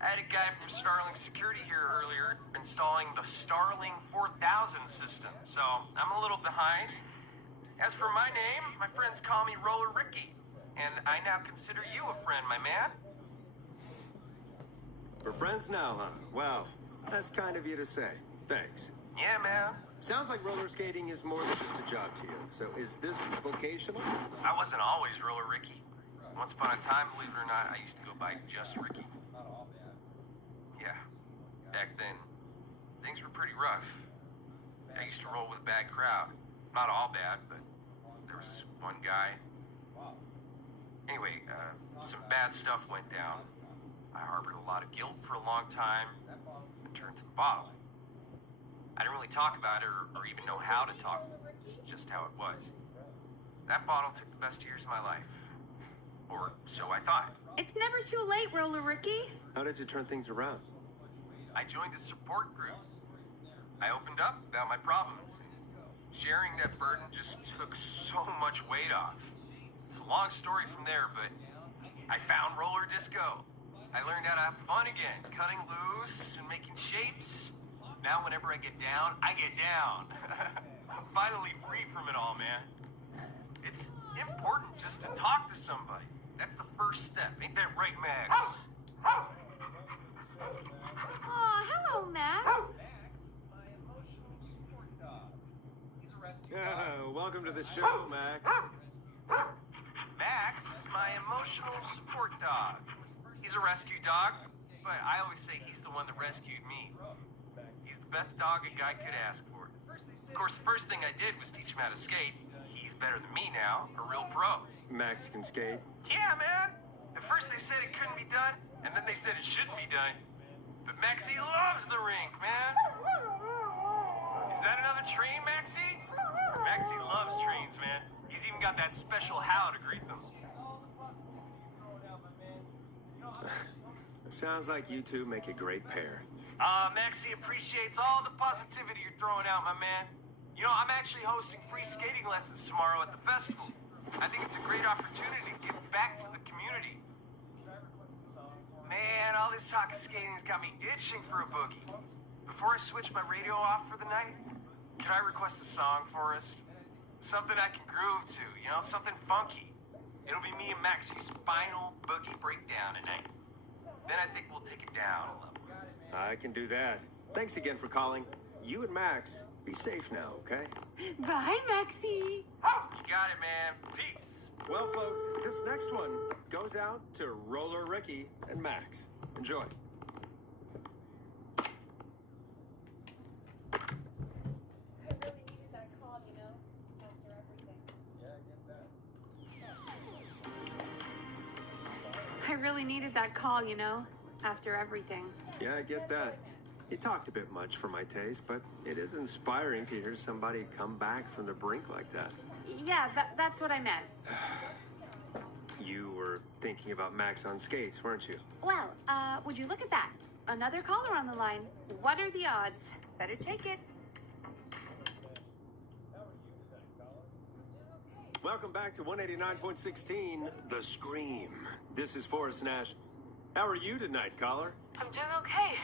I had a guy from Starling Security here earlier installing the Starling 4000 system, so I'm a little behind. As for my name, my friends call me Roller Ricky, and I now consider you a friend, my man. We're friends now, huh? Well, that's kind of you to say. Thanks. Yeah, man. Sounds like roller skating is more than just a job to you. So is this vocational? I wasn't always Roller Ricky. Once upon a time, believe it or not, I used to go by just Ricky. Yeah, back then, things were pretty rough. I used to roll with a bad crowd. Not all bad, but there was one guy. Anyway, some bad stuff went down. I harbored a lot of guilt for a long time and turned to the bottle. I didn't really talk about it or even know how to talk. It's just how it was. That bottle took the best years of my life. Or so I thought. It's never too late, Roller Ricky. How did you turn things around? I joined a support group. I opened up about my problems. Sharing that burden just took so much weight off. It's a long story from there, but I found roller disco. I learned how to have fun again, cutting loose and making shapes. Now whenever I get down, I get down. I'm finally free from it all, man. It's important just to talk to somebody. That's the first step. Ain't that right, Max? Aw, hello, Max. Welcome to the show, Max. Max is my emotional support dog. He's a rescue dog, but I always say he's the one that rescued me. He's the best dog a guy could ask for. Of course, the first thing I did was teach him how to skate. He's better than me now, a real pro. Max can skate. Yeah, man. At first they said it couldn't be done, and then they said it shouldn't be done. But Maxie loves the rink, man. Is that another train, Maxie? Maxie loves trains, man. He's even got that special how to greet them. Sounds like you two make a great pair. Maxie appreciates all the positivity you're throwing out, my man. You know, I'm actually hosting free skating lessons tomorrow at the festival. I think it's a great opportunity to give back to the community. Man, all this talk of skating's got me itching for a boogie. Before I switch my radio off for the night, could I request a song for us? Something I can groove to, you know, something funky. It'll be me and Maxie's final boogie breakdown tonight. Then I think we'll take it down a level. I can do that. Thanks again for calling. You and Max, be safe now, okay? Bye, Maxie. You got it, man. Peace. Well, folks, this next one goes out to Roller Ricky and Max. Enjoy. I really needed that call, you know, after everything. Yeah, I get that. He talked a bit much for my taste, but it is inspiring to hear somebody come back from the brink like that. Yeah, that's what I meant. You were thinking about Max on skates, weren't you? Well, would you look at that? Another caller on the line. What are the odds? Better take it. Welcome back to 189.16, The Scream. This is Forrest Nash. How are you tonight, caller? I'm doing okay.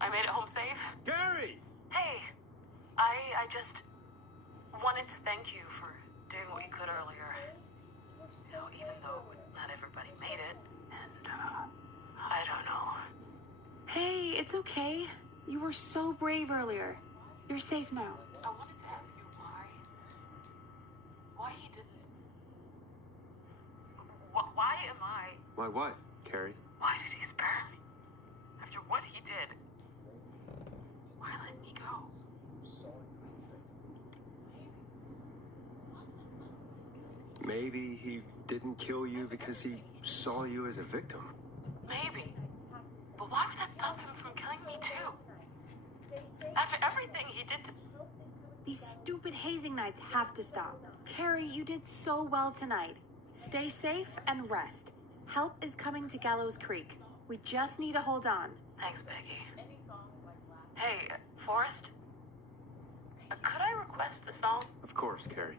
I made it home safe. Gary! Hey, I just wanted to thank you for doing what you could earlier. You know, even though not everybody made it, and, I don't know. Hey, it's okay. You were so brave earlier. You're safe now. I wanted to ask you why he didn't... Why am I... Why what, Carrie? Why did he spare me? After what he did, why let me go? Maybe he didn't kill you because he saw you as a victim. Maybe. But why would that stop him from killing me too? After everything he did to... These stupid hazing nights have to stop. Carrie, you did so well tonight. Stay safe and rest. Help is coming to Gallows Creek. We just need to hold on. Thanks, Peggy. Hey, Forrest? Could I request a song? Of course, Carrie.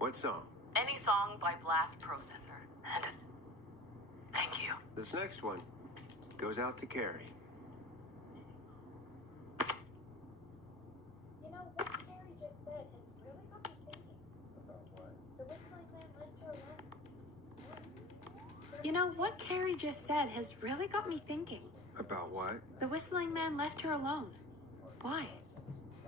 What song? Any song by Blast Processor. And thank you. This next one goes out to Carrie. You know, what Carrie just said has really got me thinking. About what? The Whistling Man left her alone. You know, what Carrie just said has really got me thinking. About what? The Whistling Man left her alone. Why?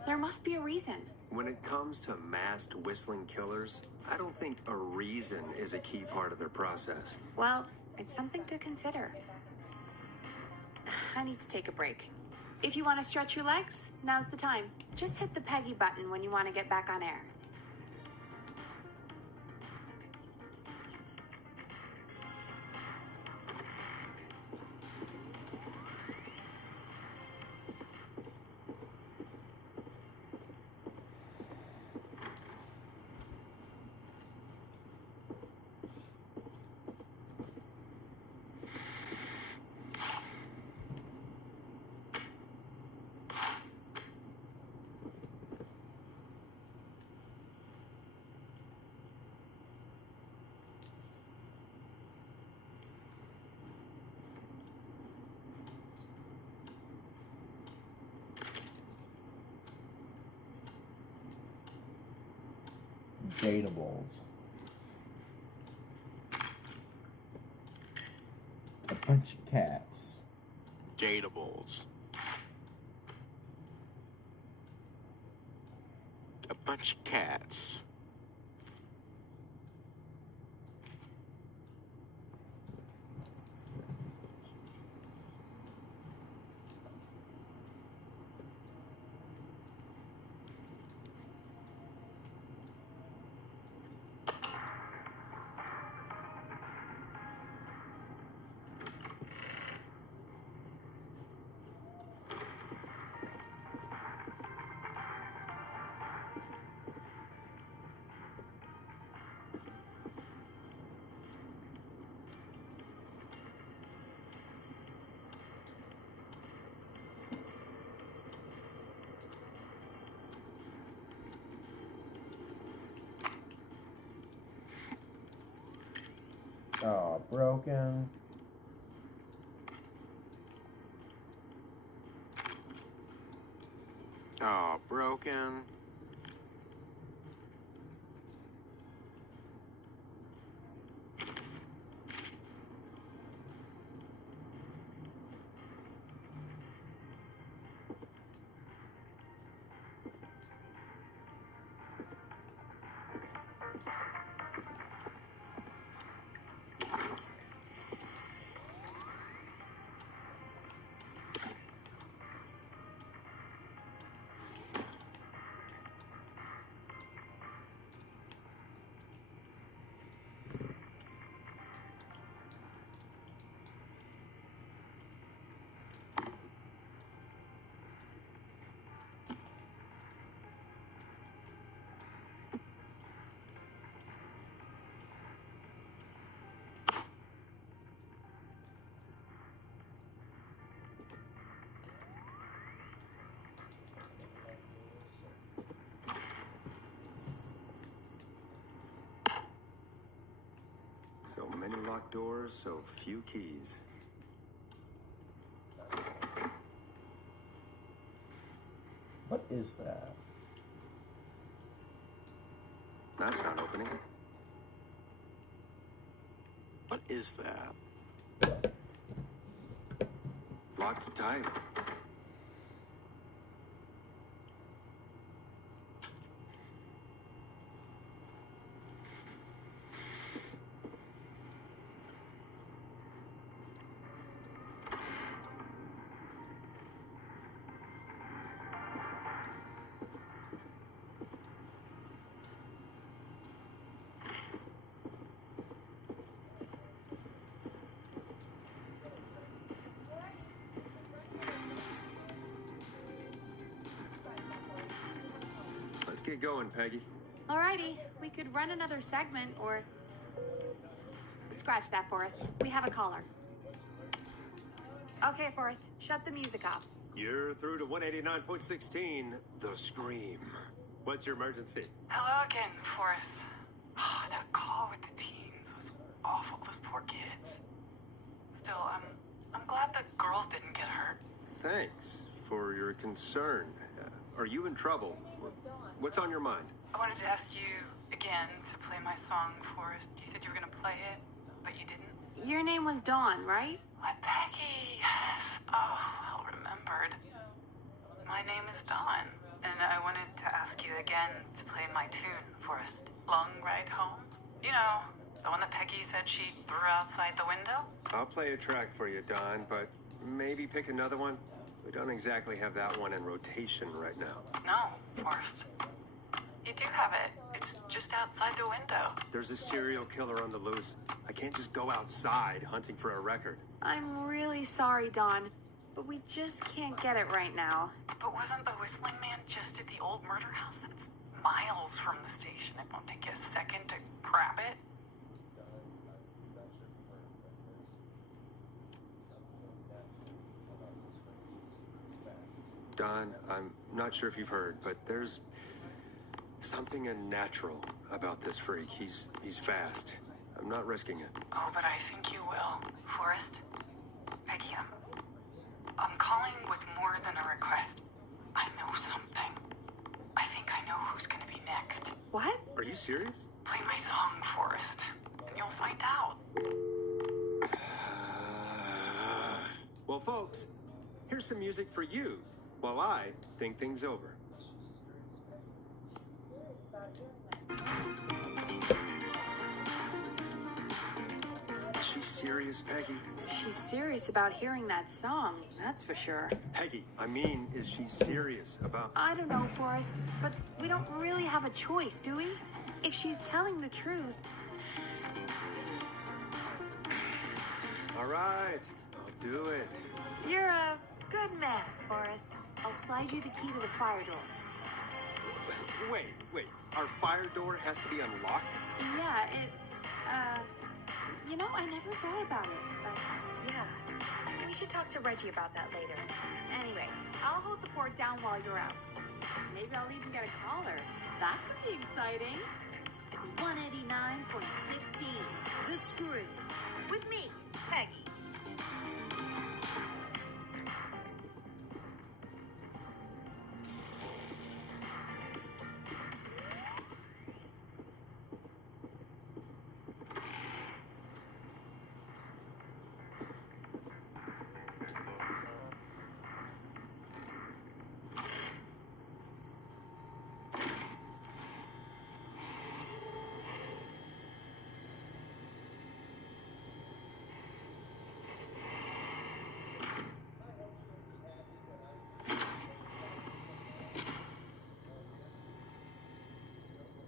There must be a reason. When it comes to masked whistling killers, I don't think a reason is a key part of their process. Well, it's something to consider. I need to take a break. If you want to stretch your legs, now's the time. Just hit the Peggy button when you want to get back on air. Datables. A bunch of cats. Jadables. A bunch of cats. Oh, broken. Oh, broken. So many locked doors, so few keys. What is that? That's not opening. What is that? Locked tight. Let's get going, Peggy. Alrighty, we could run another segment or scratch that, Forrest. We have a caller. Okay, Forrest, shut the music off. You're through to 189.16, The Scream. What's your emergency? Hello again, Forrest. Oh, that call with the teens was awful. Those poor kids. Still, I'm glad the girl didn't get hurt. Thanks for your concern. Are you in trouble? What's on your mind? I wanted to ask you again to play my song, Forrest. You said you were gonna play it, but you didn't. Your name was Dawn, right? Why, Peggy, yes. Oh, well remembered. My name is Dawn, and I wanted to ask you again to play my tune, Forrest. Long Ride Home. You know, the one that Peggy said she threw outside the window? I'll play a track for you, Don, but maybe pick another one. We don't exactly have that one in rotation right now. No, Forrest. You do have it. It's just outside the window. There's a serial killer on the loose. I can't just go outside hunting for a record. I'm really sorry, Dawn, but we just can't get it right now. But wasn't the Whistling Man just at the old murder house? That's miles from the station. It won't take you a second to grab it. Don, I'm not sure if you've heard, but there's something unnatural about this freak. He's fast. I'm not risking it. Oh, but I think you will. Forrest? Peggy, I'm calling with more than a request. I know something. I think I know who's gonna be next. What? Are you serious? Play my song, Forrest, and you'll find out. Well, folks, here's some music for you while I think things over. Is she serious, Peggy? She's serious about hearing that song, that's for sure. Peggy, I mean, is she serious about... I don't know, Forrest, but we don't really have a choice, do we? If she's telling the truth... All right, I'll do it. You're a good man, Forrest. I'll slide you the key to the fire door. Wait. Our fire door has to be unlocked? Yeah, you know, I never thought about it, but yeah. We should talk to Reggie about that later. Anyway, I'll hold the fort down while you're out. Maybe I'll even get a caller. That could be exciting. 189.16, The Screw. With me, Peggy.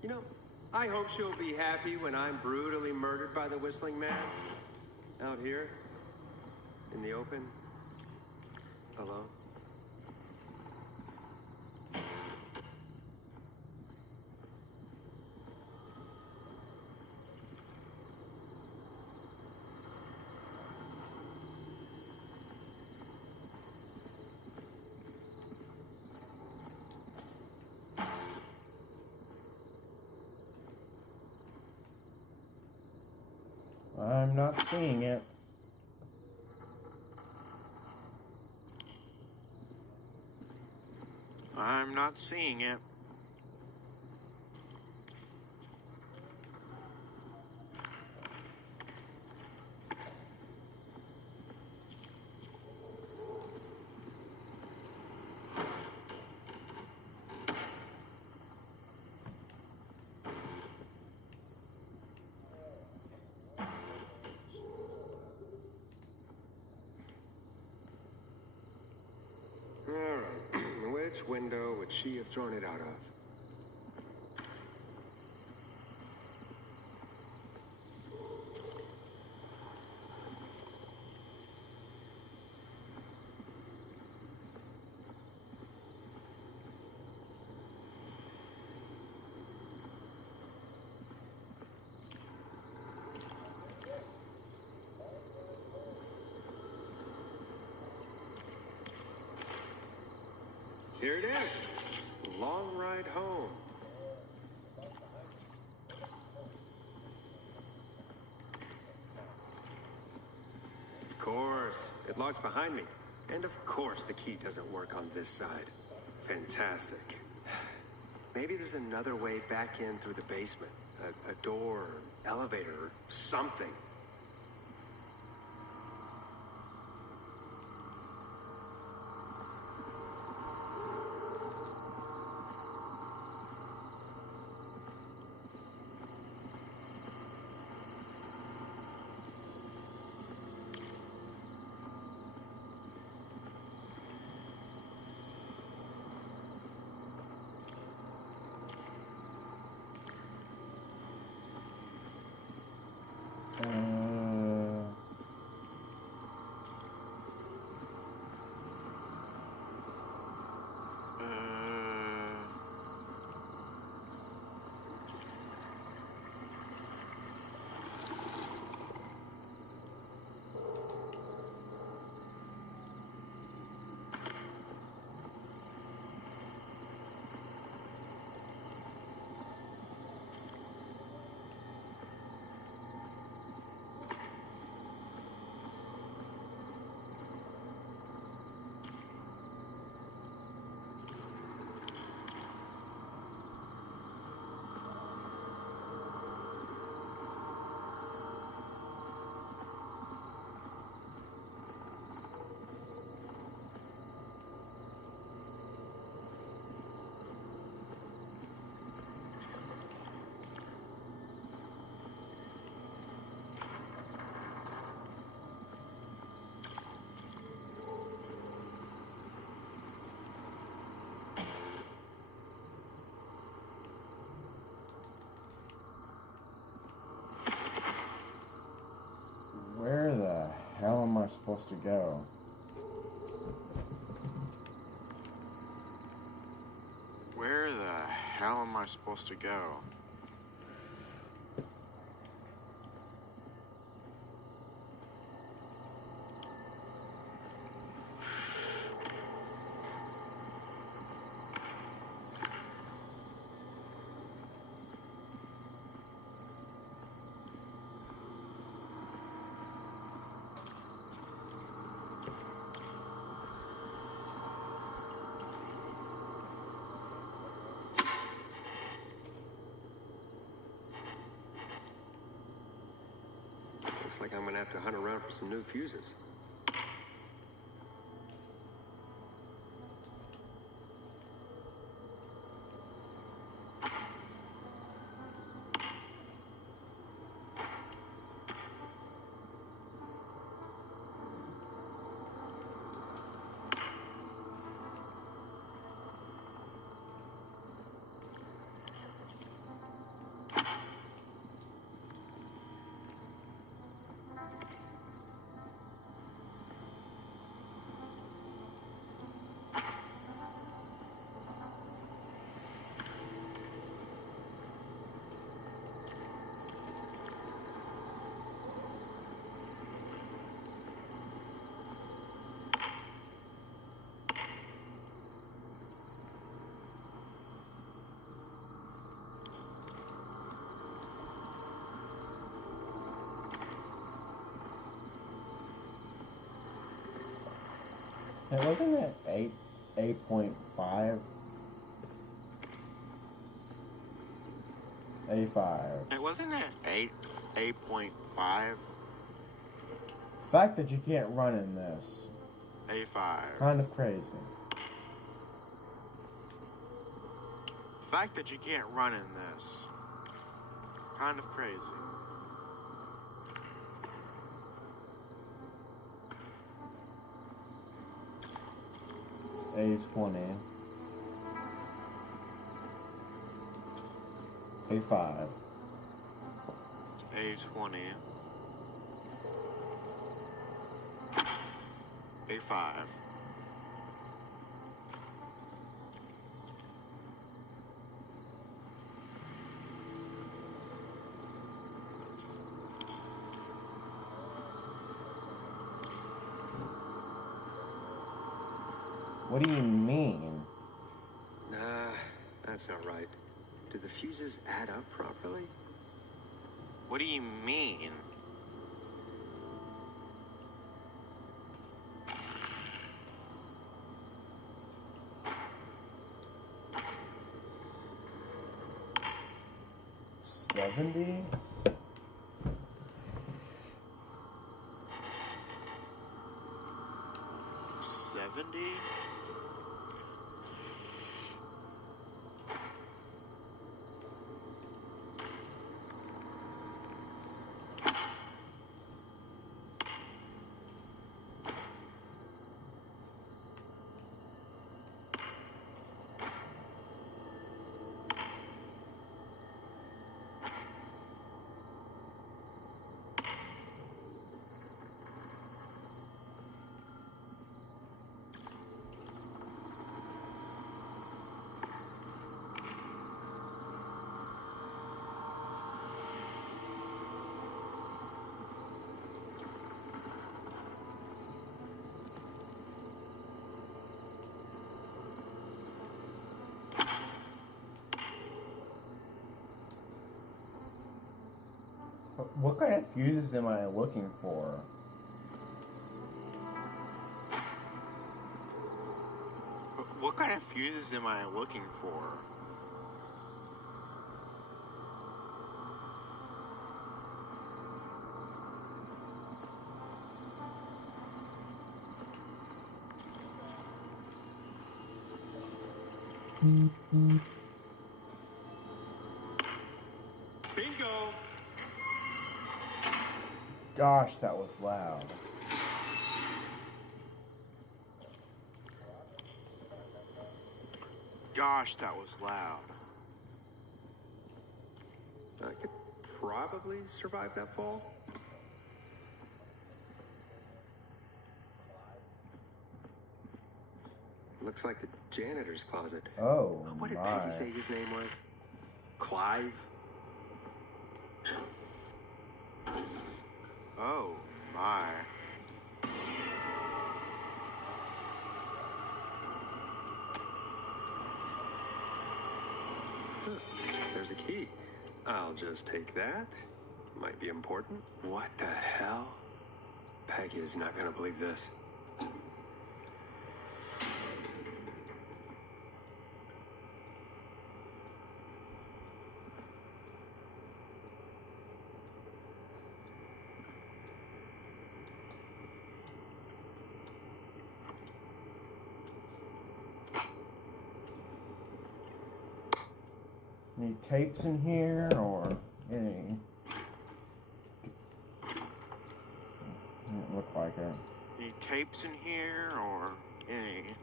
You know, I hope she'll be happy when I'm brutally murdered by the Whistling Man. Out here, in the open, alone. I'm not seeing it. I'm not seeing it. All right. Which window would she have thrown it out of? Here it is. Long ride home. Of course. It locks behind me. And of course the key doesn't work on this side. Fantastic. Maybe there's another way back in through the basement. A door, elevator, or something. Where the hell am I supposed to go? Where the hell am I supposed to go? Looks like I'm gonna have to hunt around for some new fuses. Hey, wasn't it 8.5? 85. Hey, wasn't it 8.5? The fact that you can't run in this. 85. Kind of crazy. The fact that you can't run in this. Kind of crazy. A20. A5. A20. A5. What do you mean? That's not right. Do the fuses add up properly? What do you mean? $70? 70? What kind of fuses am I looking for? What kind of fuses am I looking for? Bingo! Gosh, that was loud. Gosh, that was loud. I could probably survive that fall. Looks like the janitor's closet. Oh, what did my. Peggy say his name was? Clive? Oh, my. There's a key. I'll just take that. Might be important. What the hell? Peggy is not gonna believe this. Any tapes in here or any? Doesn't look like it. Any tapes in here or any?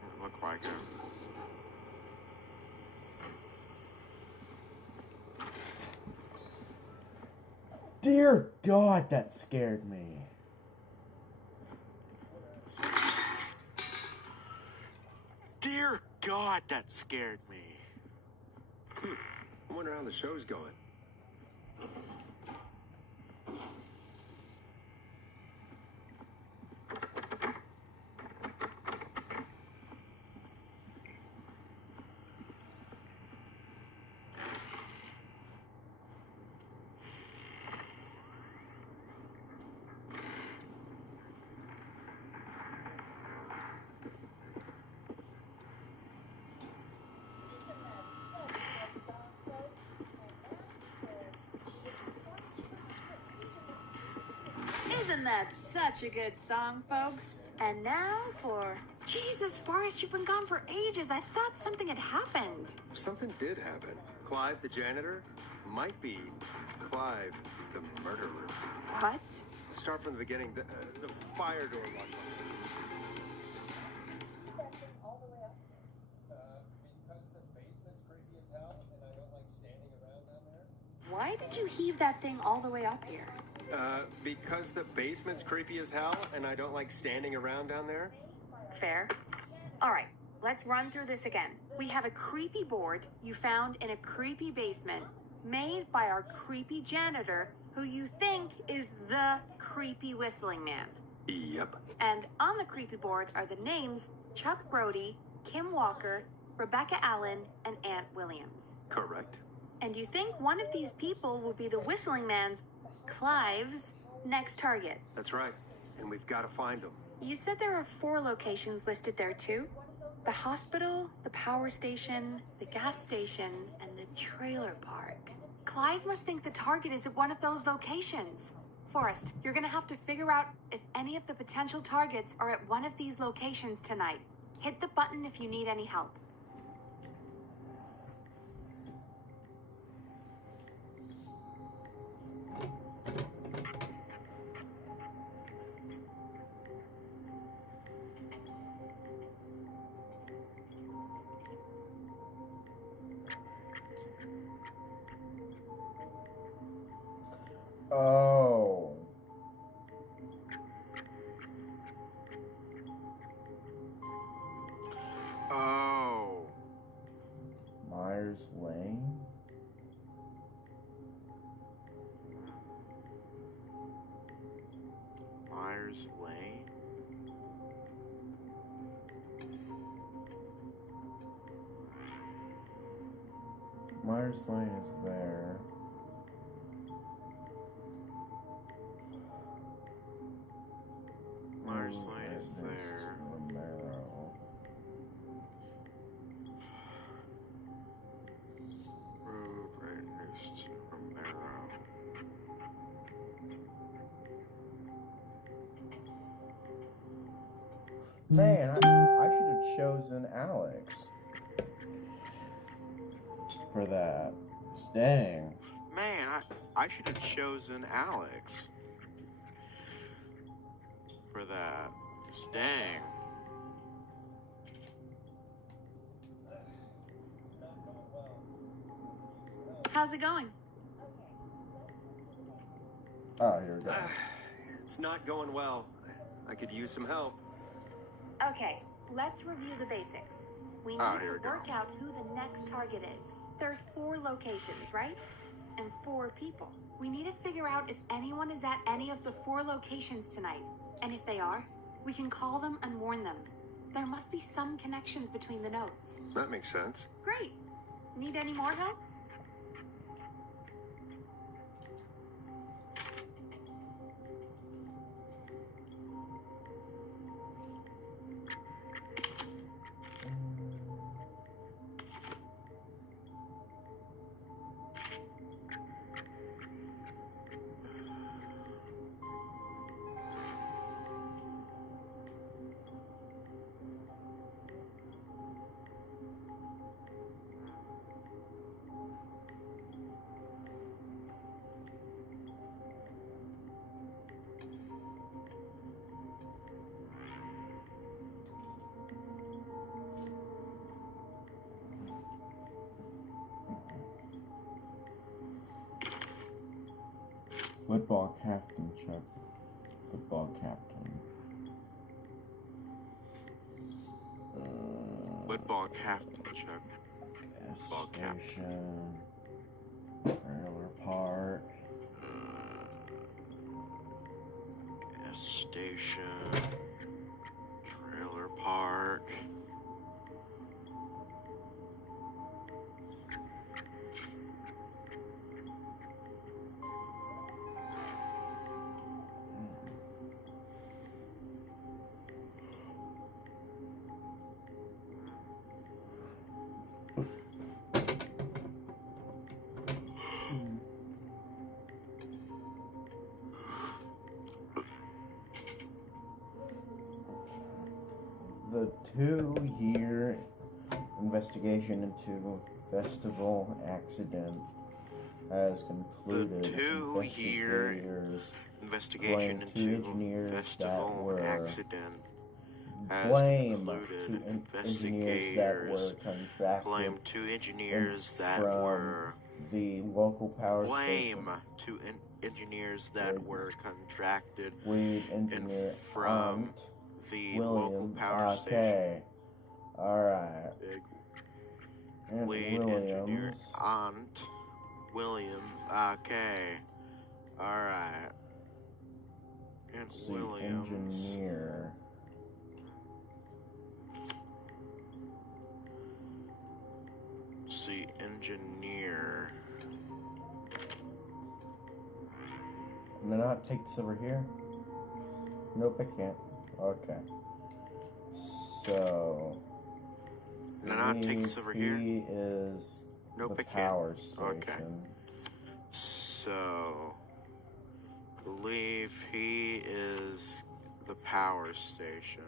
Doesn't look like it. Dear God, that scared me. Dear God, that scared me. I wonder how the show's going. Isn't that such a good song, folks? And now for... Jesus, Forrest, you've been gone for ages. I thought something had happened. Something did happen. Clive, the janitor, might be Clive, the murderer. What? Start from the beginning. The fire door locked. All the way up. Because the basement's creepy as hell, and I don't like standing around down there. Why did you heave that thing all the way up here? Because the basement's creepy as hell, and I don't like standing around down there. Fair. All right, let's run through this again. We have a creepy board you found in a creepy basement made by our creepy janitor who you think is the creepy whistling man. Yep. And on the creepy board are the names Chuck Brody, Kim Walker, Rebecca Allen, and Ant Williams. Correct. And you think one of these people will be the Whistling Man's, Clive's, next target? That's right. And we've got to find them. You said there are 4 locations listed there too? The hospital, the power station, the gas station, and the trailer park. Clive must think the target is at one of those locations. Forrest, you're gonna have to figure out if any of the potential targets are at one of these locations tonight. Hit the button if you need any help. Oh. Oh. Myers Lane? Myers Lane? Myers Lane is there. Myers Lane is there. Romero. Road right next to Romero. Man, I should have chosen Alex for that. Dang. Man, I should have chosen Alex for that. Dang. How's it going? Oh, here we go. It's not going well. I could use some help. Okay, let's review the basics. We need Ah, to here we go. work out who the next target is. There's 4 locations, right? And 4 people. We need to figure out if anyone is at any of the 4 locations tonight. And if they are, we can call them and warn them. There must be some connections between the notes. That makes sense. Great. Need any more help? Football captain, Chuck. Football captain. Football captain, Chuck. Gas Football captain. station. Trailer park. Gas station. Trailer park. The 2-year investigation into festival accident has concluded. The 2-year investigation blame 2 into engineers that festival were accident has blame concluded. 2 engineers that Investigators were contracted blame 2 engineers that from were the local power blame station. 2 engineers that were contracted Lead engineer from Aunt the local William. power station. Okay. Alright. Big Aunt lead engineer Williams. Aunt William. Okay. Alright. Aunt The Williams engineer. the engineer. Can I not take this over here? Nope, I can't. Okay. So... Can I not take this over here? He is Nope, the I can't. power station. Okay. So... believe he is the power station.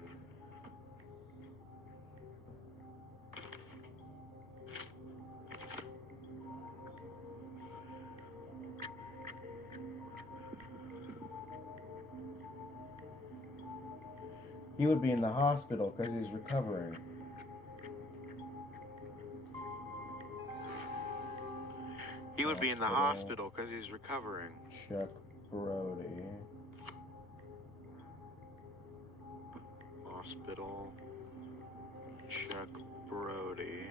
He would be in the hospital because he's recovering. He would be in the hospital because he's recovering. Chuck Brody. Hospital. Chuck Brody.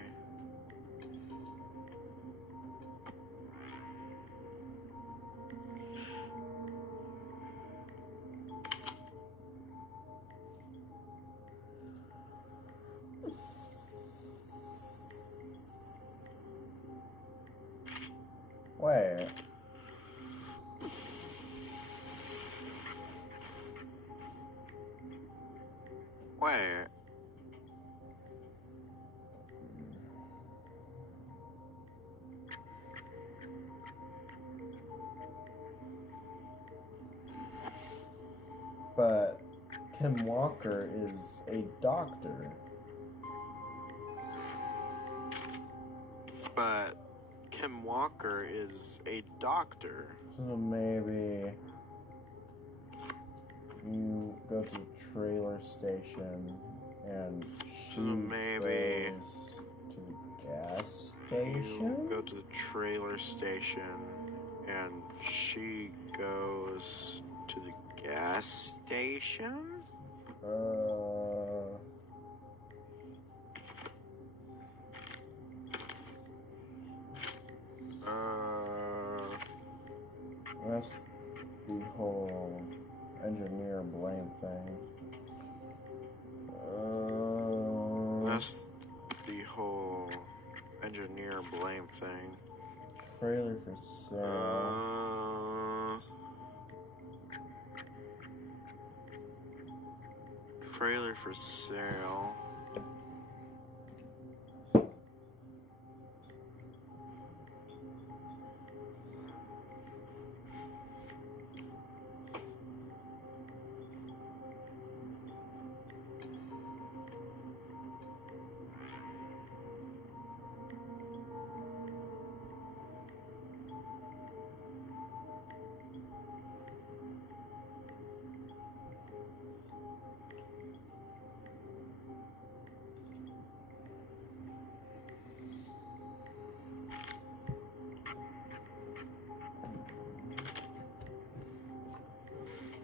Where? Where? But Kim Walker is a doctor. But Kim Walker is a doctor. So maybe you go to the trailer station and she maybe goes to the gas station? You go to the trailer station and she goes to the gas station? That's the whole engineer blame thing. That's the whole engineer blame thing. Trailer for sale. Trailer for sale.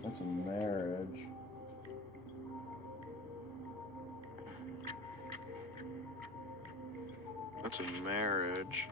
That's a marriage. That's a marriage.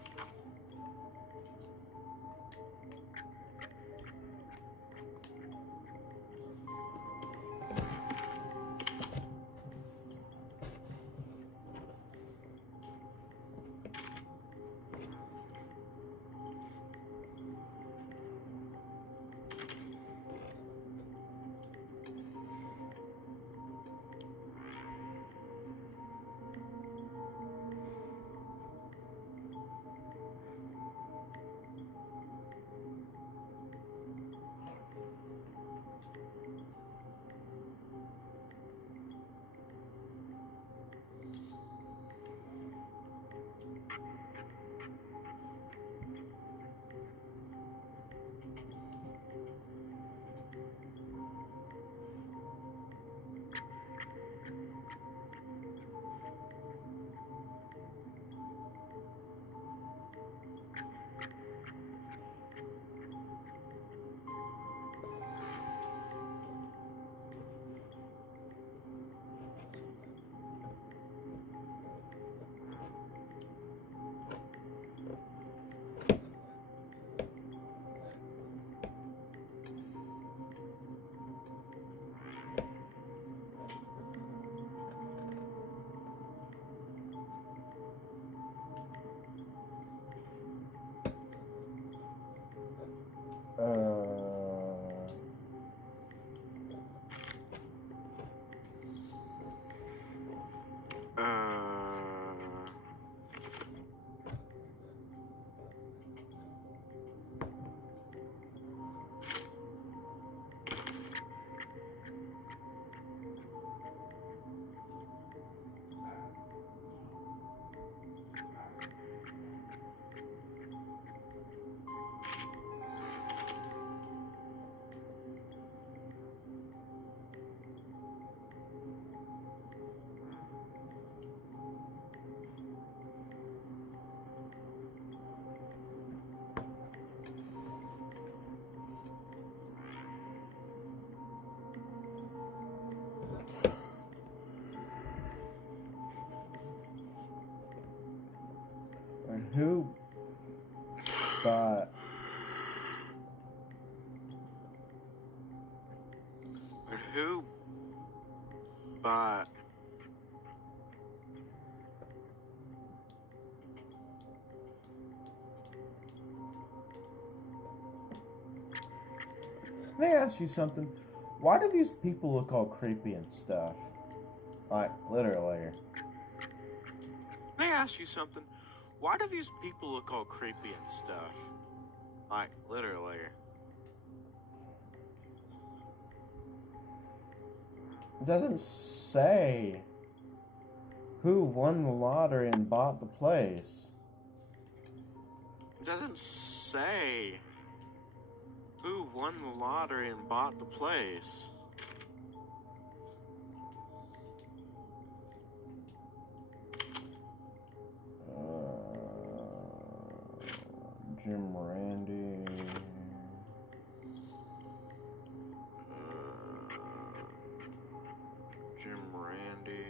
And who bought? But who bought? Let me ask you something. Why do these people look all creepy and stuff? Like, literally. Let me ask you something. Why do these people look all creepy and stuff? Like, literally. It doesn't say who won the lottery and bought the place. It doesn't say who won the lottery and bought the place. Jim Randy. Jim Randy.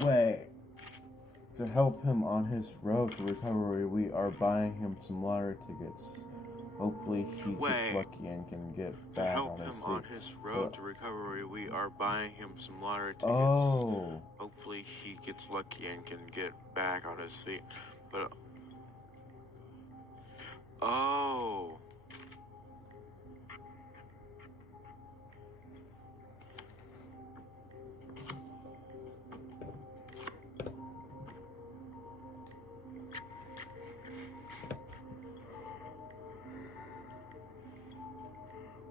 Wait. To help him on his road to recovery, we are buying him some lottery tickets. Hopefully he gets lucky and can get back on his feet. To help him on his road to recovery, we are buying him some lottery tickets. Oh. Hopefully he gets lucky and can get back on his feet. But oh.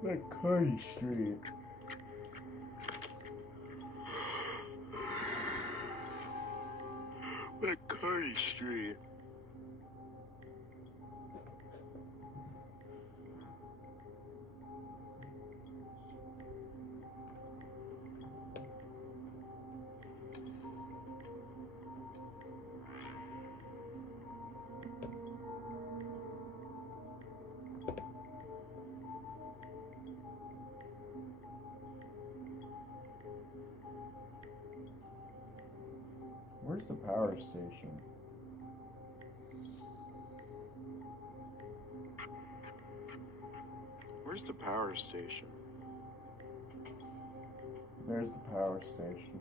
McCurdy Street. McCurdy Street. Where's the power station? Where's the power station? There's the power station.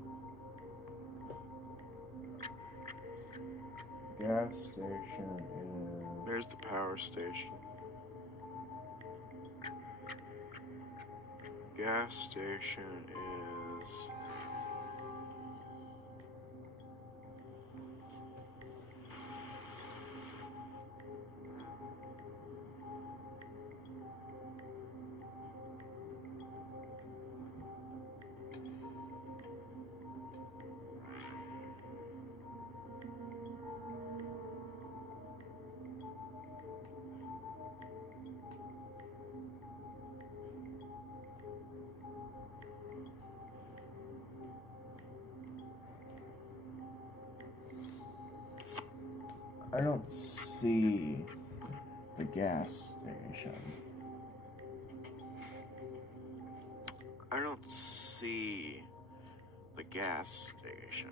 Gas station is... There's the power station. Gas station is... I don't see the gas station. I don't see the gas station.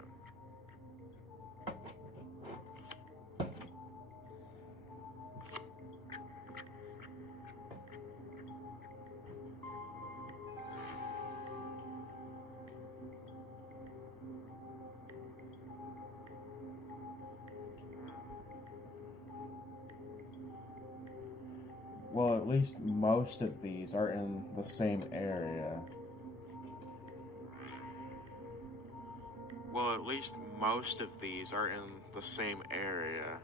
Well, at least most of these are in the same area. Well, at least most of these are in the same area.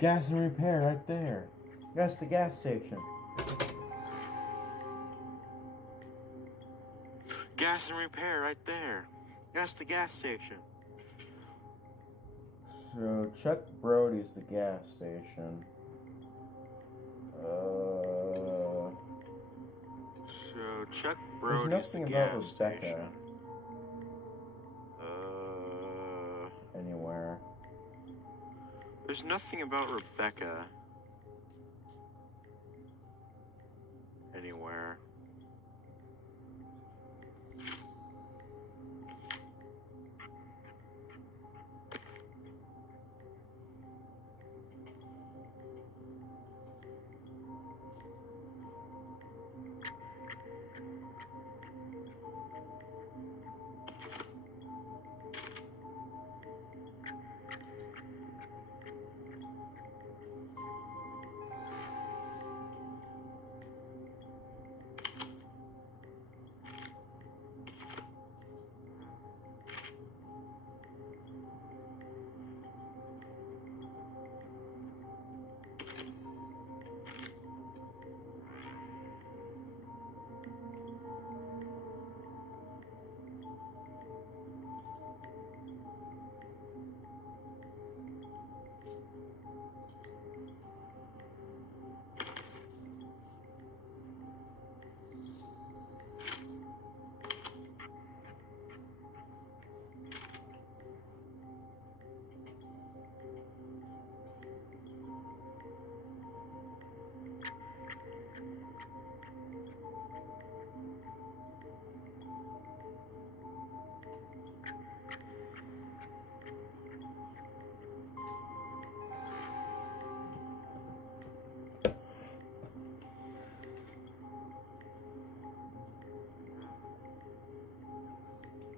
Gas and repair right there. That's the gas station. Gas and repair right there. That's the gas station. So Chuck Brody's the gas station. So Chuck Brody's the nothing gas about station. Rebecca. Anywhere. There's nothing about Rebecca anywhere.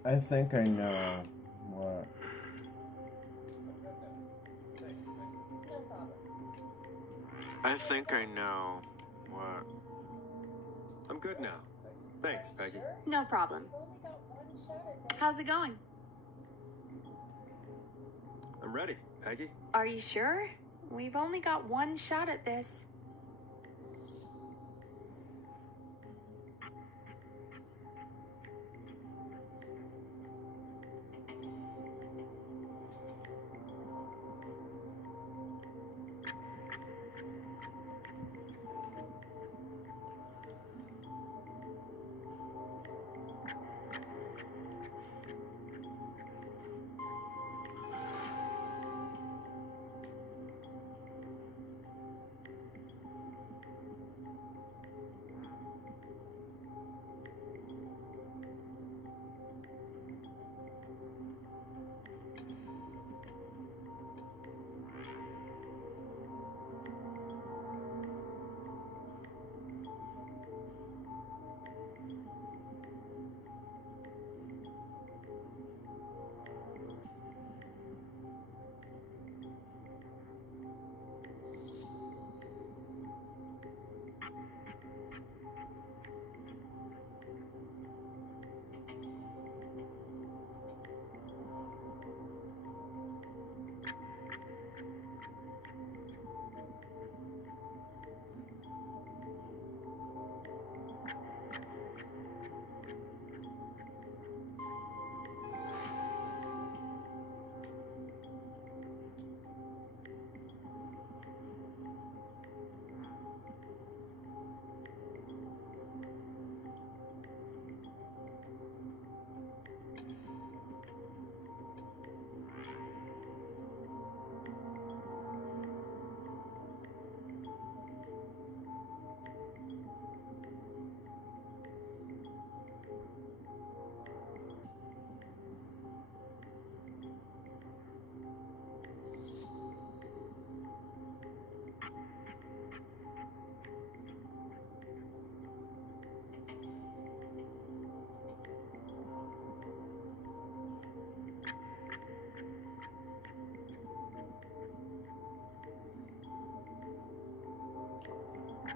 I think I know what. I think I know what. I'm good now. Thanks, Peggy. No problem. How's it going? I'm ready, Peggy. Are you sure? We've only got one shot at this.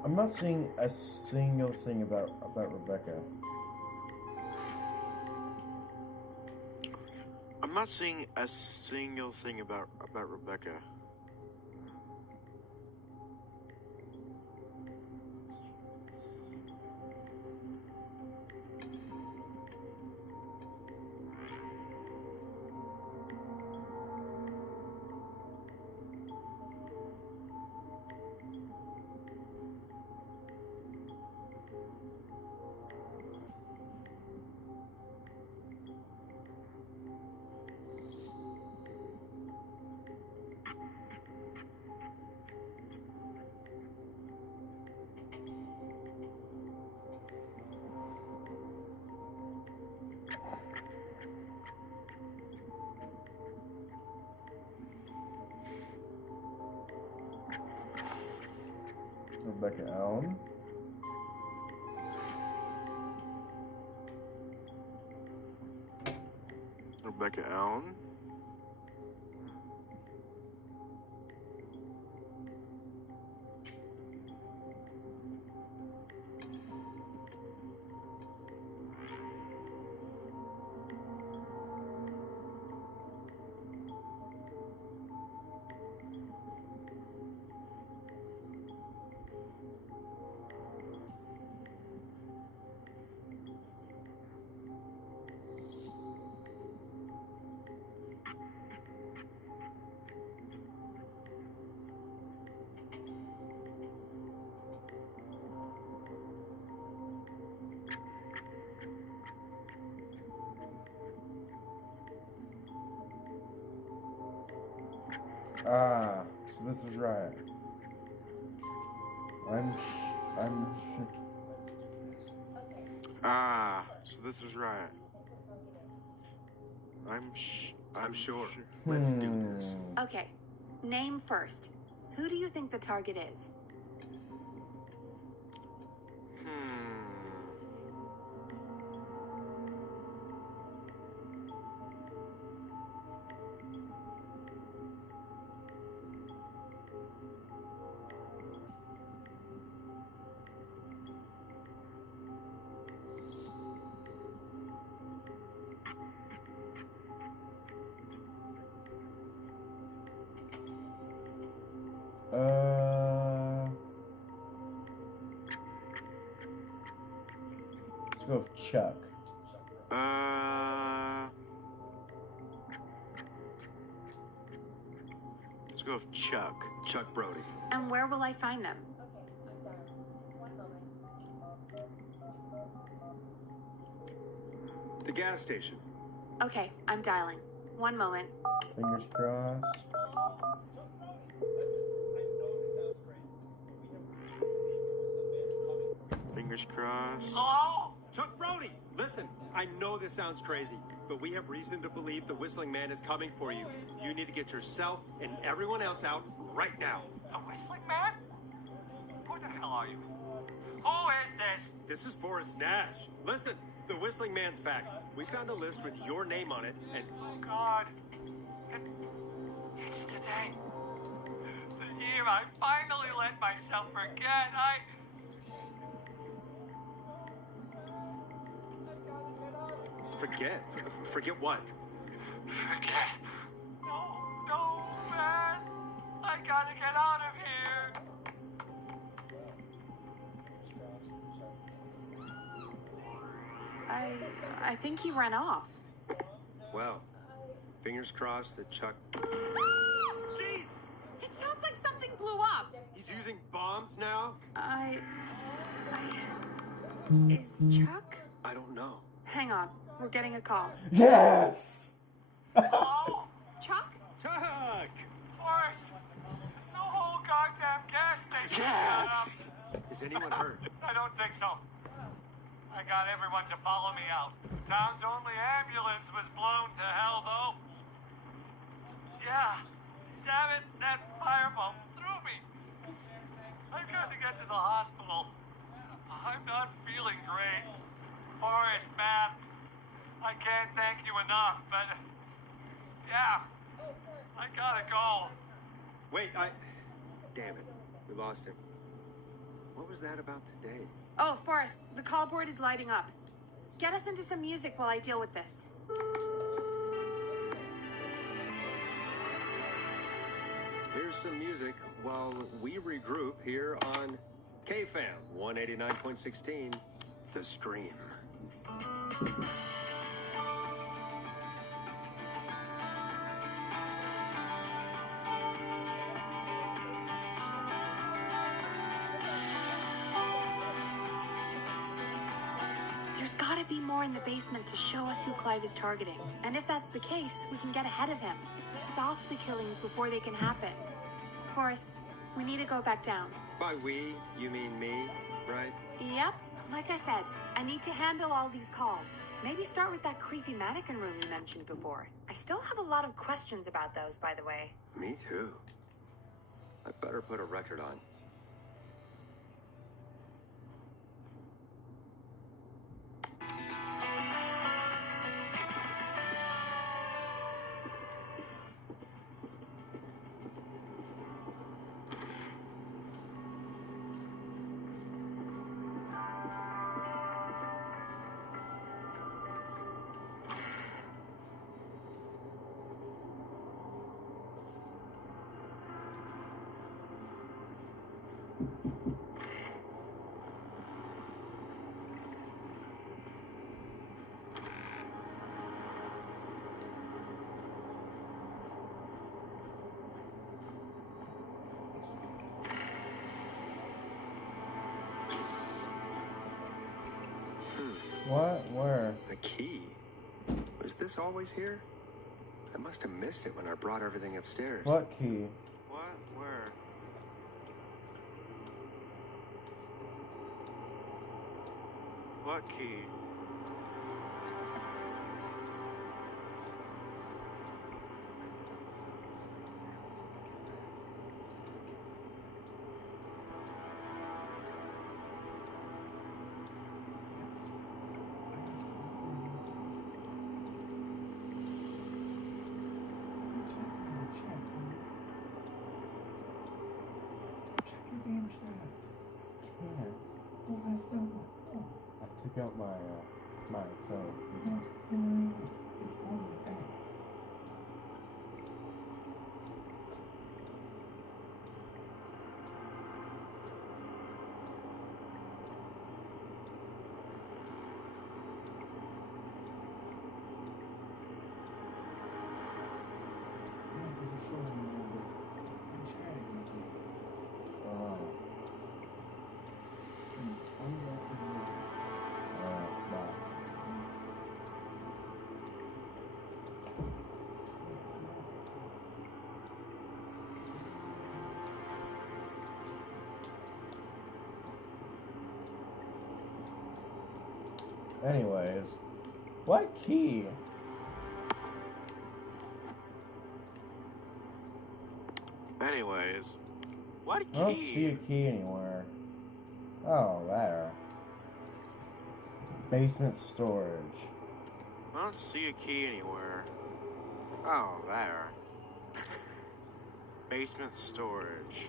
I'm not seeing a single thing about Rebecca. I'm not seeing a single thing about Rebecca. Rebecca Allen. Rebecca Allen. Ah, so this is right. Ah, so this is right. I'm sure. Let's do this. Okay, name first. Who do you think the target is? Let's go with Chuck. Let's go with Chuck. Chuck Brody. And where will I find them? The gas station. Okay, I'm dialing. One moment. Fingers crossed. Fingers crossed. Hello? Chuck Brody! Listen, I know this sounds crazy, but we have reason to believe the Whistling Man is coming for you. You need to get yourself and everyone else out right now. The Whistling Man? Who the hell are you? Who is this? This is Forrest Nash. Listen, the Whistling Man's back. We found a list with your name on it, and... Oh, God. It's today. The year I finally let myself forget. Forget? Forget what? Forget? No, man. I gotta get out of here. I think he ran off. Well, fingers crossed that Chuck... Jeez! It sounds like something blew up. He's using bombs now? Is Chuck? I don't know. Hang on. We're getting a call. Yes! Hello? Chuck? Chuck! Forrest! The whole goddamn gas station Yes! Is anyone hurt? I don't think so. I got everyone to follow me out. Town's only ambulance was blown to hell, though. Yeah. Damn it, that firebomb threw me. I've got to get to the hospital. I'm not feeling great. Forrest, man, I can't thank you enough, but... Yeah, I gotta go. Wait, Damn it. We lost him. What was that about today? Oh, Forrest, the call board is lighting up. Get us into some music while I deal with this. Here's some music while we regroup here on KFAM 189.16, The Scream. There's gotta be more in the basement to show us who Clive is targeting. And if that's the case, we can get ahead of him. Stop the killings before they can happen. Forrest, we need to go back down. By we, you mean me, right? Yep, like I said, I need to handle all these calls. Maybe start with that creepy mannequin room you mentioned before. I still have a lot of questions about those, by the way. Me too. I better put a record on. What? Where? The key? Was this always here? I must have missed it when I brought everything upstairs. What key? What? Where? What key? I took out my mic, so. Anyways, what key? Anyways, what key? I don't see a key anywhere. Oh, there. Basement storage. I don't see a key anywhere. Oh, there. Basement storage.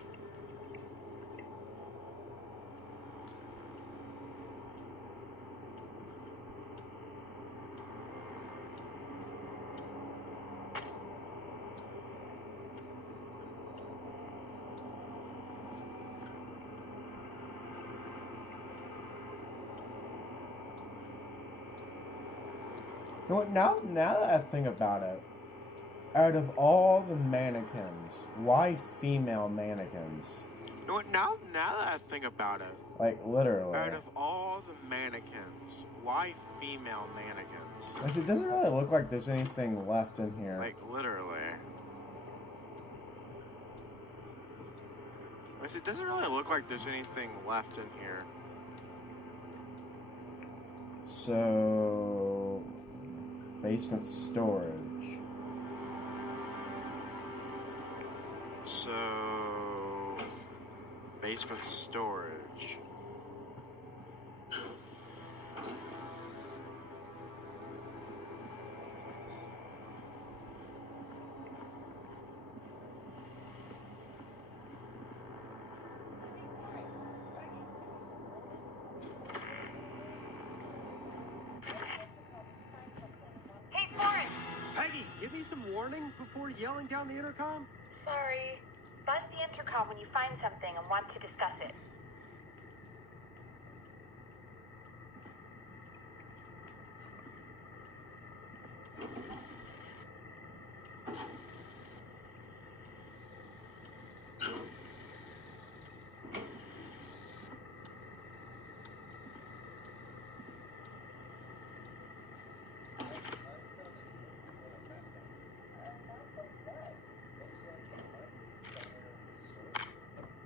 You know what, now that I think about it, out of all the mannequins, why female mannequins? You know what, now that I think about it, Like, literally. out of all the mannequins, why female mannequins? Like, it doesn't really look like there's anything left in here. Like, literally. It doesn't really look like there's anything left in here. So, basement storage. So, basement storage. me some warning before yelling down the intercom? Sorry. Buzz the intercom when you find something and want to discuss it.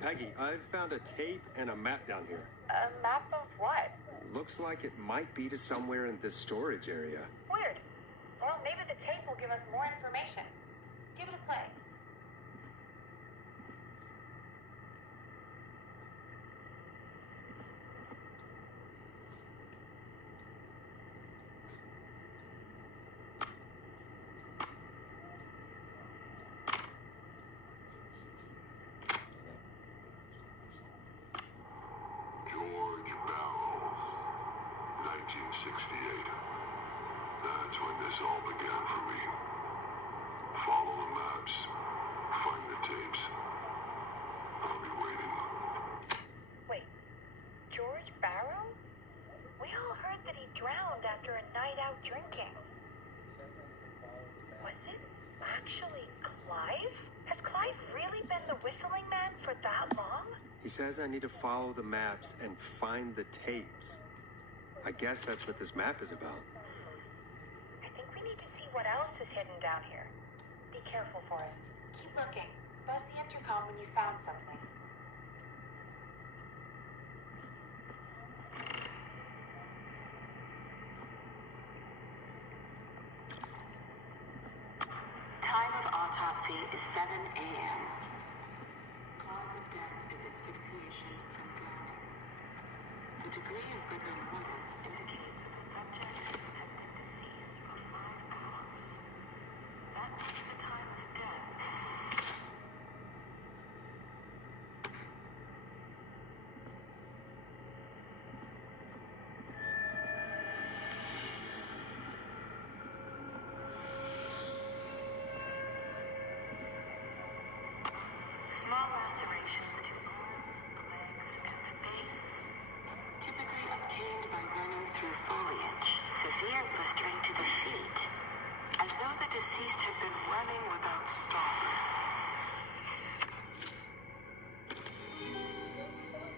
Peggy, I've found a tape and a map down here. A map of what? Looks like it might be to somewhere in this storage area. Weird. Well, maybe the tape will give us more information. Give it a play. George Barrow, 1968. That's when this all began for me. Follow the maps, find the tapes. I'll be waiting. Wait, George Barrow? We all heard that he drowned after a night out drinking. Was it actually Clive? Has Clive really been the whistling man for that long? He says I need to follow the maps and find the tapes. I guess that's what this map is about. I think we need to see what else is hidden down here. Be careful, Forrest. Keep looking. Buzz the intercom when you found something. Time of autopsy is 7 a.m. Cause of death is asphyxiation from drowning. The degree of rigor mortis indicates that the subject has been deceased for 5 hours. That makes the time of death. Small lacerations to arms, legs, and face, typically obtained by running through foliage. Severe blistering to the feet, as though the deceased had been running without stopping.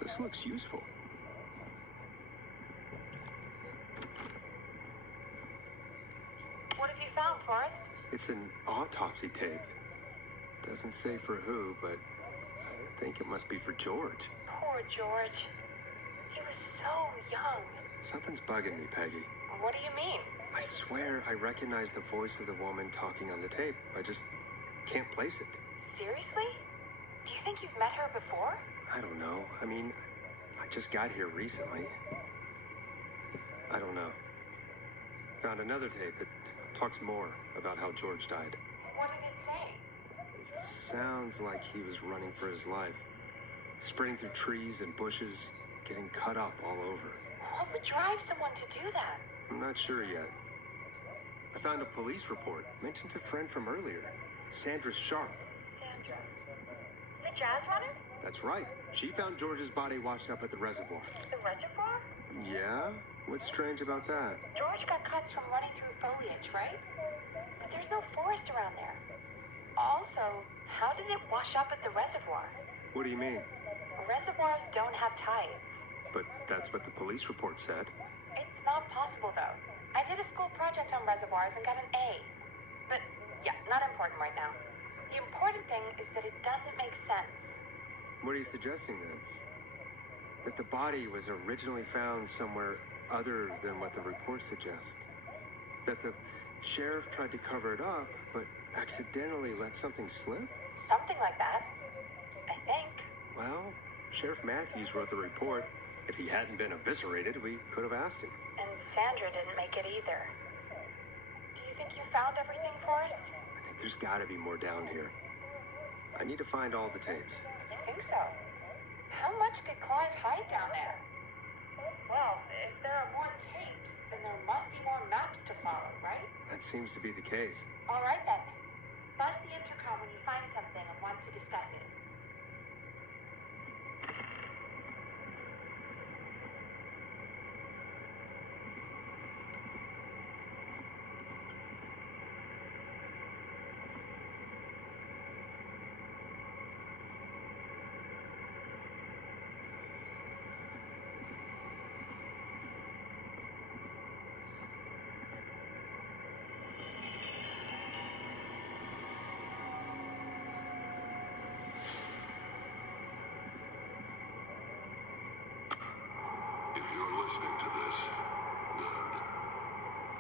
This looks useful. What have you found, Forrest? It's an autopsy tape. Doesn't say for who, but I think it must be for George. Poor George. He was so young. Something's bugging me, Peggy. What do you mean? I swear I recognize the voice of the woman talking on the tape. I just can't place it. Seriously? Do you think you've met her before? I don't know. I mean, I just got here recently. I don't know. Found another tape that talks more about how George died. What did it say? It sounds like he was running for his life. Sprinting through trees and bushes, getting cut up all over. What would drive someone to do that? I'm not sure yet. I found a police report. Mentions a friend from earlier. Sandra Sharp. Sandra. The jazz runner? That's right. She found George's body washed up at the reservoir. The reservoir? Yeah? What's strange about that? George got cuts from running through foliage, right? But there's no forest around there. Also, how did it wash up at the reservoir? What do you mean? Reservoirs don't have tides. But that's what the police report said. It's not possible, though. I did a school project on reservoirs and got an A. But, yeah, not important right now. The important thing is that it doesn't make sense. What are you suggesting, then? That the body was originally found somewhere other than what the report suggests? That the sheriff tried to cover it up, but accidentally let something slip? Something like that. I think. Well, Sheriff Matthews wrote the report. If he hadn't been eviscerated, we could have asked him. And Sandra didn't make it either. Do you think you found everything, Forrest? I think there's got to be more down here. I need to find all the tapes. You think so? How much did Clive hide down there? Well, if there are more tapes, then there must be more maps to follow, right? That seems to be the case. All right, then. discuss it. If you're listening to this, then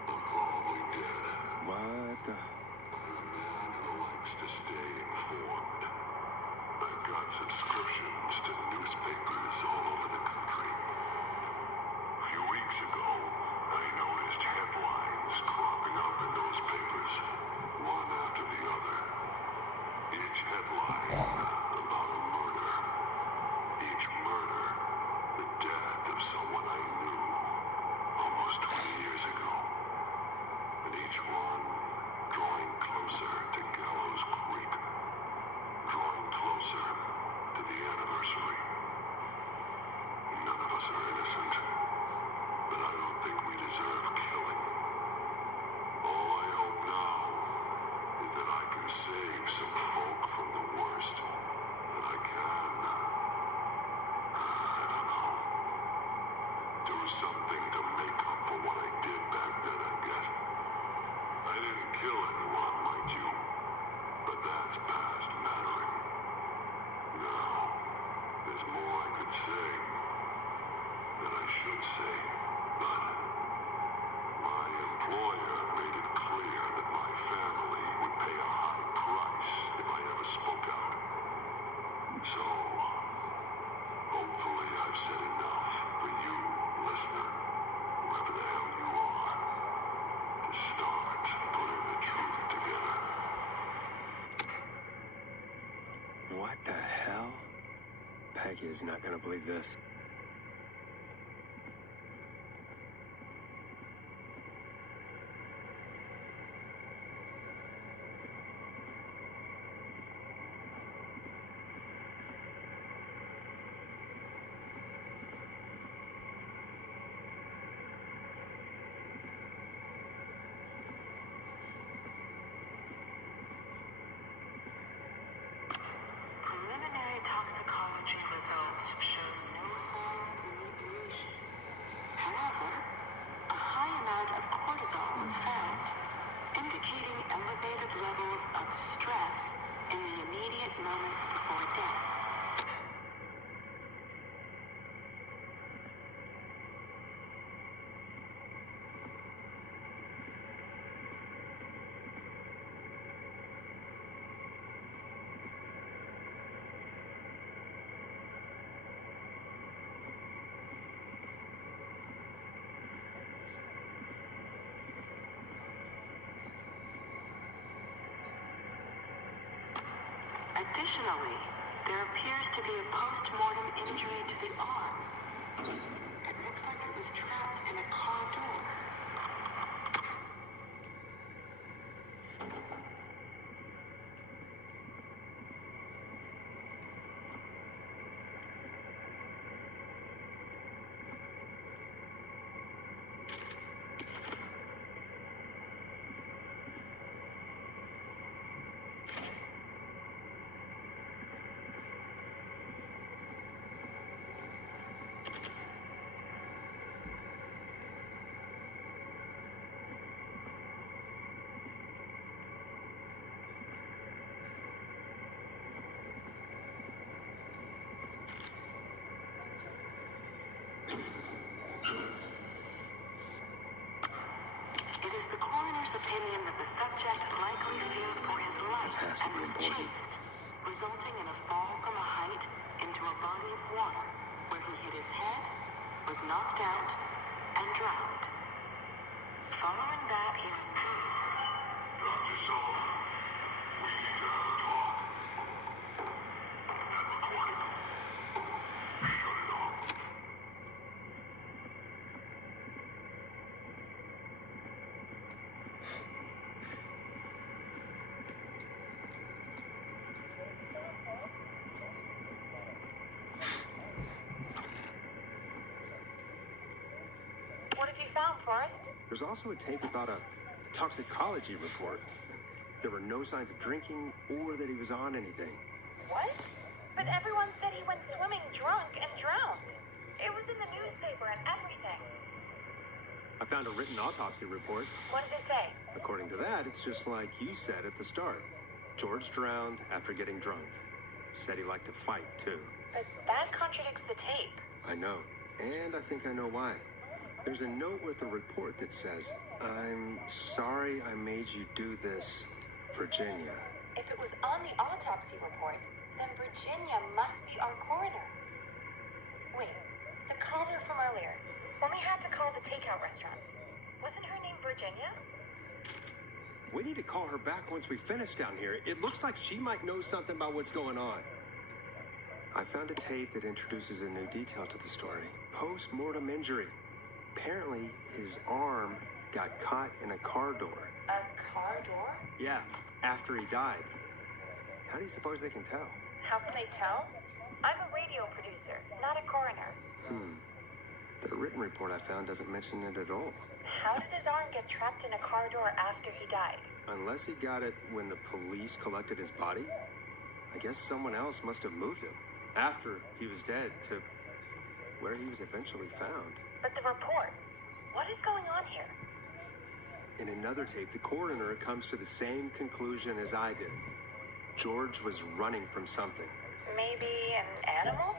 I'm probably dead. What the? I'm a man who likes to stay informed. I've got subscriptions to newspapers all over the country. A few weeks ago, I noticed headlines cropping up in those papers, one after the other. Each headline about a murder. Each murder, the death of someone I knew almost 20 years ago. And each one drawing closer to Gallows Creek. Drawing closer to the anniversary. None of us are innocent, but I don't think we deserve killing. All I hope now is that I can save some folk from the worst that I can. I don't know. Do something to make up for what I did back then, I guess. I didn't kill anyone, mind you, but that's past mattering. Now, there's more I could say that I should say, but my employer made it clear that my family would pay a high price if I ever spoke out. So, hopefully I've said enough for you, listener, whoever the hell you are, to start putting the truth together. What the hell? Peggy is not gonna believe this. Preliminary toxicology results shows no signs of inebriation. However, a high amount of cortisol was found, indicating elevated levels of stress in the immediate moments before death. Additionally, there appears to be a post-mortem injury to the arm. It looks like it was trapped in a car door. It is the coroner's opinion that the subject likely feared for his life This has to and be was important. chased, resulting in a fall from a height into a body of water, where he hit his head, was knocked out, and drowned. Following that, he Dr. Sullivan, we need to have a talk. That recording. Shut it off. Forrest? There's also a tape about a toxicology report. There were no signs of drinking or that he was on anything. What? But everyone said he went swimming drunk and drowned. It was in the newspaper and everything. I found a written autopsy report. What did it say? According to that, it's just like you said at the start. George drowned after getting drunk. Said he liked to fight, too. But that contradicts the tape. I know. And I think I know why. There's a note with a report that says, "I'm sorry I made you do this, Virginia." If it was on the autopsy report, then Virginia must be our coroner. Wait, the caller from earlier, when we had to call the takeout restaurant, wasn't her name Virginia? We need to call her back once we finish down here. It looks like she might know something about what's going on. I found a tape that introduces a new detail to the story. Post-mortem injury. Apparently, his arm got caught in a car door. A car door? Yeah, after he died. How do you suppose they can tell? How can they tell? I'm a radio producer, not a coroner. The written report I found doesn't mention it at all. How did his arm get trapped in a car door after he died? Unless he got it when the police collected his body, I guess someone else must have moved him after he was dead to where he was eventually found. But the report, what is going on here? In another tape, the coroner comes to the same conclusion as I did. George was running from something. Maybe an animal?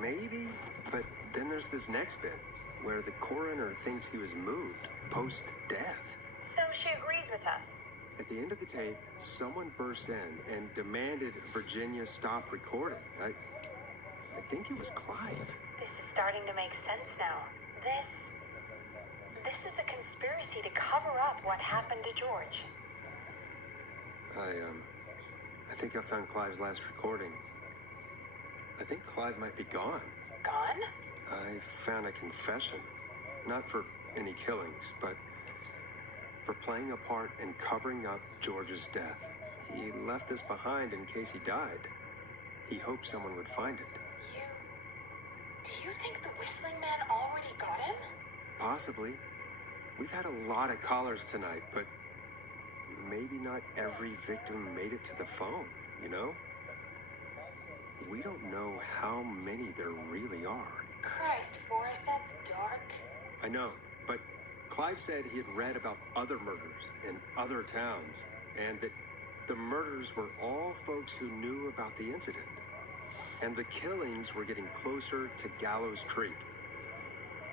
Maybe, but then there's this next bit where the coroner thinks he was moved post-death. So she agrees with us. At the end of the tape, someone burst in and demanded Virginia stop recording. I think it was Clive. This is starting to make sense now. This is a conspiracy to cover up what happened to George. I think I found Clive's last recording. I think Clive might be gone. Gone? I found a confession. Not for any killings, but for playing a part in covering up George's death. He left this behind in case he died. He hoped someone would find it. Do you think the Whistling Man already got him? Possibly. We've had a lot of callers tonight, but maybe not every victim made it to the phone, you know? We don't know how many there really are. Christ, Forrest, that's dark. I know, but Clive said he had read about other murders in other towns, and that the murders were all folks who knew about the incident. And the killings were getting closer to Gallows Creek.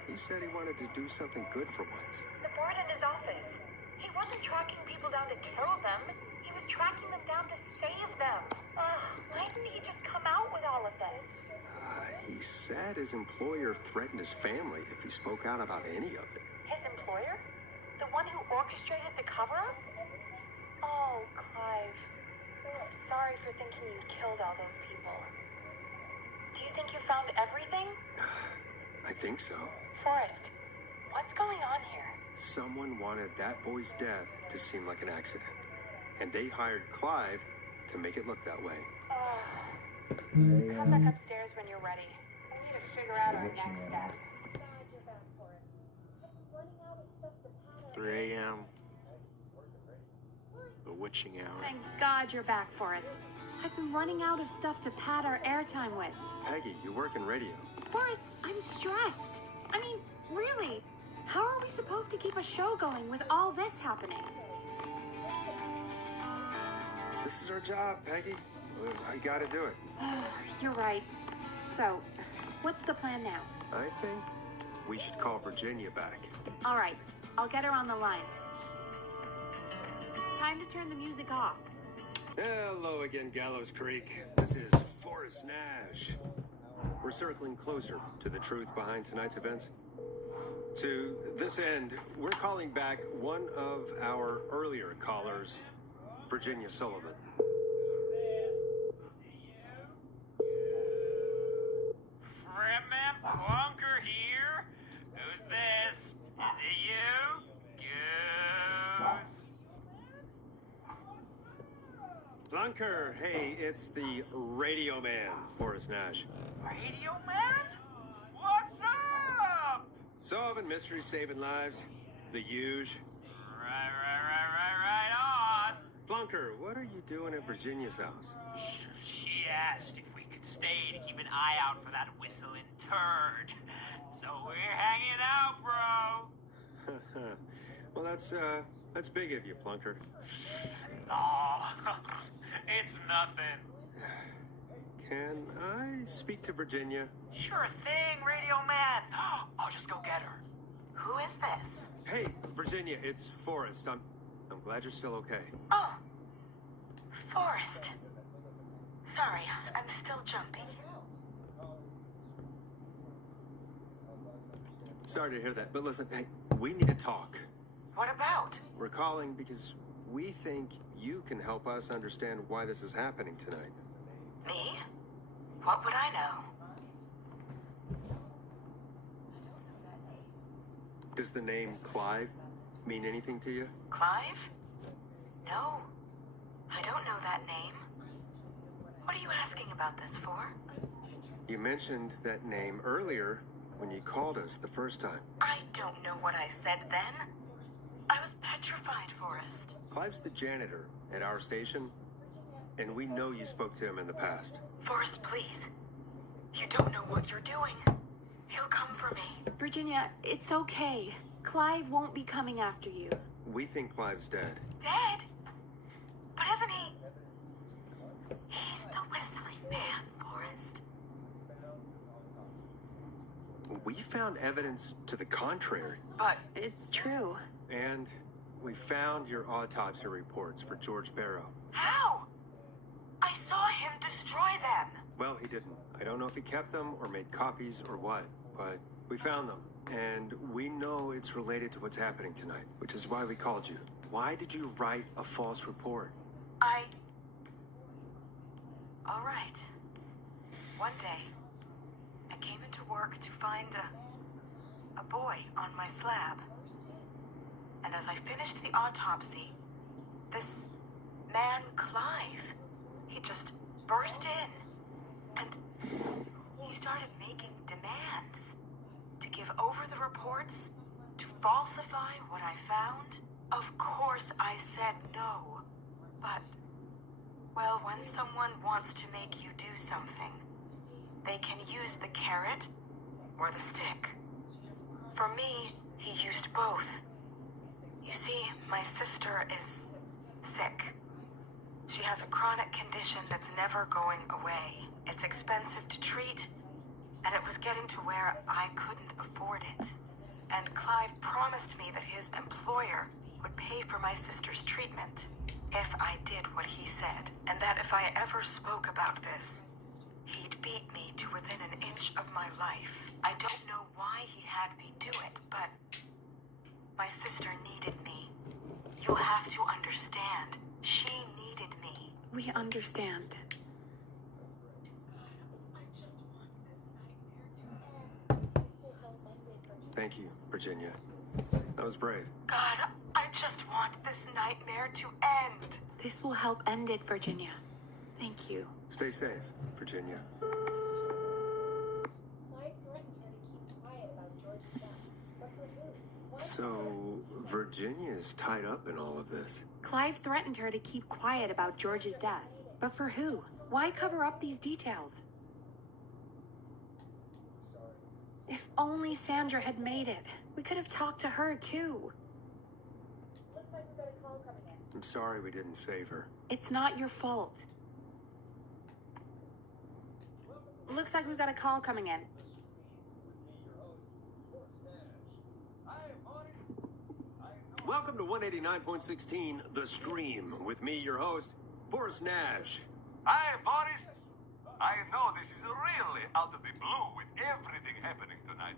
He said he wanted to do something good for once. The board in his office. He wasn't tracking people down to kill them. He was tracking them down to save them. Why didn't he just come out with all of this? He said his employer threatened his family if he spoke out about any of it. His employer? The one who orchestrated the cover-up? Oh, Clive. I'm sorry for thinking you killed all those people. Do you think you found everything? I think so. Forrest, what's going on here? Someone wanted that boy's death to seem like an accident. And they hired Clive to make it look that way. Come back upstairs when you're ready. We need to figure out our next step. 3 a.m. The witching hour. Thank God you're back, Forrest. I've been running out of stuff to pad our airtime with. Peggy, you work in radio. Forrest, I'm stressed. I mean, really, how are we supposed to keep a show going with all this happening? This is our job, Peggy. I gotta do it. You're right. So, what's the plan now? I think we should call Virginia back. All right, I'll get her on the line. Time to turn the music off. Hello again, Gallows Creek. This is Forrest Nash. We're circling closer to the truth behind tonight's events. To this end, we're calling back one of our earlier callers, Virginia Sullivan. Remember Bunker here? Who's this? Is it you? Goose? Flunker, hey, it's the Radio Man, Forrest Nash. Radio Man? What's up? Solving mysteries, saving lives. The huge. Right on. Plunker, what are you doing at Virginia's house? She asked if we could stay to keep an eye out for that whistling turd. So we're hanging out, bro. Well, that's big of you, Plunker. Oh, it's nothing. Can I speak to Virginia? Sure thing, Radio Man. I'll just go get her. Who is this? Hey, Virginia, it's Forrest. I'm glad you're still okay. Oh, Forrest. Sorry, I'm still jumpy. Sorry to hear that, but listen, hey, we need to talk. What about? We're calling because we think you can help us understand why this is happening tonight. Me? What would I know? Does the name Clive mean anything to you? Clive? No, I don't know that name. What are you asking about this for? You mentioned that name earlier when you called us the first time. I don't know what I said then. I was petrified, Forrest. Clive's the janitor at our station, and we know you spoke to him in the past. Forrest, please. You don't know what you're doing. He'll come for me. Virginia, it's okay. Clive won't be coming after you. We think Clive's dead. Dead? But isn't he? He's the whistling man, Forrest. We found evidence to the contrary. But it's true. And we found your autopsy reports for George Barrow. How? I saw him destroy them. Well, he didn't. I don't know if he kept them or made copies or what, but we found them. And we know it's related to what's happening tonight, which is why we called you. Why did you write a false report? All right. One day, I came into work to find a boy on my slab. And as I finished the autopsy, this man, Clive, he just burst in. And he started making demands to give over the reports, to falsify what I found. Of course I said no. But, well, when someone wants to make you do something, they can use the carrot or the stick. For me, he used both. You see, my sister is sick. She has a chronic condition that's never going away. It's expensive to treat, and it was getting to where I couldn't afford it. And Clive promised me that his employer would pay for my sister's treatment if I did what he said, and that if I ever spoke about this, he'd beat me to within an inch of my life. I don't know why he had me do it, but my sister needed me. You'll have to understand. She needed me. We understand. Thank you, Virginia. That was brave. God, I just want this nightmare to end. This will help end it, Virginia. Thank you. Stay safe, Virginia. So, Virginia's tied up in all of this. Clive threatened her to keep quiet about George's death. But for who? Why cover up these details? If only Sandra had made it. We could have talked to her, too. I'm sorry we didn't save her. It's not your fault. Looks like we've got a call coming in. Welcome to 189.16 The Stream, with me, your host, Forrest Nash. Hi, Forrest. I know this is really out of the blue with everything happening tonight.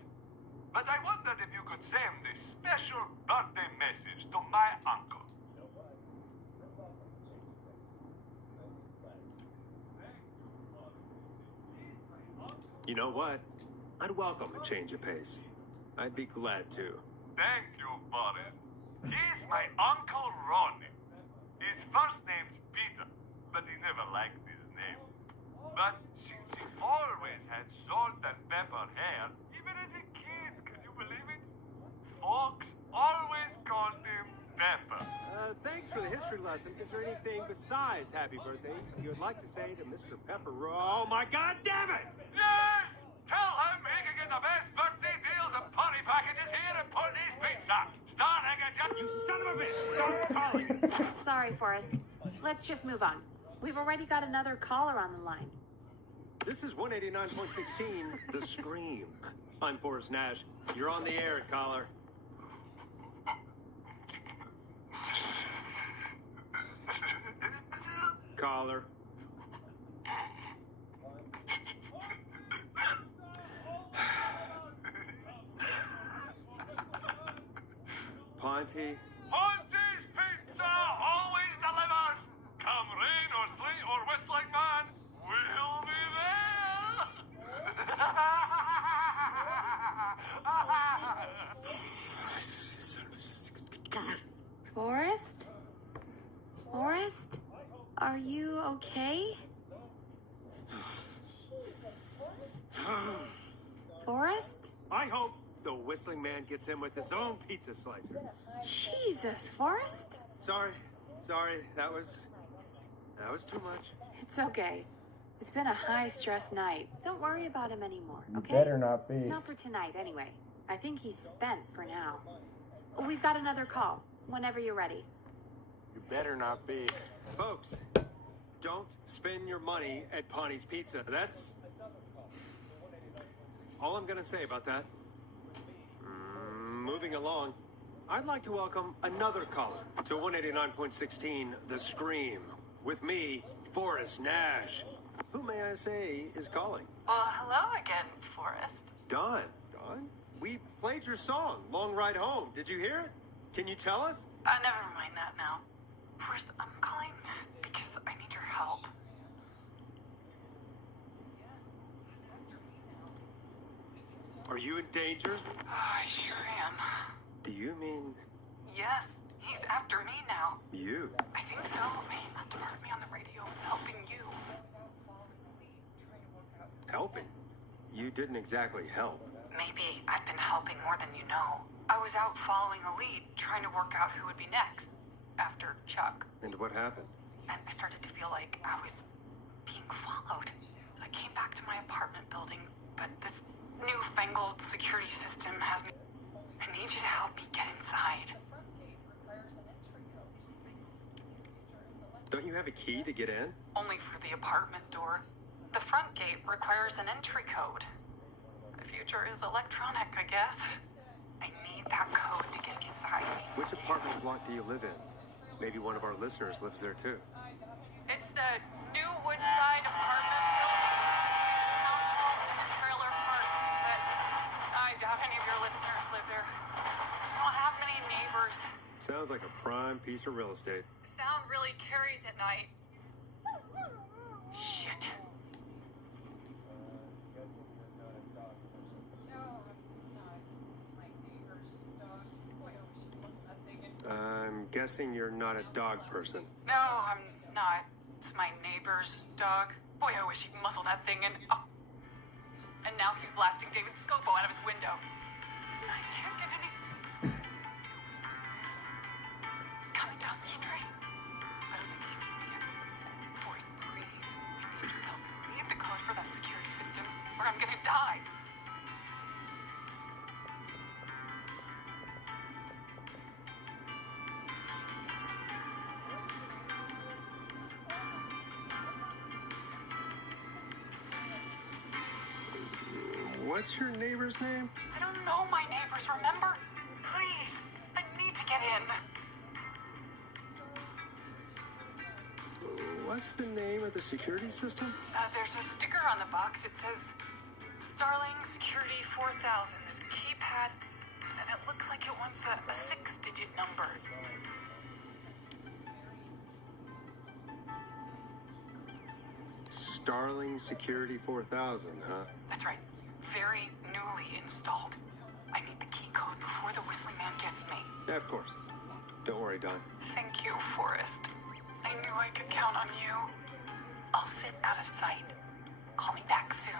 But I wondered if you could send a special birthday message to my uncle. You know what? I'd welcome a change of pace. I'd be glad to. Thank you, Forrest. He's my Uncle Ronnie. His first name's Peter, but he never liked his name. But since he always had salt and pepper hair, even as a kid, can you believe it? Folks always history lesson, is there anything besides happy birthday you would like to say to Mr. Pepperoni? Oh my God damn it! Yes! Tell him he can get the best birthday deals and party packages here at Putney's Pizza. Starting at just... You son of a bitch! Stop calling us! Sorry, Forrest. Let's just move on. We've already got another caller on the line. This is 189.16, The Scream. I'm Forrest Nash. You're on the air, caller. Caller. Ponty. Ponty's Pizza always delivers. Come rain or sleet or whistling man, we'll be there. Forrest? Forrest? Are you okay? Forrest? I hope the whistling man gets him with his own pizza slicer. Jesus, Forrest? Sorry. That was too much. It's okay. It's been a high-stress night. Don't worry about him anymore, You okay? better not be. Not for tonight, anyway. I think he's spent for now. We've got another call. Whenever you're ready. You better not be. Folks, don't spend your money at Ponty's Pizza. That's all I'm gonna say about that. Moving along, I'd like to welcome another caller to 189.16, The Scream. With me, Forrest Nash. Who, may I say, is calling? Well, hello again, Forrest. Don, we played your song, Long Ride Home. Did you hear it? Can you tell us? Never mind that now. First, I'm calling because I need your help. Are you in danger? I sure am. Do you mean Yes, he's after me now. you? I think so. He must have heard me on the radio helping you. Helping? You didn't exactly help. Maybe I've been helping more than you know. I was out following a lead, trying to work out who would be next. After Chuck. And what happened? And I started to feel like I was being followed. I came back to my apartment building, but this newfangled security system has me. I need you to help me get inside. Don't you have a key to get in? Only for the apartment door. The front gate requires an entry code. The future is electronic, I guess. I need that code to get inside. Which apartment block do you live in? Maybe one of our listeners lives there too. It's the New Woodside apartment building. Town hall and trailer park. But I doubt any of your listeners live there. I don't have many neighbors. Sounds like a prime piece of real estate. The sound really carries at night. Shit. I'm guessing you're not a dog person. No, I'm not. It's my neighbor's dog. Boy, I wish he'd muzzle that thing and... Oh. And now he's blasting David Scopo out of his window. So I can't get any... He's coming down the street. I don't think he's seen me yet. Forrest, please. You need your help. I need the code for that security system, or I'm gonna die. What's your neighbor's name? I don't know my neighbors, remember? Please, I need to get in. What's the name of the security system? There's a sticker on the box. It says Starling Security 4000. There's a keypad, and it looks like it wants a 6-digit number. Starling Security 4000, huh? That's right. Very newly installed. I need the key code before the whistling man gets me. Yeah, of course. Don't worry, Don. Thank you, Forrest. I knew I could count on you. I'll sit out of sight. Call me back soon.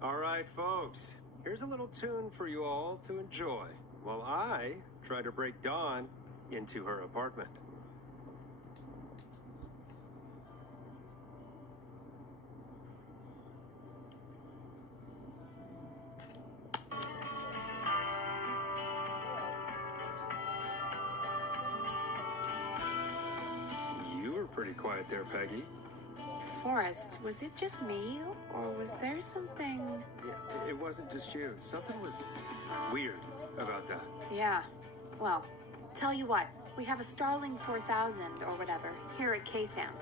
All right, folks. Here's a little tune for you all to enjoy while I try to break Don into her apartment. You were pretty quiet there, Peggy. Forrest, was it just me, or was there something... Yeah, it wasn't just you. Something was weird about that. Yeah, well, tell you what, we have a Starling 4000 or whatever here at KFAM.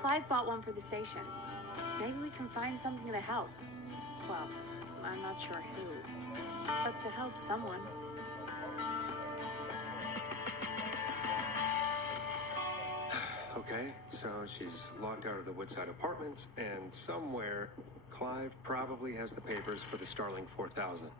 Clive bought one for the station. Maybe we can find something to help. Well, I'm not sure who, but to help someone. Okay, so she's locked out of the Woodside Apartments, and somewhere, Clive probably has the papers for the Starling 4000.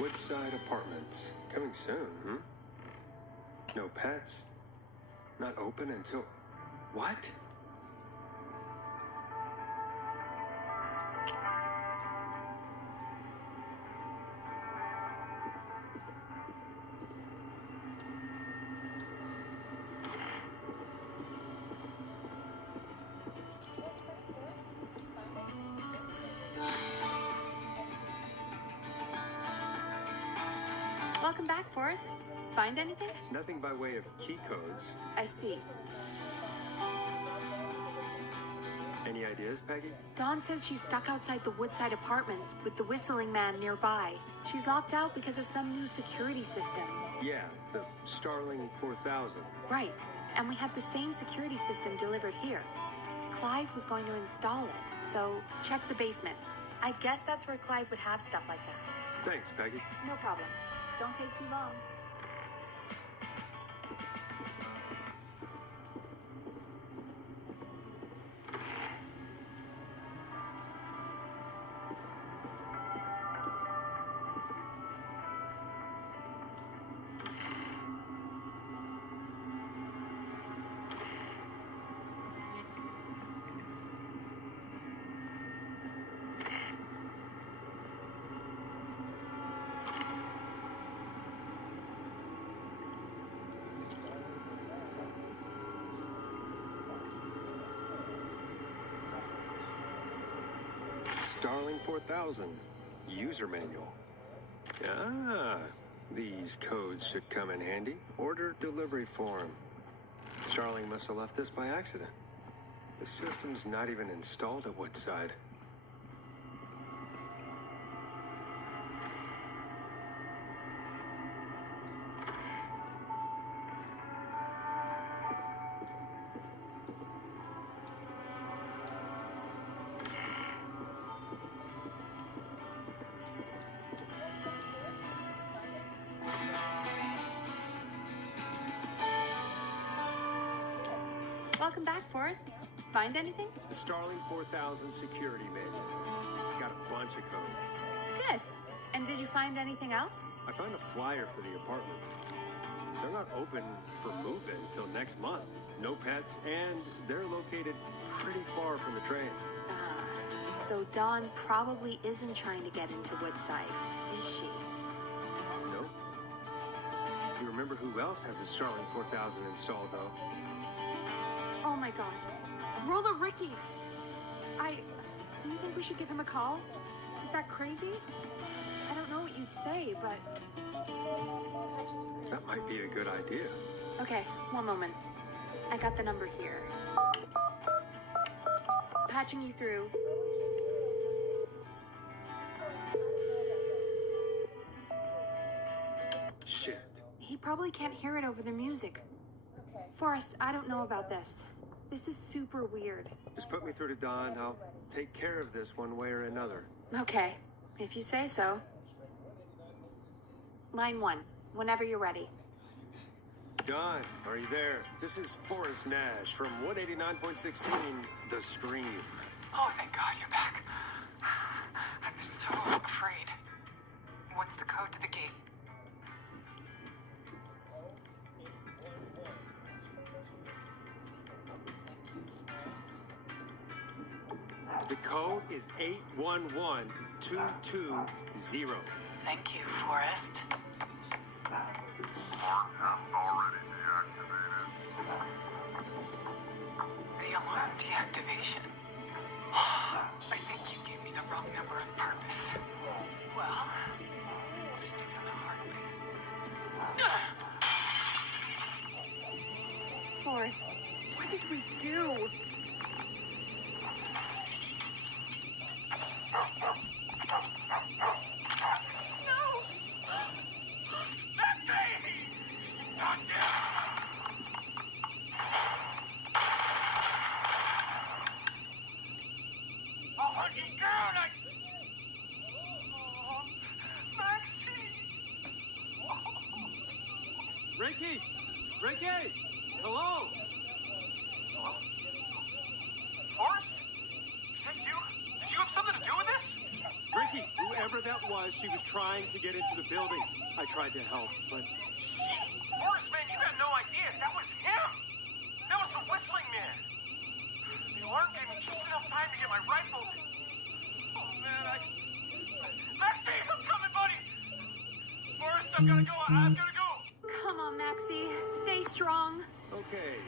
Woodside Apartments. Coming soon, hmm? No pets. Not open until... What? Welcome back, Forrest. Find anything? Nothing by way of key codes. I see. And Any ideas, Peggy? Dawn says she's stuck outside the Woodside Apartments with the Whistling Man nearby. She's locked out because of some new security system. Yeah, the Starling 4000. Right, and we had the same security system delivered here. Clive was going to install it, so check the basement. I guess that's where Clive would have stuff like that. Thanks, Peggy. No problem. Don't take too long. Starling 4000. User manual. Ah, these codes should come in handy. Order delivery form. Starling must have left this by accident. The system's not even installed at Woodside. Welcome back, Forrest. Find anything? The Starling 4000 security manual. It's got a bunch of codes. Good. And did you find anything else? I found a flyer for the apartments. They're not open for move-in until next month. No pets, and they're located pretty far from the trains. So Dawn probably isn't trying to get into Woodside, is she? No. You remember who else has a Starling 4000 installed, though? Oh my god. Roller Ricky! Do you think we should give him a call? Is that crazy? I don't know what you'd say, but... That might be a good idea. Okay, one moment. I got the number here. Patching you through. Shit. He probably can't hear it over the music. Forrest, I don't know about this. This is super weird. Just put me through to Dawn. I'll take care of this one way or another. Okay, if you say so. Line 1, whenever you're ready. Dawn, are you there? This is Forrest Nash from 189.16, The Scream. Oh, thank God you're back. I've been so afraid. What's the code to the gate? The code is 811220. Thank you, Forrest. Already deactivated. The alarm deactivation. I think you gave me the wrong number on purpose. Well, just do this the hard way. Forrest, what did we do? Ricky! Ricky! Hello? Hello? Forrest? Is that you? Did you have something to do with this? Ricky, whoever that was, she was trying to get into the building. I tried to help, but... She? Forrest, man, you got no idea. That was him! That was the Whistling Man! The alarm gave me just enough time to get my rifle. Oh, man, Maxie, I'm coming, buddy! Forrest, I've gotta go. I've gotta go! Come on, Maxie. Stay strong. Okay,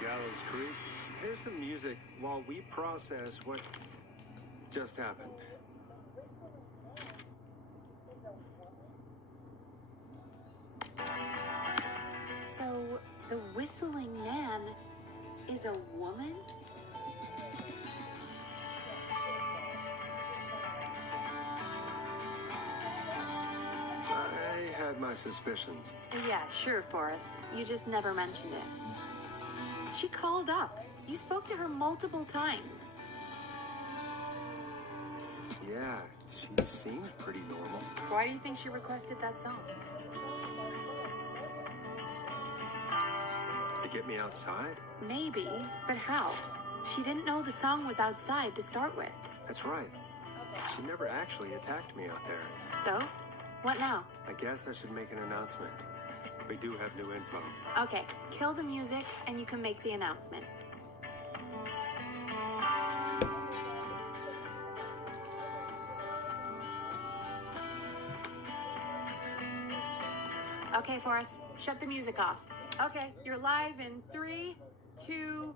Gallows Creek, here's some music while we process what just happened. So, the Whistling Man is a woman? my suspicions. Yeah, sure, Forrest. You just never mentioned it. She called up. You spoke to her multiple times. Yeah, she seemed pretty normal. Why do you think she requested that song? To get me outside? Maybe, but how? She didn't know the song was outside to start with. That's right. She never actually attacked me out there. So? What now? I guess I should make an announcement. We do have new info. Okay, kill the music and you can make the announcement. Okay, Forrest, shut the music off. Okay, you're live in 3, 2...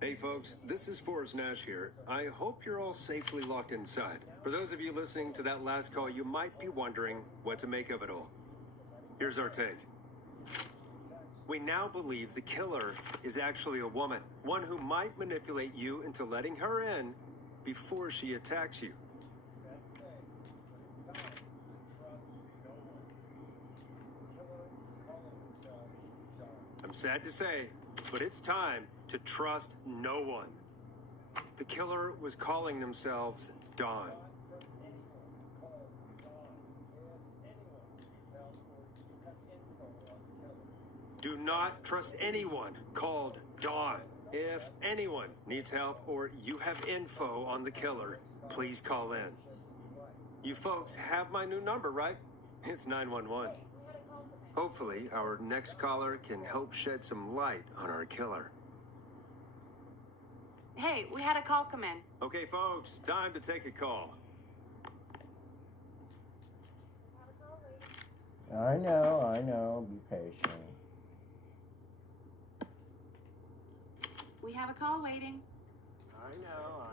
Hey folks, this is Forrest Nash here. I hope you're all safely locked inside. For those of you listening to that last call, you might be wondering what to make of it all. Here's our take. We now believe the killer is actually a woman, one who might manipulate you into letting her in before she attacks you. I'm sad to say, but it's time to trust no one. The killer was calling themselves Dawn. Do not trust anyone called Dawn. If anyone needs help or you have info on the killer, please call in. You folks have my new number, right? It's 911. Hopefully, our next caller can help shed some light on our killer. Hey, we had a call come in. Okay, folks, time to take a call. I know. Be patient. We have a call waiting. I know.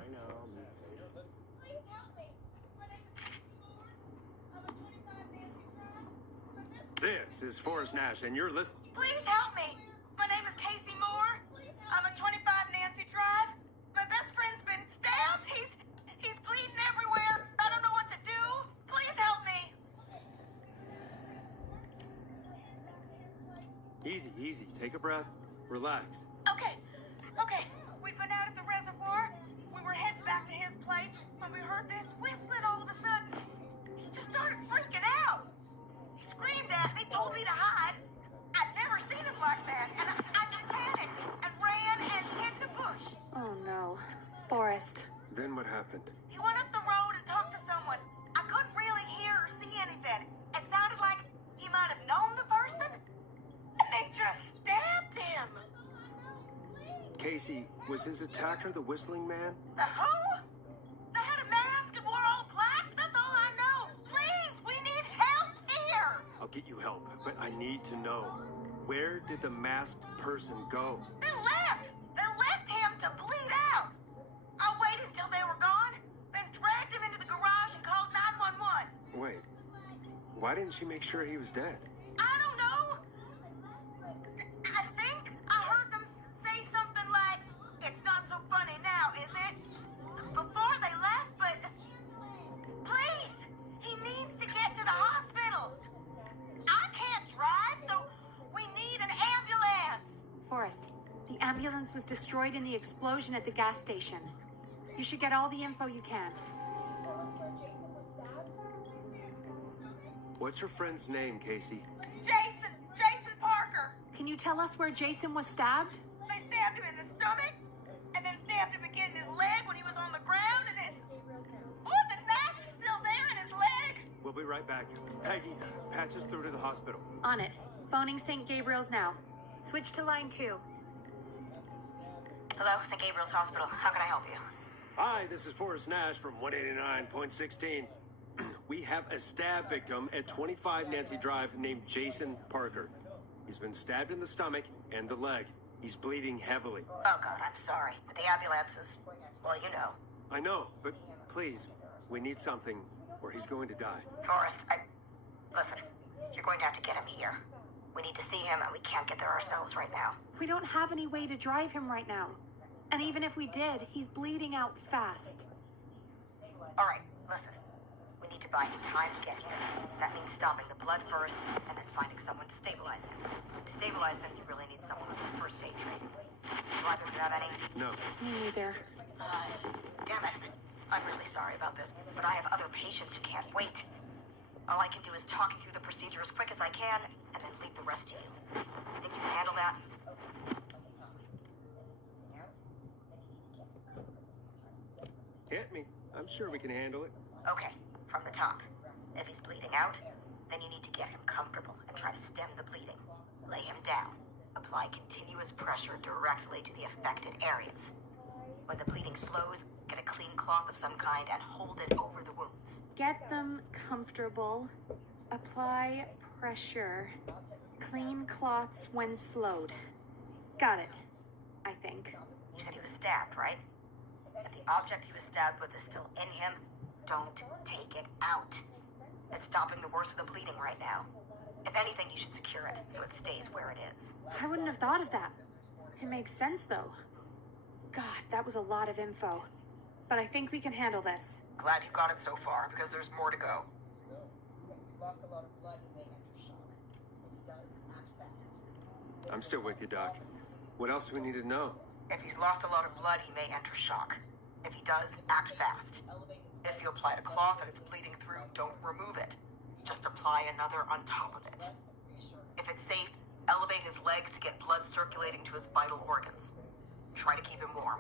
Please help me. My name is Casey Moore. I'm a 25 Nancy Drive. This is Forrest Nash, and you're listening. Please help me. My name is Casey Moore. I'm at 25 Nancy Drive. My best friend's been stabbed. He's bleeding everywhere. I don't know what to do. Please help me. Easy. Take a breath. Relax. Okay. We'd been out at the reservoir. We were heading back to his place when we heard this whistling all of a sudden. He just started freaking out. He screamed at me, told me to hide. I'd never seen him like that, and I just panicked and ran and hid in the bush. Oh no. Forrest. Then what happened? He went up the road and talked to someone. I couldn't really hear or see anything. It sounded like he might have known the person, and they just stabbed him. Casey, was his attacker the whistling man? The who? They had a mask and wore all black? That's all I know. Please, we need help here. I'll get you help, but I need to know. Where did the masked person go? They left. They left him to bleed out. I waited until they were gone, then dragged him into the garage and called 911. Wait, why didn't she make sure he was dead? I don't know. I think I heard them say something like, "It's not so funny now, is it?" before they left, but please, he needs to get to the hospital. I can't drive, so we need an ambulance. Forrest, the ambulance was destroyed in the explosion at the gas station. You should get all the info you can. What's your friend's name, Casey? It's Jason Parker. Can you tell us where Jason was stabbed? They stabbed him in the stomach, and then stabbed him again in his leg when he was on the ground, and it's... Oh, the knife is still there in his leg. We'll be right back. Peggy, patch us through to the hospital. On it. Phoning St. Gabriel's now. Switch to line 2. Hello, St. Gabriel's Hospital. How can I help you? Hi, this is Forrest Nash from 189.16. We have a stab victim at 25 Nancy Drive named Jason Parker. He's been stabbed in the stomach and the leg. He's bleeding heavily. Oh, God, I'm sorry. But the ambulance is... well, you know. I know, but please, we need something or he's going to die. Forrest, listen, you're going to have to get him here. We need to see him, and we can't get there ourselves right now. We don't have any way to drive him right now. And even if we did, he's bleeding out fast. All right, listen. We need to buy him time to get here. That means stopping the blood first, and then finding someone to stabilize him. To stabilize him, you really need someone with first aid training. Do either of you have any? No. Me neither. Damn it. I'm really sorry about this, but I have other patients who can't wait. All I can do is talk you through the procedure as quick as I can, and then leave the rest to you. Think you can handle that? Hit me. I'm sure we can handle it. Okay, from the top. If he's bleeding out, then you need to get him comfortable and try to stem the bleeding. Lay him down. Apply continuous pressure directly to the affected areas. When the bleeding slows, get a clean cloth of some kind and hold it over the wounds. Get them comfortable. Apply pressure. Clean cloths when slowed. Got it. I think. You said he was stabbed, right? If the object he was stabbed with is still in him, don't take it out. It's stopping the worst of the bleeding right now. If anything, you should secure it so it stays where it is. I wouldn't have thought of that. It makes sense, though. God, that was a lot of info. But I think we can handle this. Glad you got it so far, because there's more to go. I'm still with you, Doc. What else do we need to know? If he's lost a lot of blood, he may enter shock. If he does, act fast. If you apply a cloth and it's bleeding through, don't remove it. Just apply another on top of it. If it's safe, elevate his legs to get blood circulating to his vital organs. Try to keep him warm.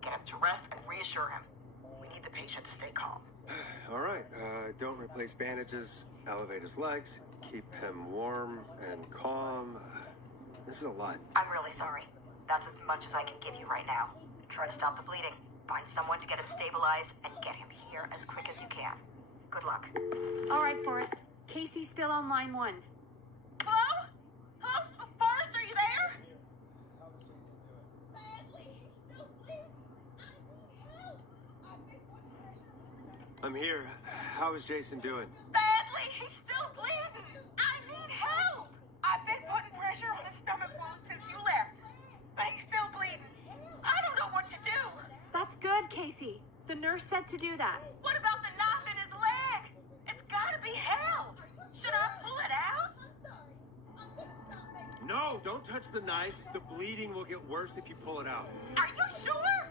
Get him to rest and reassure him. We need the patient to stay calm. All right. Don't replace bandages. Elevate his legs. Keep him warm and calm. This is a lot. I'm really sorry. That's as much as I can give you right now. Try to stop the bleeding. Find someone to get him stabilized and get him here as quick as you can. Good luck. All right, Forrest. Casey's still on line 1. Hello? Hello? Forrest, are you there? I'm here. How is Jason doing? Badly. He's still bleeding. I need help. I've been putting pressure on his stomach wound since you left, but he's still bleeding. I don't know what to do. That's good, Casey. The nurse said to do that. What about the knife in his leg? It's gotta be hell. Should I pull it out? No, don't touch the knife. The bleeding will get worse if you pull it out. Are you sure?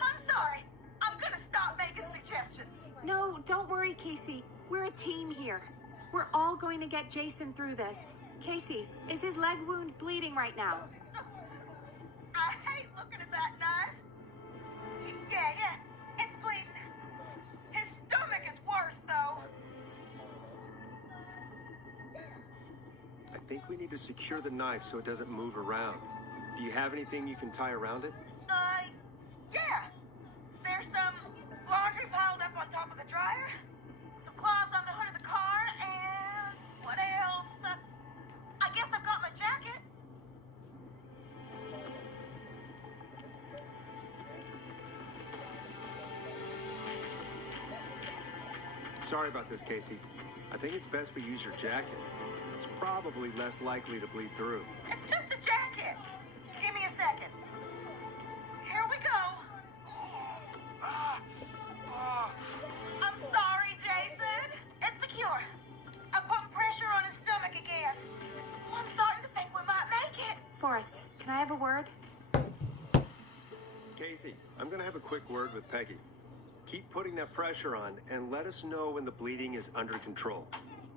I'm sorry. I'm gonna stop making suggestions. No, don't worry, Casey. We're a team here. We're all going to get Jason through this. Casey, is his leg wound bleeding right now? I hate looking at that knife. Yeah, it's bleeding. His stomach is worse, though. I think we need to secure the knife so it doesn't move around. Do you have anything you can tie around it? Yeah. There's some laundry piled up on top of the dryer, some cloths on the hood of the car, and what else? I guess I've got my jacket. Sorry about this, Casey. I think it's best we use your jacket. It's probably less likely to bleed through. It's just a jacket. Give me a second. Here we go. I'm sorry, Jason. It's secure. I put pressure on his stomach again. I'm starting to think we might make it. Forrest, can I have a word? Casey, I'm gonna have a quick word with Peggy. Keep putting that pressure on and let us know when the bleeding is under control.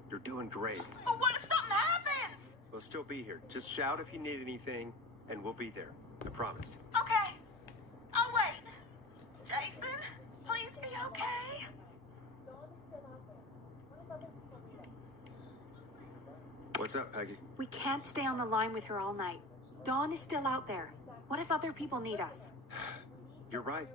You're doing great. But what if something happens? We'll still be here. Just shout if you need anything, and we'll be there. I promise. Okay. I'll wait. Jason, please be okay. What's up, Peggy? We can't stay on the line with her all night. Dawn is still out there. What if other people need us? You're right.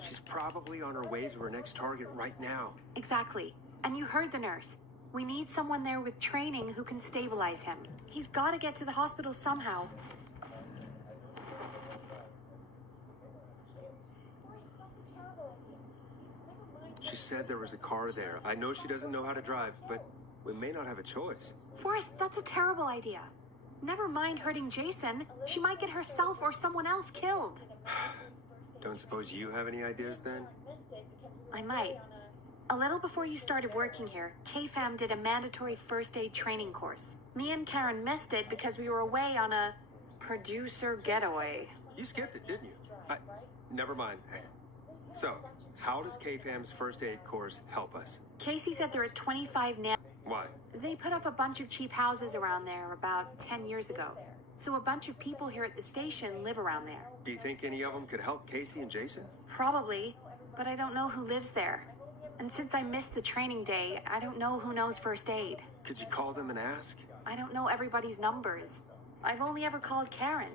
She's probably on her way to her next target right now. Exactly. And you heard the nurse. We need someone there with training who can stabilize him. He's got to get to the hospital somehow. She said there was a car there. I know she doesn't know how to drive, but we may not have a choice. Forrest, that's a terrible idea. Never mind hurting Jason. She might get herself or someone else killed. Don't suppose you have any ideas then? I might. A little before you started working here, KFAM did a mandatory first aid training course. Me and Karen missed it because we were away on a producer getaway. You skipped it, didn't you? Never mind. So, how does KFAM's first aid course help us? Casey said they're at 25 now. Why? They put up a bunch of cheap houses around there about 10 years ago. So a bunch of people here at the station live around there. Do you think any of them could help Casey and Jason? Probably, but I don't know who lives there. And since I missed the training day, I don't know who knows first aid. Could you call them and ask? I don't know everybody's numbers. I've only ever called Karen.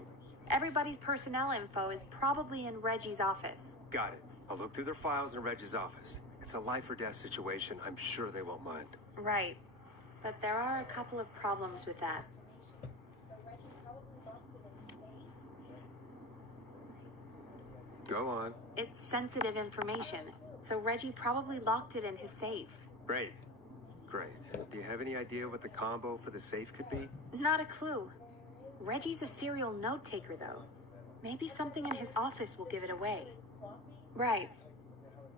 Everybody's personnel info is probably in Reggie's office. Got it. I'll look through their files in Reggie's office. It's a life or death situation. I'm sure they won't mind. Right. But there are a couple of problems with that. Go on. It's sensitive information, so Reggie probably locked it in his safe. Great. Great. Do you have any idea what the combo for the safe could be? Not a clue. Reggie's a serial note taker, though. Maybe something in his office will give it away. Right.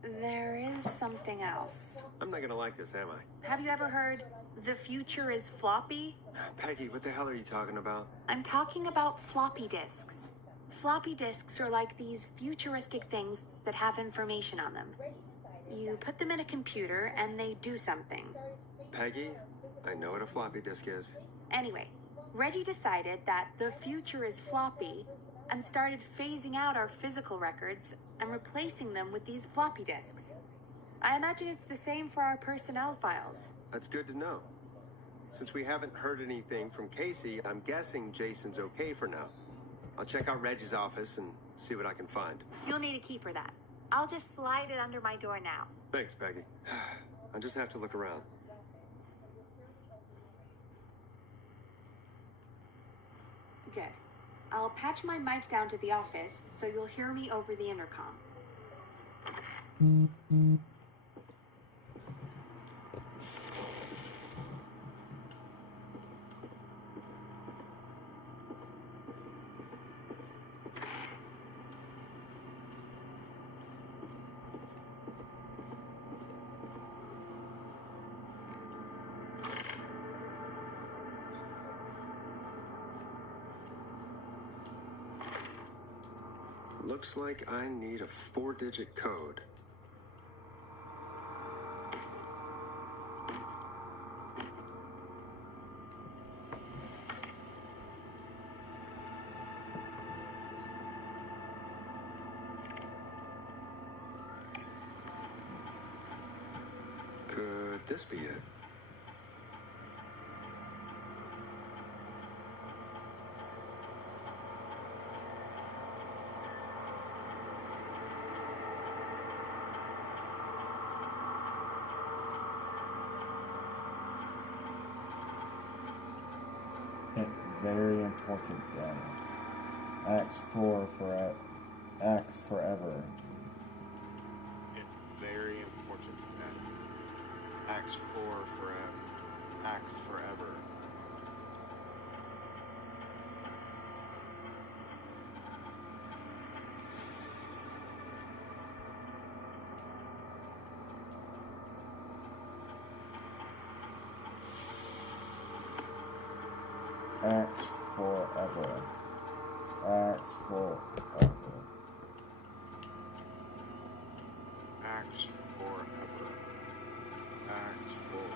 There is something else. I'm not gonna like this, am I? Have you ever heard, the future is floppy? Peggy, what the hell are you talking about? I'm talking about floppy disks. Floppy disks are like these futuristic things that have information on them. You put them in a computer and they do something. Peggy, I know what a floppy disk is. Anyway, Reggie decided that the future is floppy and started phasing out our physical records and replacing them with these floppy disks. I imagine it's the same for our personnel files. That's good to know. Since we haven't heard anything from Casey, I'm guessing Jason's okay for now. I'll check out Reggie's office and see what I can find. You'll need a key for that. I'll just slide it under my door now. Thanks, Peggy. I'll just have to look around. Good. I'll patch my mic down to the office so you'll hear me over the intercom. Looks like I need a 4-digit code. Could this be it? Very important data. Acts forever. Very important data. Acts 4 forever. Acts forever. Acts forever. Acts forever. Acts forever. Acts forever.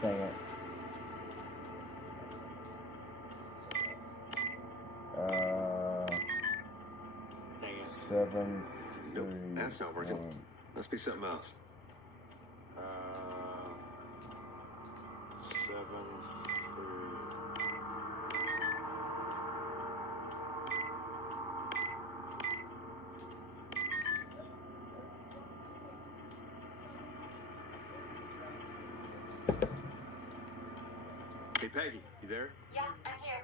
Dang it. Dang it. 7, 3. Nope, that's not working. 1. Must be something else. 7, 3. Hey, Peggy, you there? Yeah, I'm here.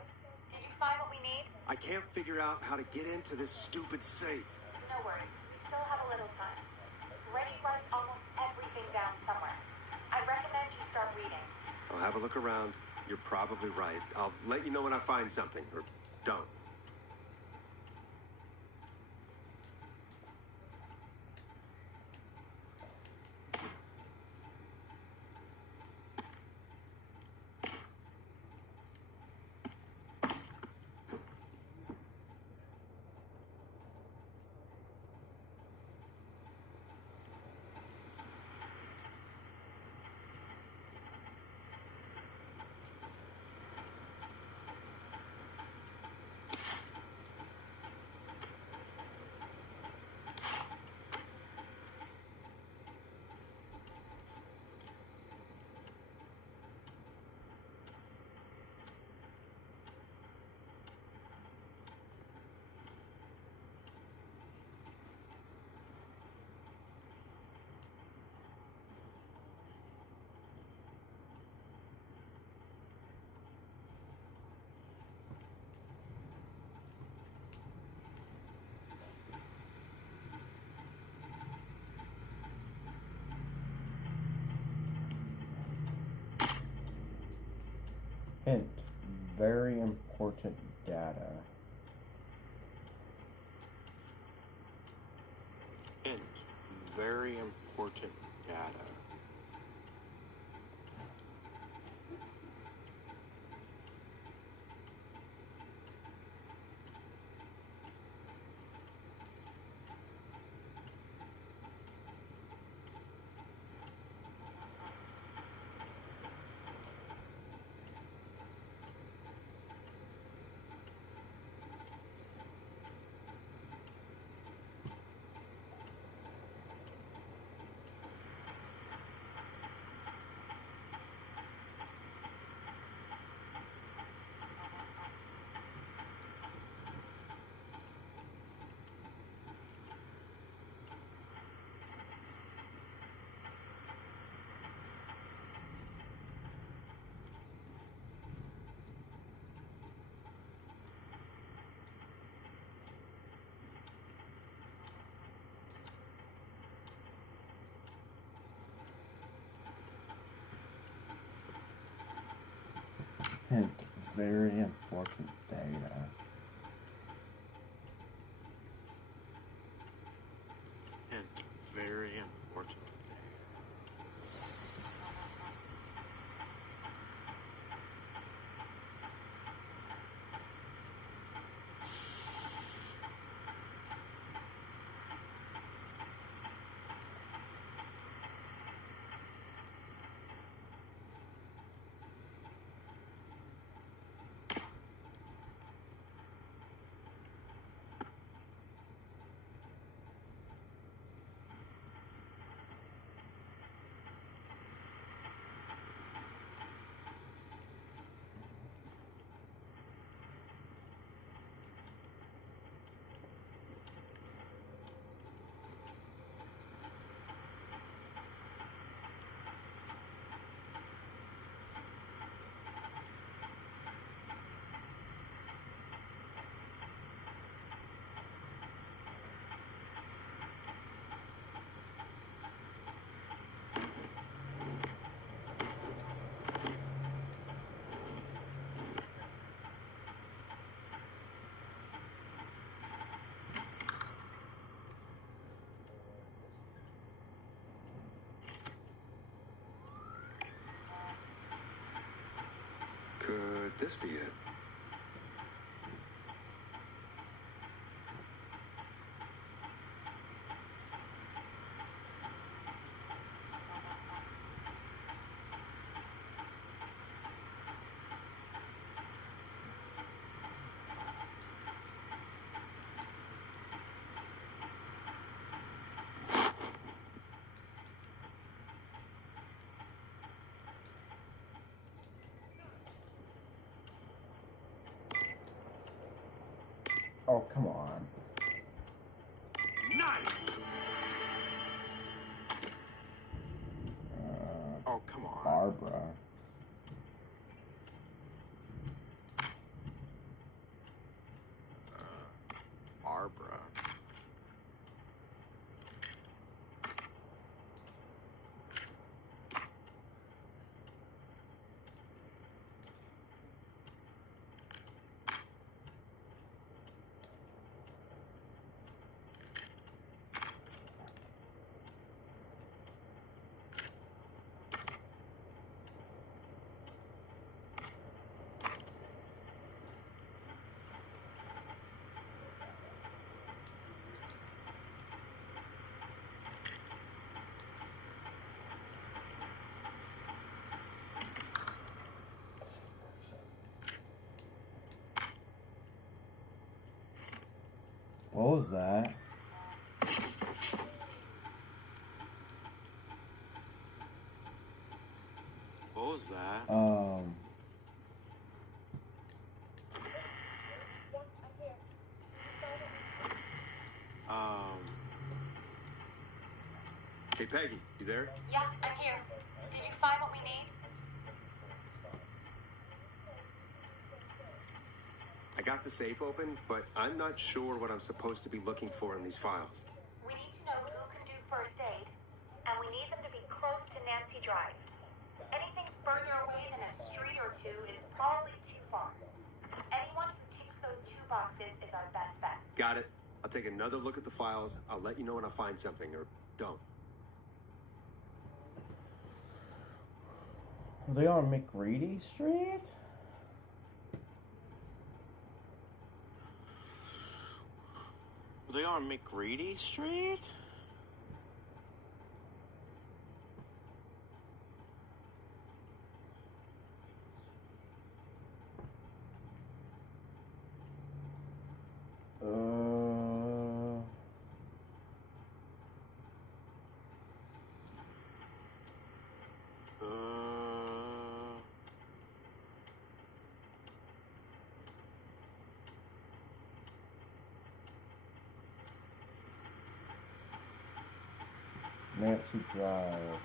Did you find what we need? I can't figure out how to get into this stupid safe. No worries. Still have a little time. Reggie writes almost everything down somewhere. I recommend you start reading. I'll have a look around. You're probably right. I'll let you know when I find something, or don't. Hint. Very important data. Hint. Very important data. Hint. Very important data. Hint. Very important. Could this be it? Oh, come on. Nice! Oh, come on. Barbara. Barbara. What was that? What was that? Hey, Peggy, you there? Yeah, I'm here. Did you find what we need? I got the safe open, but I'm not sure what I'm supposed to be looking for in these files. We need to know who can do first aid, and we need them to be close to Nancy Drive. Anything further away than a street or two is probably too far. Anyone who ticks those two boxes is our best bet. Got it. I'll take another look at the files. I'll let you know when I find something, or don't. Are they on McReady Street? Were they on McReady Street? Nancy Drive.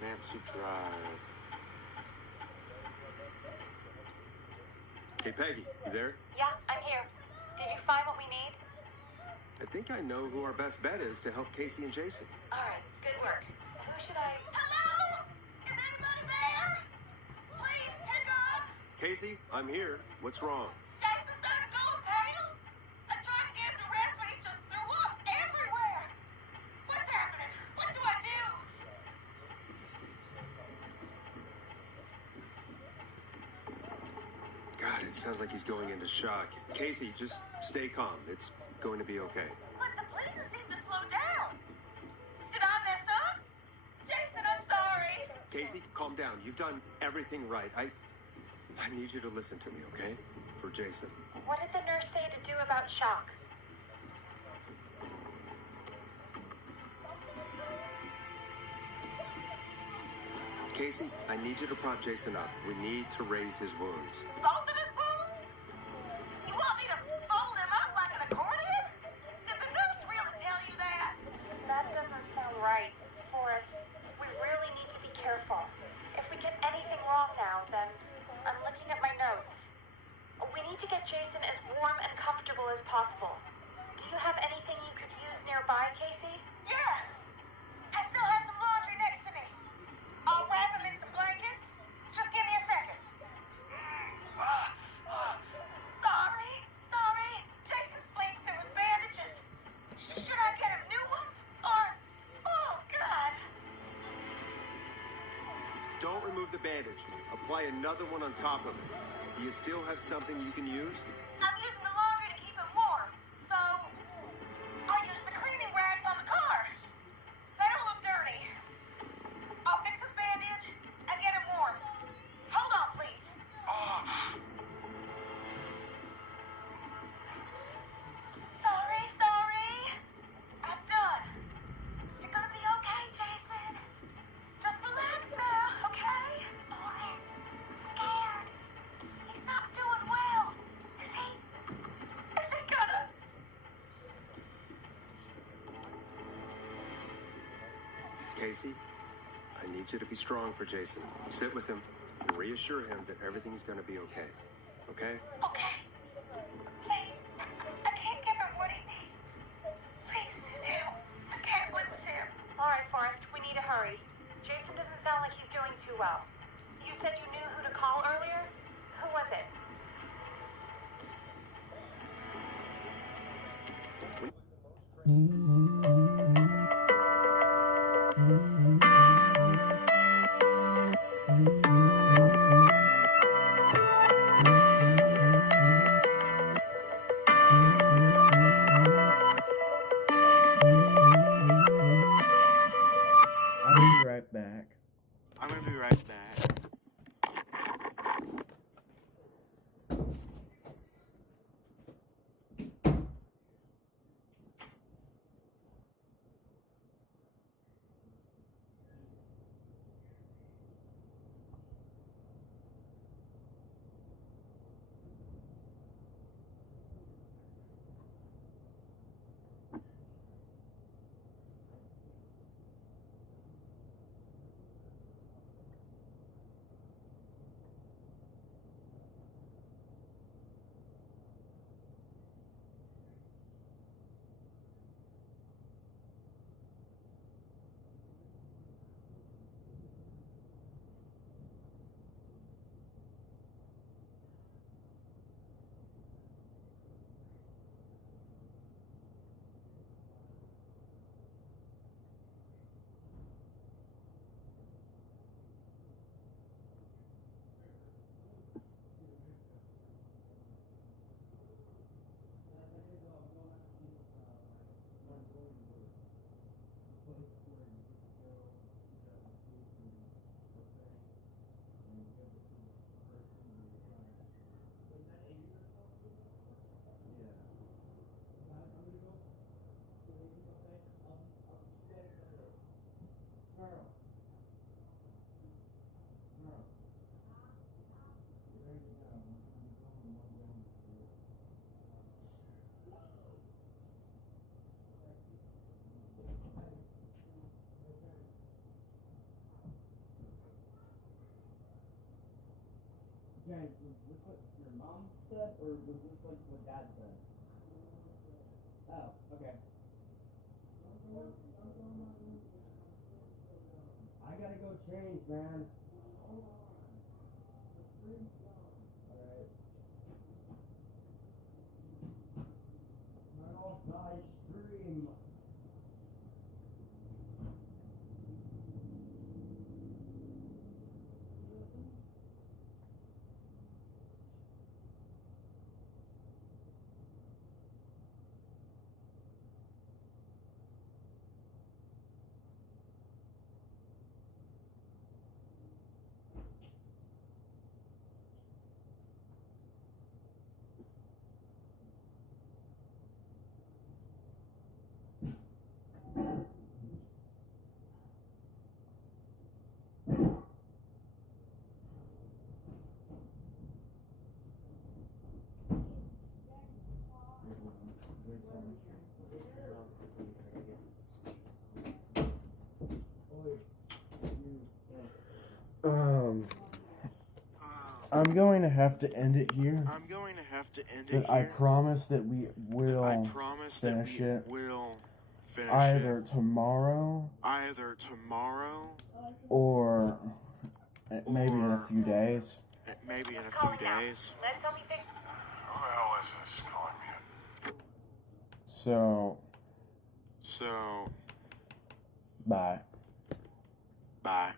Nancy Drive. Hey, Peggy, you there? Yeah, I'm here. Did you find what we need? I think I know who our best bet is to help Casey and Jason. All right, good work. Who should I... Hello? Is anybody there? Please, pick up! Casey, I'm here. What's wrong? Jason started going pale. I tried to get him to rest, but he just threw up everywhere. What's happening? What do I do? God, it sounds like he's going into shock. Casey, just stay calm. It's going to be okay. But the police seem to slow down. Did I mess up? Jason, I'm sorry. Casey, calm down. You've done everything right. I need you to listen to me, okay? For Jason. What did the nurse say to do about shock? Casey, I need you to prop Jason up. We need to raise his wounds. Both of his wounds? You want me to fold him up like an accordion? Did the nurse really tell you that? That doesn't sound right, Forrest. We really need to be careful. If we get anything wrong now, then I'm looking at my notes. We need to get Jason as warm and comfortable as possible. Do you have anything you could use nearby, Casey? Yeah! I still have some laundry next to me. I'll wrap him in some blankets. Just give me a second. Sorry. Jason's bleeding through his bandages. Should I get him new ones? Or... Oh, God. Don't remove the bandage. Apply another one on top of it. Do you still have something you can use? I'm using the laundry to keep him warm. So... I'll use the cleaning rags on the car. They don't look dirty. I'll fix his bandage and get him warm. Hold on, please. Sorry. I'm done. You're gonna be okay, Jason. Just relax now, okay? Casey, I need you to be strong for Jason. Sit with him and reassure him that everything's gonna be okay. Okay? Okay. Please. I can't give him what he needs. Please sit down. I can't lose him. All right, Forrest, we need to hurry. Jason doesn't sound like he's doing too well. You said you knew who to call earlier? Who was it? I'll be right back. I'm gonna be right back. James, was this what your mom said, or was this like what Dad said? Oh, okay. I gotta go change, man. Alright. Turn off thy stream. I'm going to have to end it here. I'm going to have to end But it I here. promise that we will finish it either tomorrow or maybe in a few days. Maybe in a few days. Let's help you fix. Who the hell is this calling me? So So bye. Bye.